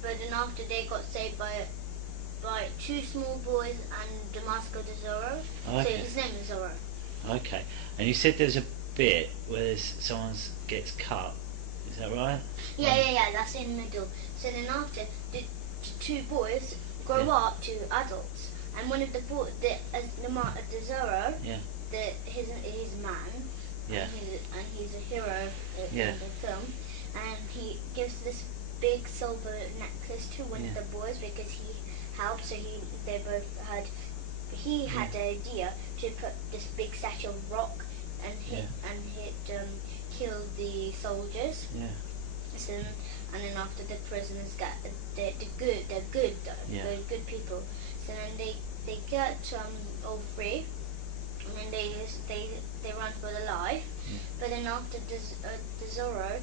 but then after they got saved by two small boys and the Mask of the Zorro. Okay. So his name is Zorro. Okay. And you said there's a bit where someone gets cut. Is that right? Yeah. That's in the middle. So then after the two boys grow up to adults, and one of the Zorro, he's a man, and he's a hero in the film, and he gives this big silver necklace to one of the boys because he helped. So he had the idea to put this big statue of rock and kill the soldiers. Yeah. So, and then after the prisoners get they're good people. So then they get all free, and then they run for their life. Yeah. But then after the Zorro,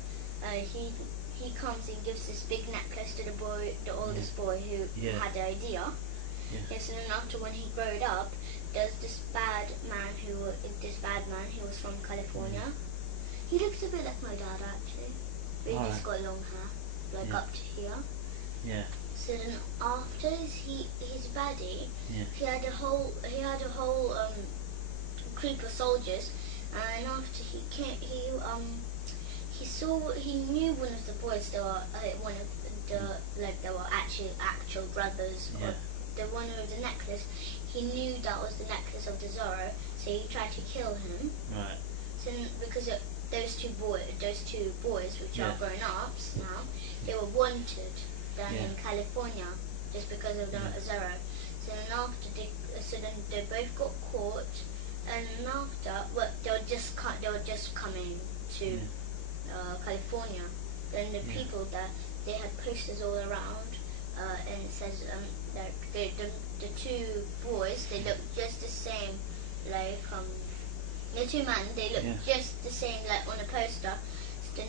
he comes and gives this big necklace to the oldest boy who had the idea. Yeah. Yes, and then after when he growed up, there's this bad man who was from California. He looks a bit like my dad actually, but he's got long hair, up to here. Yeah. So then after his baddie, he had a whole group of soldiers, and after he came, he knew one of the boys. They were they were actual brothers. Yeah. Or the one with the necklace. He knew that was the necklace of the Zorro, so he tried to kill him. Right. So because those two boys, which are grown ups now, they were wanted down in California just because of the Zorro. So then they both got caught, and they were just coming to California. Then the people there, they had posters all around, and it says the two boys, they look just the same, the two men, they look just the same on a poster. So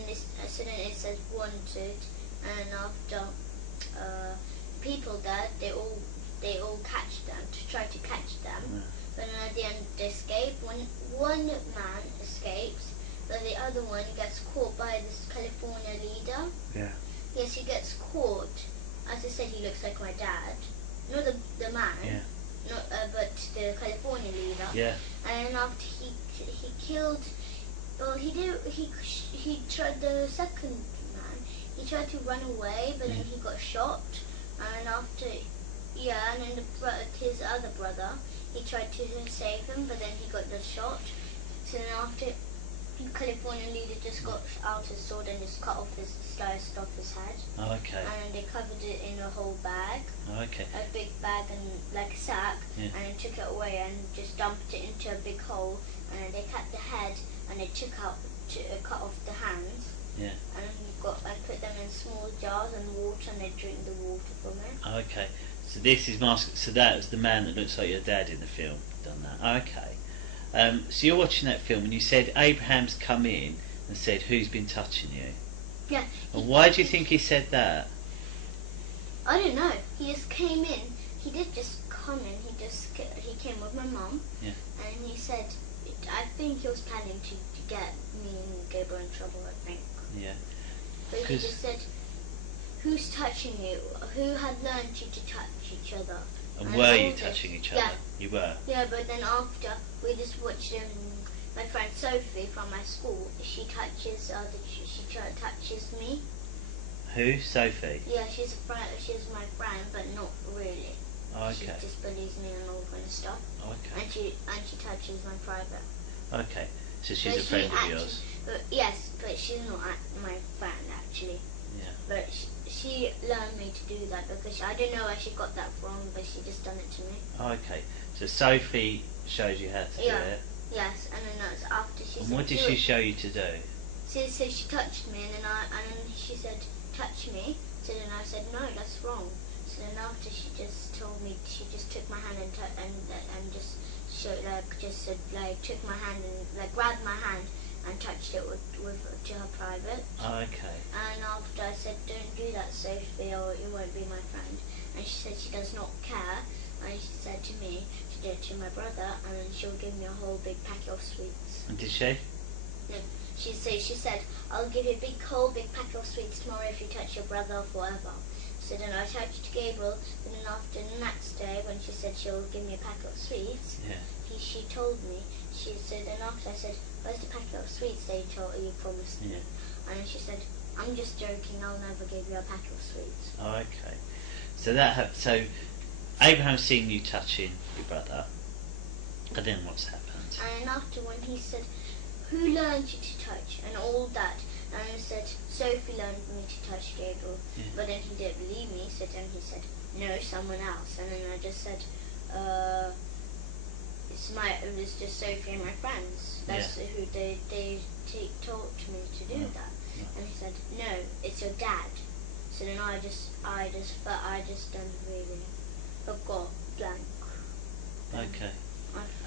then it says wanted, and after people there, they all catch them to try to catch them. But then at the end they escape. One man escapes, but the other one gets caught by this California leader. Yeah. Yes, he gets caught. As I said, he looks like my dad. not the man. Yeah. Not, but the California leader. Yeah. And then after he killed, well, he tried the second man. He tried to run away, but then he got shot. And after, and then his other brother, he tried to save him, but then he got just shot. So then after, the California leader just got out his sword and just sliced off his head. Oh, okay. And they covered it in a whole bag. Oh, okay. A big bag and like a sack, Yeah. and they took it away and just dumped it into a big hole. And they cut the head and they cut off the hands. Yeah. And put them in small jars and water, and they drink the water from it. Oh, okay. So this is So that was the man that looks like your dad in the film. Done that. Oh, okay. So you're watching that film, and you said Abraham's come in and said, "Who's been touching you?" Yeah. And why do you think he said that? I don't know. He just came in. He did just come in. He came with my mum. Yeah. And he said, I think he was planning to get me and Gabriel in trouble, I think. Yeah. But he just said, "Who's touching you? Who had learned you to touch each other?" And were you touching each other? Yeah. You were? Yeah, but then after, we just watched my friend Sophie from my school. She touches me. Who? Sophie? Yeah, she's my friend, but not really. Oh, okay. She just bullies me and all kind of stuff. Oh, okay. And she touches my private. Okay. So she's a friend of yours? Yes, but she's not my friend actually. Yeah. But she learned me to do that because I don't know where she got that from, but she just done it to me. Oh, okay. So Sophie showed you how to do it? Yes, and then that's after she said. And what did she show you to do? So she touched me, and then she said, "Touch me." So then I said, "No, that's wrong." So then after she just told me, she just took my hand and just showed took my hand and grabbed my hand and touched it to her private. Oh, okay. And after I said, "Don't do that, Sophie, or you won't be my friend." And she said she does not care. And she said to me to do it to my brother, and then she'll give me a whole big packet of sweets. And did she? No. She said, "I'll give you a whole big packet of sweets tomorrow if you touch your brother forever." So then I touched Gabriel, and then after the next day, when she said she'll give me a packet of sweets, she told me. So then after I said, "Where's the packet of sweets that you promised me?" And then she said, "I'm just joking. I'll never give you a packet of sweets." Oh, okay. So so Abraham's seen you touching your brother, and then what's happened? And after when he said, "Who learned you to touch?" and all that, and I said, "Sophie learned me to touch Gabriel." But then he didn't believe me, so then he said, "No, someone else." And then I just said, it was just Sophie and my friends. That's who they taught me to do that. And he said, "No, it's your dad." So then I just done really forgot blank. Okay.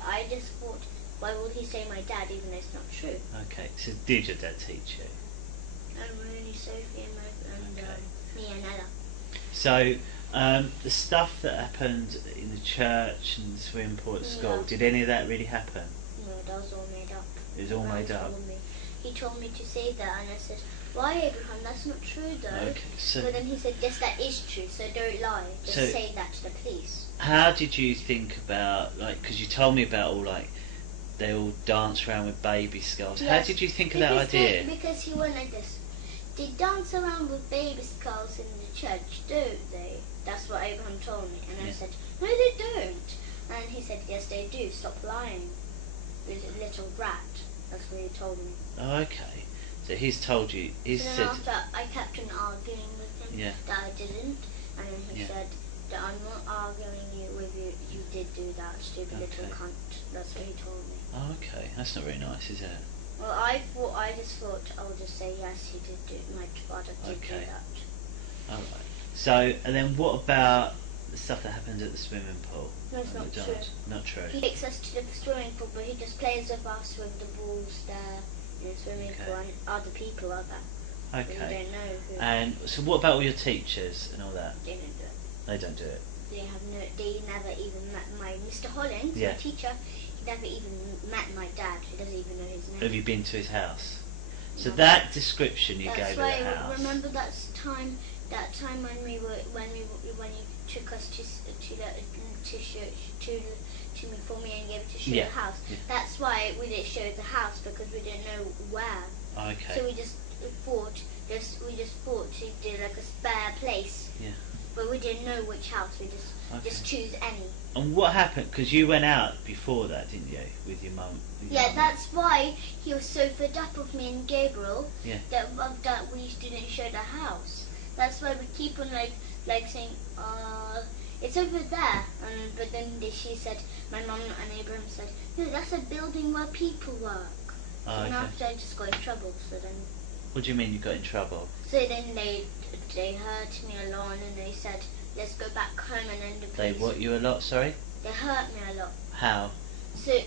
I just thought, why would he say my dad even though it's not true? Okay. So did your dad teach you? And really Sophie and me and Ella. So the stuff that happened in the church and the swimming pool at school, did any of that really happen? No, that was all made up. It was all made up? He told me to say that, and I said, "Why, Abraham? That's not true, though." Okay, so but then he said, "Yes, that is true, so don't lie. Just say that to the police." How did you think about, because you told me about they all dance around with baby skulls. Yes, how did you think of that idea? Because he went like this. They dance around with baby skulls in the church, don't they? That's what Abraham told me. And I said, "No, they don't." And he said, "Yes, they do. Stop lying. You're a little brat." That's what he told me. Oh, okay. So he's told you. He's then said. After I kept on arguing with him that I didn't, and then he said that I'm not arguing with you. You did do that, stupid little cunt. That's what he told me. Oh, okay. That's not very nice, is it? Well, I just thought I'll just say yes. He did do. My father did do that. All right. So, and then what about the stuff that happened at the swimming pool? No, it's not true. Not true. He takes us to the swimming pool, but he just plays with us with the balls there in the swimming pool, and other people are there. Okay. We don't know who. And so, what about all your teachers and all that? They don't do it. They don't do it. They never even met my Mr. Hollins, my teacher. He never even met my dad. He doesn't even know his name. Have you been to his house? So that description you gave of the house. Remember that time that time when you took us for me and gave it to show the house. Yeah. That's why we didn't show the house, because we didn't know where. Okay. So we just thought to do like a spare place. Yeah. But we didn't know which house. We just choose any. And what happened? Because you went out before that, didn't you, with your mum? Yeah, that's why he was so fed up with me and Gabriel. Yeah. That we didn't show the house. That's why we keep on like saying, it's over there. But then she said, my mum and Abraham said, no, that's a building where people work. And after I just got in trouble. So then. What do you mean you got in trouble? So then they hurt me a lot, and they said, let's go back home, and then the police. They what you a lot? Sorry. They hurt me a lot. How? So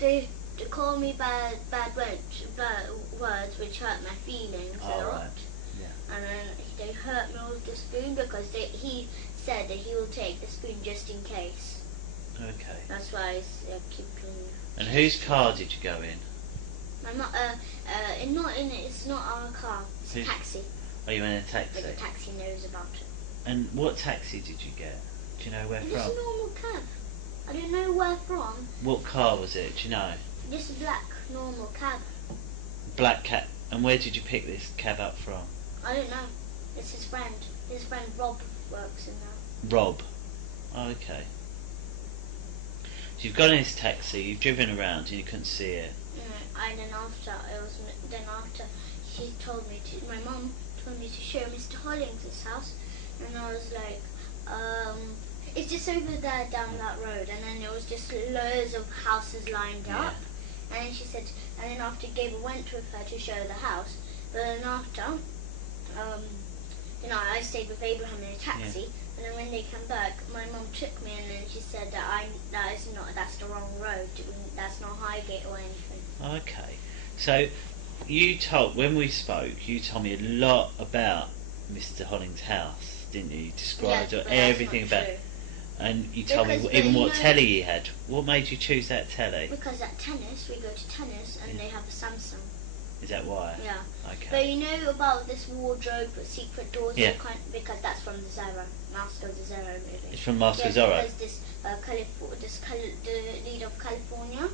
they called me bad words, which hurt my feelings a lot. Right. Yeah. And then they hurt me with the spoon because he said that he will take the spoon just in case. Okay. That's why I keep doing it. And whose car did you go in? My mum, it's not our car. It's a taxi. Oh, you went in a taxi. But the taxi knows about it. And what taxi did you get? Do you know where from? Just a normal cab. I don't know where from. What car was it? Do you know? Just a black normal cab. Black cab. And where did you pick this cab up from? I don't know. It's his friend. His friend Rob works in there. Rob. Oh, okay. So you've got in this taxi, you've driven around and you couldn't see it. And then after she told me to, my mum told me to show Mr. Hollings' house, and I was like, it's just over there down that road, and then there was just loads of houses lined up, and then she said, and then after Gabriel went with her to show the house, but then after, I stayed with Abraham in a taxi, and then when they came back, my mum took me, and then she said that that's the wrong road, that's not Highgate or anything. Okay, so when we spoke, you told me a lot about Mr. Hollings' house, didn't you? You described everything about it. And you told me even what telly he had. What made you choose that telly? Because at tennis, we go to tennis and they have a Samsung. Is that why? Yeah. Okay. But you know about this wardrobe with secret doors? Yeah. Because that's from the Mask of the Zorro movie. It's from Mask of Zorro? Because the leader of California,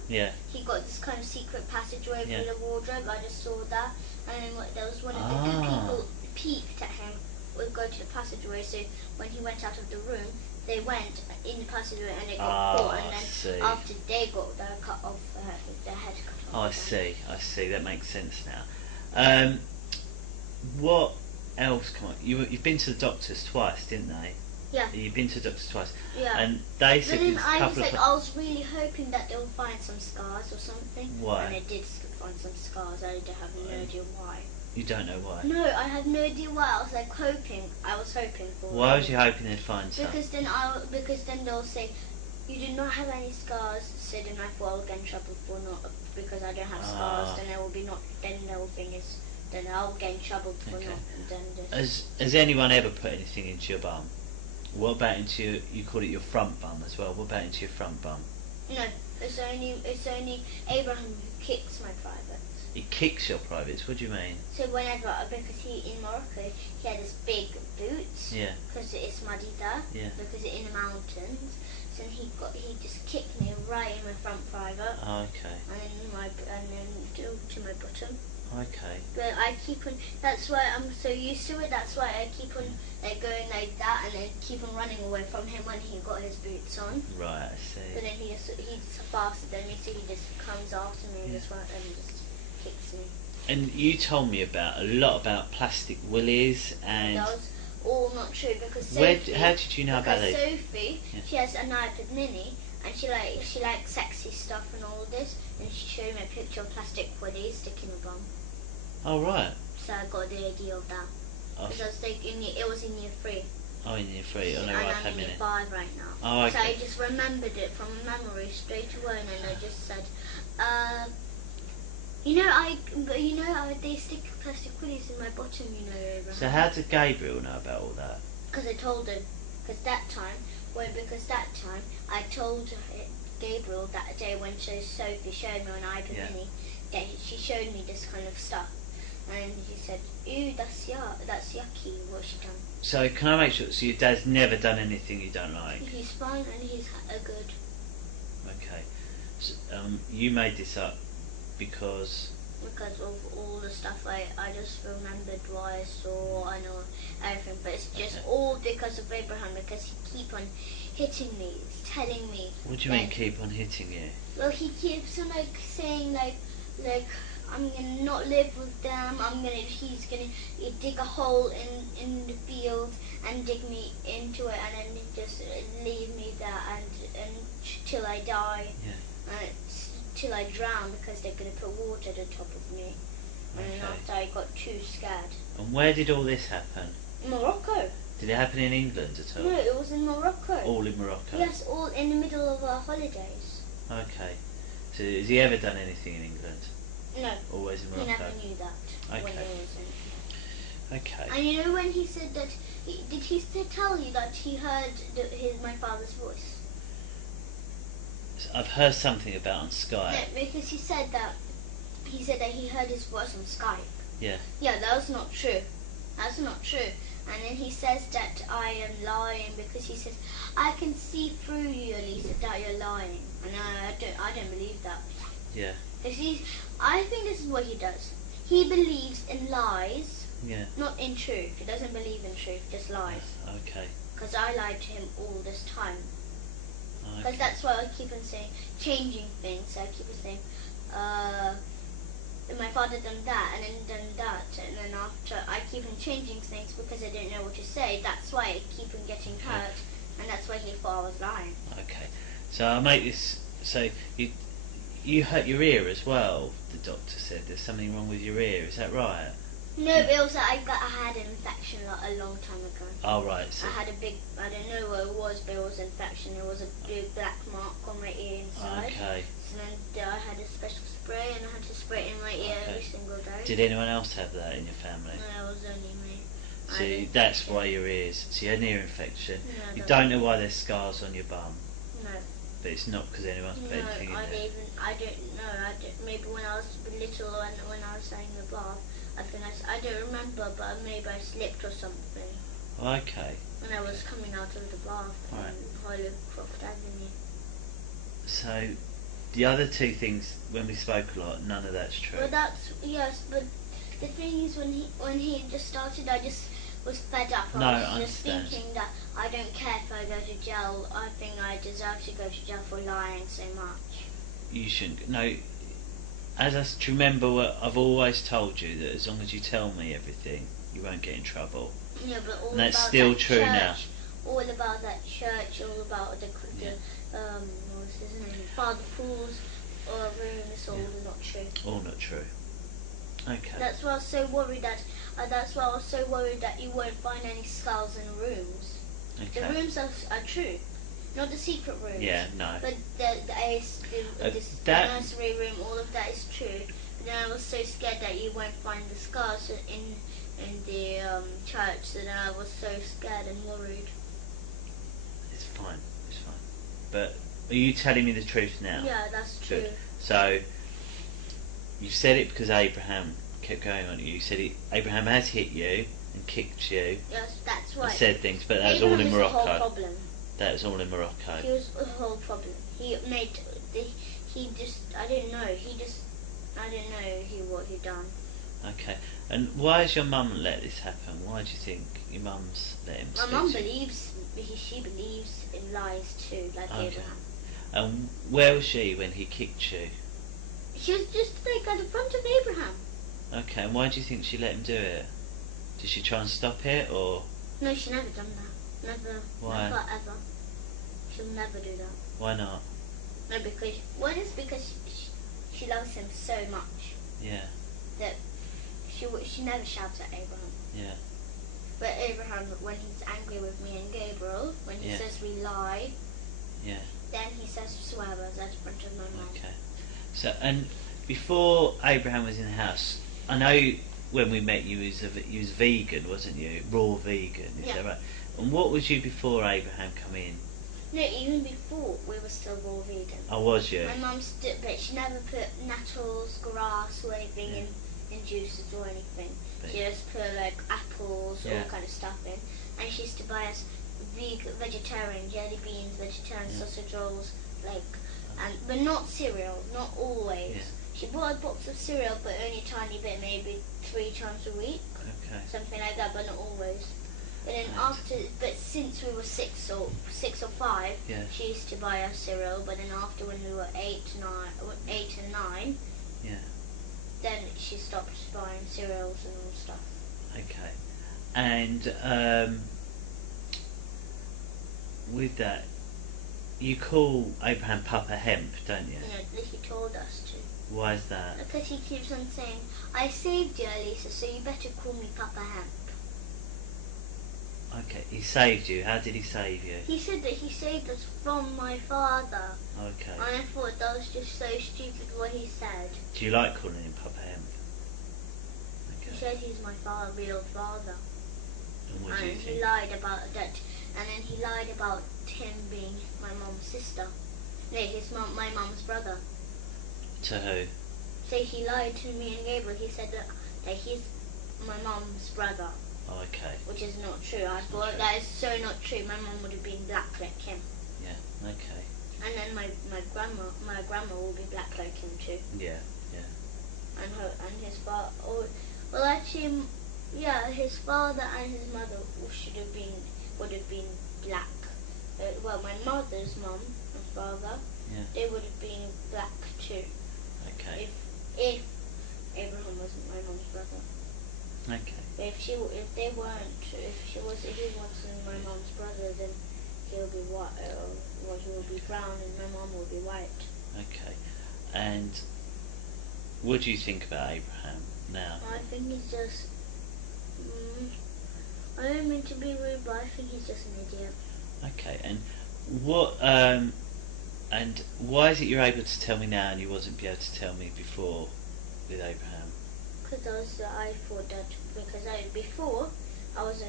he got this kind of secret passageway through the wardrobe. I just saw that. And then there was one of the people peeked at him, would go to the passageway. So when he went out of the room, they went in the passageway and they got caught, and then after they got their head cut off. I see. That makes sense now. What else? Come on, you've been to the doctors twice, didn't they? Yeah. You've been to the doctors twice. Yeah. And they said but then I was really hoping that they'll find some scars or something. Why? And they did find some scars. I have no idea why. You don't know why? No, I have no idea why. I was hoping for. Why was you hoping they'd find some? Because then they'll say, you do not have any scars. So then I thought I'll get in trouble for not, because I don't have scars. Then then I'll get in trouble for not. Has anyone ever put anything into your bum? What about into you call it your front bum as well? What about into your front bum? No, it's only Abraham who kicks my privates. He kicks your privates? What do you mean? So because in Morocco, he had this big boots. Yeah. Because it's muddy there. Yeah. Because it's in the mountains. So he just kicked me right in my front private. Oh, okay. And then to my bottom. Okay. But I keep on. That's why I'm so used to it. That's why I keep on going like that, and then keep on running away from him when he got his boots on. Right, I see. But then he's faster than me, so he just comes after me and just kicks me. And you told me a lot about plastic willies and. That was all not true because Sophie. How did you know about that? Sophie, she has an iPad Mini. And she likes sexy stuff and all this, and she showed me a picture of plastic willies sticking a bum. Oh right. So I got the idea of that. Because I was thinking it was in year 3. Oh, in year 3. And I'm in year 5 right now. Oh, okay. So I just remembered it from memory straight away, and then I just said, they stick plastic willies in my bottom, Abraham. So how did Gabriel know about all that? Because I told him. Because that time I told Gabriel that day when Sophie showed me on iPad Mini that she showed me this kind of stuff. And he said, "Ew, that's yucky. What's she done?" So can I make sure? So your dad's never done anything you don't like? He's fine and he's good. Okay. So, you made this up because of all the stuff I just remembered what I saw. I know everything, but it's just all because of Abraham, because he keep on hitting me. He's telling me. What do you mean keep on hitting you? Well, he keeps on saying I'm gonna not live with them. He's gonna dig a hole in the field and dig me into it, and then just leave me there and till I die. Yeah. Till I drown, because they're gonna put water at the top of me. And then after I got too scared. And where did all this happen? Morocco. Did it happen in England at all? No, it was in Morocco. All in Morocco? Yes, all in the middle of our holidays. Okay. So has he ever done anything in England? No. Always in Morocco? He never knew that when he was in. Okay. And you know when he said that, did he tell you that he heard my father's voice? So I've heard something about on Skype. No, because he said that he heard his voice on Skype. Yeah. Yeah, that was not true. That's not true. And then he says that I am lying, because he says, I can see through you, Elisa, that you're lying. And I don't believe that. Yeah. I think this is what he does. He believes in lies, Yeah. not in truth. He doesn't believe in truth, just lies. Okay. Because I lied to him all this time. Because Okay. that's why I keep on saying, changing things. I keep on saying, my father done that, and then done that, and then after I keep on changing things because I don't know what to say. That's why I keep on getting hurt, and that's why he thought I was lying. Okay. So I'll make this. So you hurt your ear as well. The doctor said there's something wrong with your ear. Is that right? No, but also I had an infection a long time ago. Oh right. So I had a big, I don't know what it was, but it was an infection. There was a big black mark on my ear inside. Okay. So then I had a special spray, and I had to spray it in my ear every single day. Did anyone else have that in your family? No, it was only me. So that's why your ears. So you had an ear infection. No, You don't know why there's scars on your bum. No. But it's not because anyone's put anything in there. I don't know. Maybe when I was little and when I was in the bath, I don't remember, but maybe I slipped or something. Okay. When I was coming out of the bath Right. on Holycroft Avenue. So the other two things, when we spoke a lot, none of that's true. Well, yes, but the thing is, when he just started, I just was fed up. I was just thinking that I don't care if I go to jail. I think I deserve to go to jail for lying so much. You shouldn't. No. As I remember, what I've always told you, that as long as you tell me everything, you won't get in trouble. Yeah, but all And that's about still that true church, now. All about that church, all about the what's his name, Father Paul's room is all not true. All not true. Okay. That's why I was so worried that you won't find any skulls in rooms. Okay. The rooms are true, not the secret rooms. Yeah, no. But the nursery room, all of that is true. But then I was so scared that you won't find the scars in the church, that I was so scared and worried. It's fine. It's fine. But are you telling me the truth now? Yeah, that's true. Good. So you said it because Abraham kept going on you. You said Abraham has hit you and kicked you. Yes, that's right. And said things, but that was Abraham all in is Morocco. The whole problem. That was all in Morocco. He was the whole problem. I don't know what he done. Okay. And why has your mum let this happen? Why do you think your mum's let him My speak mum to you? she believes in lies too, like Okay. Abraham. And where was she when he kicked you? She was just like at the front of Abraham. Okay, and why do you think she let him do it? Did she try and stop it, or No, she never done that. Never. Why? Never ever. She'll never do that. why not? No, because she loves him so much Yeah, that she never shouts at Abraham. yeah. But Abraham, when he's angry with me and Gabriel, when he Yeah. says we lie, Yeah. then he says swear words at the front of my mouth. Okay. So, and before Abraham was in the house, I know when we met you was vegan, wasn't you? Raw vegan, is Yeah. that right? And what was you before Abraham come in? No, even before we were still raw vegan. Oh, was you? My mum but she never put nettles, grass, or anything in juices or anything. But She just put like apples, Yeah. all kind of stuff in. And she used to buy us vegetarian jelly beans, vegetarian Yeah. sausage rolls, like, but not cereal, not always. Yeah. She bought a box of cereal, but only a tiny bit, maybe 3 times a week, okay. something like that, but not always. But then Right. but since we were 6 or 5, Yeah. she used to buy us cereal. But then after, when we were 8 and 9, Yeah. then she stopped buying cereals and all stuff. Okay. And with that, you call Abraham Papa Hemp, don't you? You know, he told us to. Why is that? Because he keeps on saying, "I saved you, Elisa, so you better call me Papa Hemp." Okay, he saved you. How did he save you? He said that he saved us from my father. Okay. And I thought that was just so stupid what he said. Do you like calling him Papa Hemp? He Okay. said he's my real father. And what do you And he think? lied about that. And then he lied about him being my mum's sister. No, my mum's brother. To who? So he lied to me and Gabriel. He said that he's my mum's brother, Oh, okay. which is not true. I It's not thought true. that is so not true. My mum would have been black like him. Yeah. Okay. And then my grandma will be black like him too. Yeah. Yeah. And his father. Oh, well, actually, yeah, his father and his mother would have been black. Well, my mother's mum and father, Yeah. they would have been black too. Okay. If Abraham wasn't my mum's brother. Okay. But if he wasn't my mum's brother, then he'll be white. Well, he will be brown, and my mum will be white. Okay. And what do you think about Abraham now? I think he's just. I don't mean to be rude, but I think he's just an idiot. Okay. And what? And why is it you're able to tell me now and you wasn't able to tell me before with Abraham? Because I thought that before I was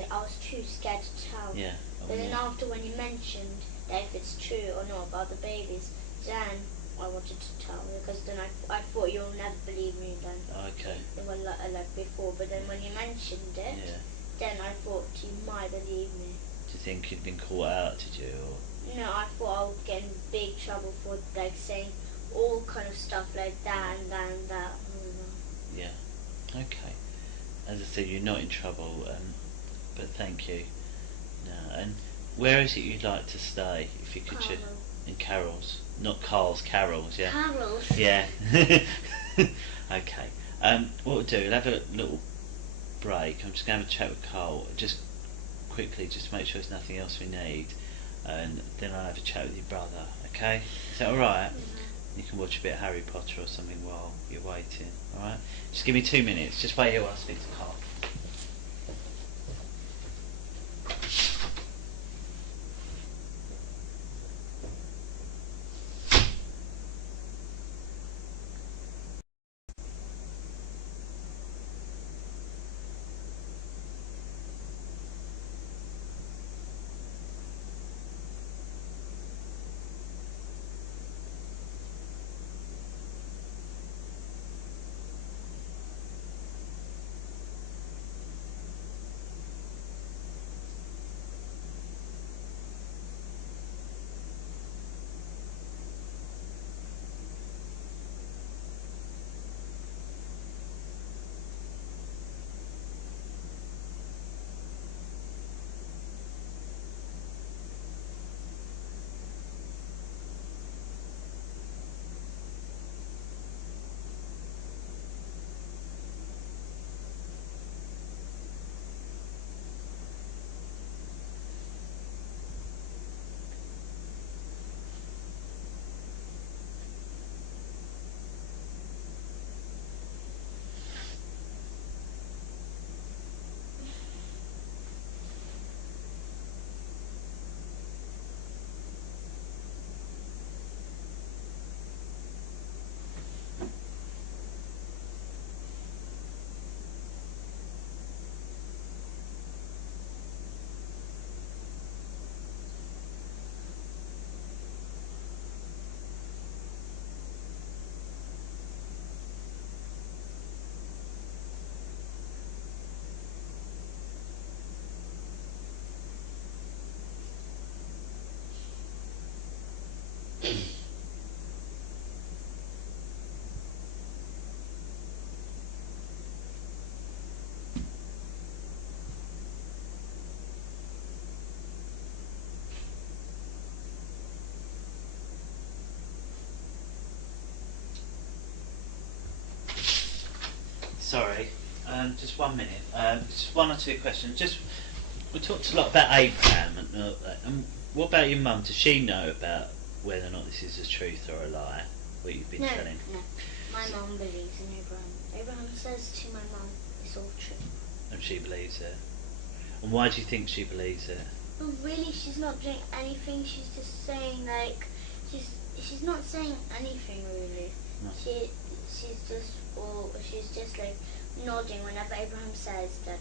too scared to tell. Yeah. But then after, when you mentioned that if it's true or not about the babies, then I wanted to tell, because then I thought you'll never believe me then. Okay. Well, like before, but then when you mentioned it, Yeah. then I thought you might believe me. Do you think you'd been caught out, did you? Or? No, I thought I would get in big trouble for like saying all kind of stuff like that and that and that. I don't know. Yeah. Okay. As I said, you're not in trouble, but thank you. No. And where is it you'd like to stay, if you could choose? Carol. In Carol's, not Carl's. Carol's, yeah. Carol's. Yeah. Okay. What we'll do, we'll have a little break. I'm just going to have a chat with Carl, just quickly, just to make sure there's nothing else we need, and then I'll have a chat with your brother. Okay? Is that all right? Mm-hmm. You can watch a bit of Harry Potter or something while you're waiting. All right? Just give me 2 minutes. Just wait here while I speak to Carl. sorry. Just 1 minute. Just one or two questions. We talked a lot about Abraham, and what about your mum? Does she know about whether or not this is a truth or a lie? What you've been telling? No. My mum believes in Abraham. Abraham says to my mum, it's all true. And she believes it. And why do you think she believes it? Well, really, she's not doing anything. She's just saying she's not saying anything really. No. She's just like nodding whenever Abraham says that.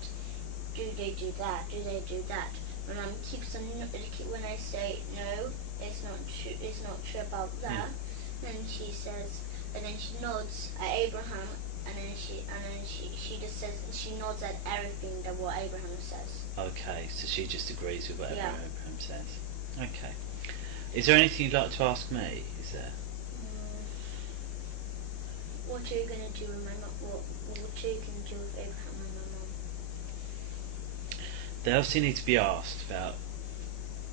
Do they do that? Do they do that? My mum keeps on when I say no, it's not true. It's not true about that. Then she says, and then she nods at Abraham, and then she just says she nods at everything that what Abraham says. Okay, so she just agrees with whatever Abraham says. Okay. Is there anything you'd like to ask me? Is there? What are you going to do with my mum? What are you going to do with Abraham and my mum? They obviously need to be asked about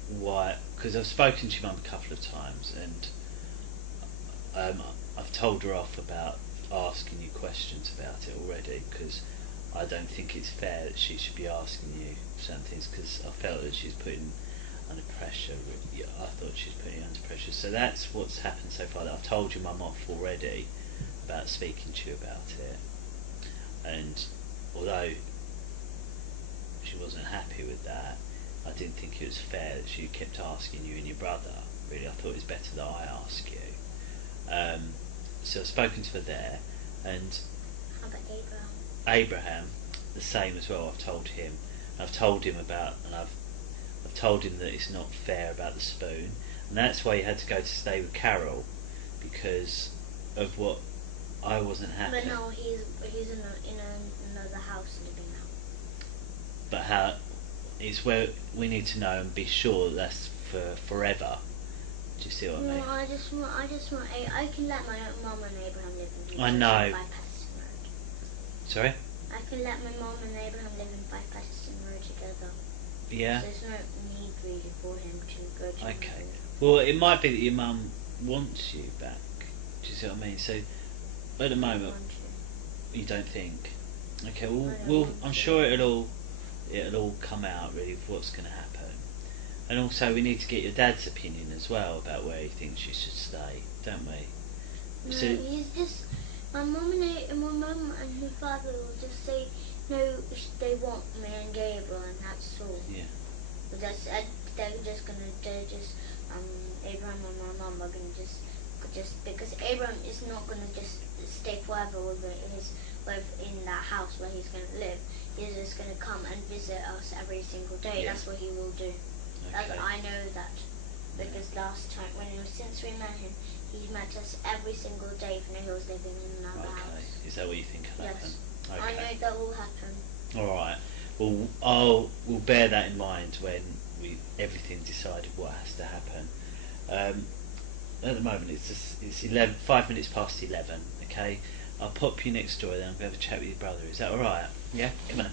why, because I've spoken to your mum a couple of times, and I've told her off about asking you questions about it already, because I don't think it's fair that she should be asking you certain things, because I felt that she's putting under pressure. I thought she was putting you under pressure. So that's what's happened so far. That I've told your mum off already about speaking to you about it, and although she wasn't happy with that, I didn't think it was fair that she kept asking you and your brother. Really, I thought it was better that I ask you. So I've spoken to her there, and how about Abraham? Abraham, the same as well. I've told him. I've told him about, and I've told him that it's not fair about the spoon, and that's why he had to go to stay with Carol, because of what I wasn't happy. But no, he's in another house living now. But how? It's where we need to know and be sure that's for forever. Do you see what I mean? No, I just want. I can let my mum and Abraham live in. I know. By Patterson Road. Sorry? I can let my mum and Abraham live in by Patterson Road together. Yeah. There's no need really for him to go to. Okay. Well, it might be that your mum wants you back. Do you see what I mean? So, at the moment, you don't think. Okay. Well, I'm sure it'll all come out really of what's going to happen. And also, we need to get your dad's opinion as well about where he thinks you should stay, don't we? No, So, he's just my mum and her father will just say no. They want me and Gabriel, and that's all. yeah. But Abraham and my mum are gonna just because Abraham is not gonna just stay forever in that house where he's gonna live. He's just gonna come and visit us every single day. Yeah. That's what he will do. Okay. I know that because last time since we met him, he met us every single day even though he was living in another house. Is that what you think will happen? Yes. Okay. I know that will happen. All right. Well, we'll bear that in mind when everything decided what has to happen. At the moment, it's 5 minutes past 11. Okay. I'll pop you next door, then I'm going to have a chat with your brother. Is that all right? Yeah. Come on.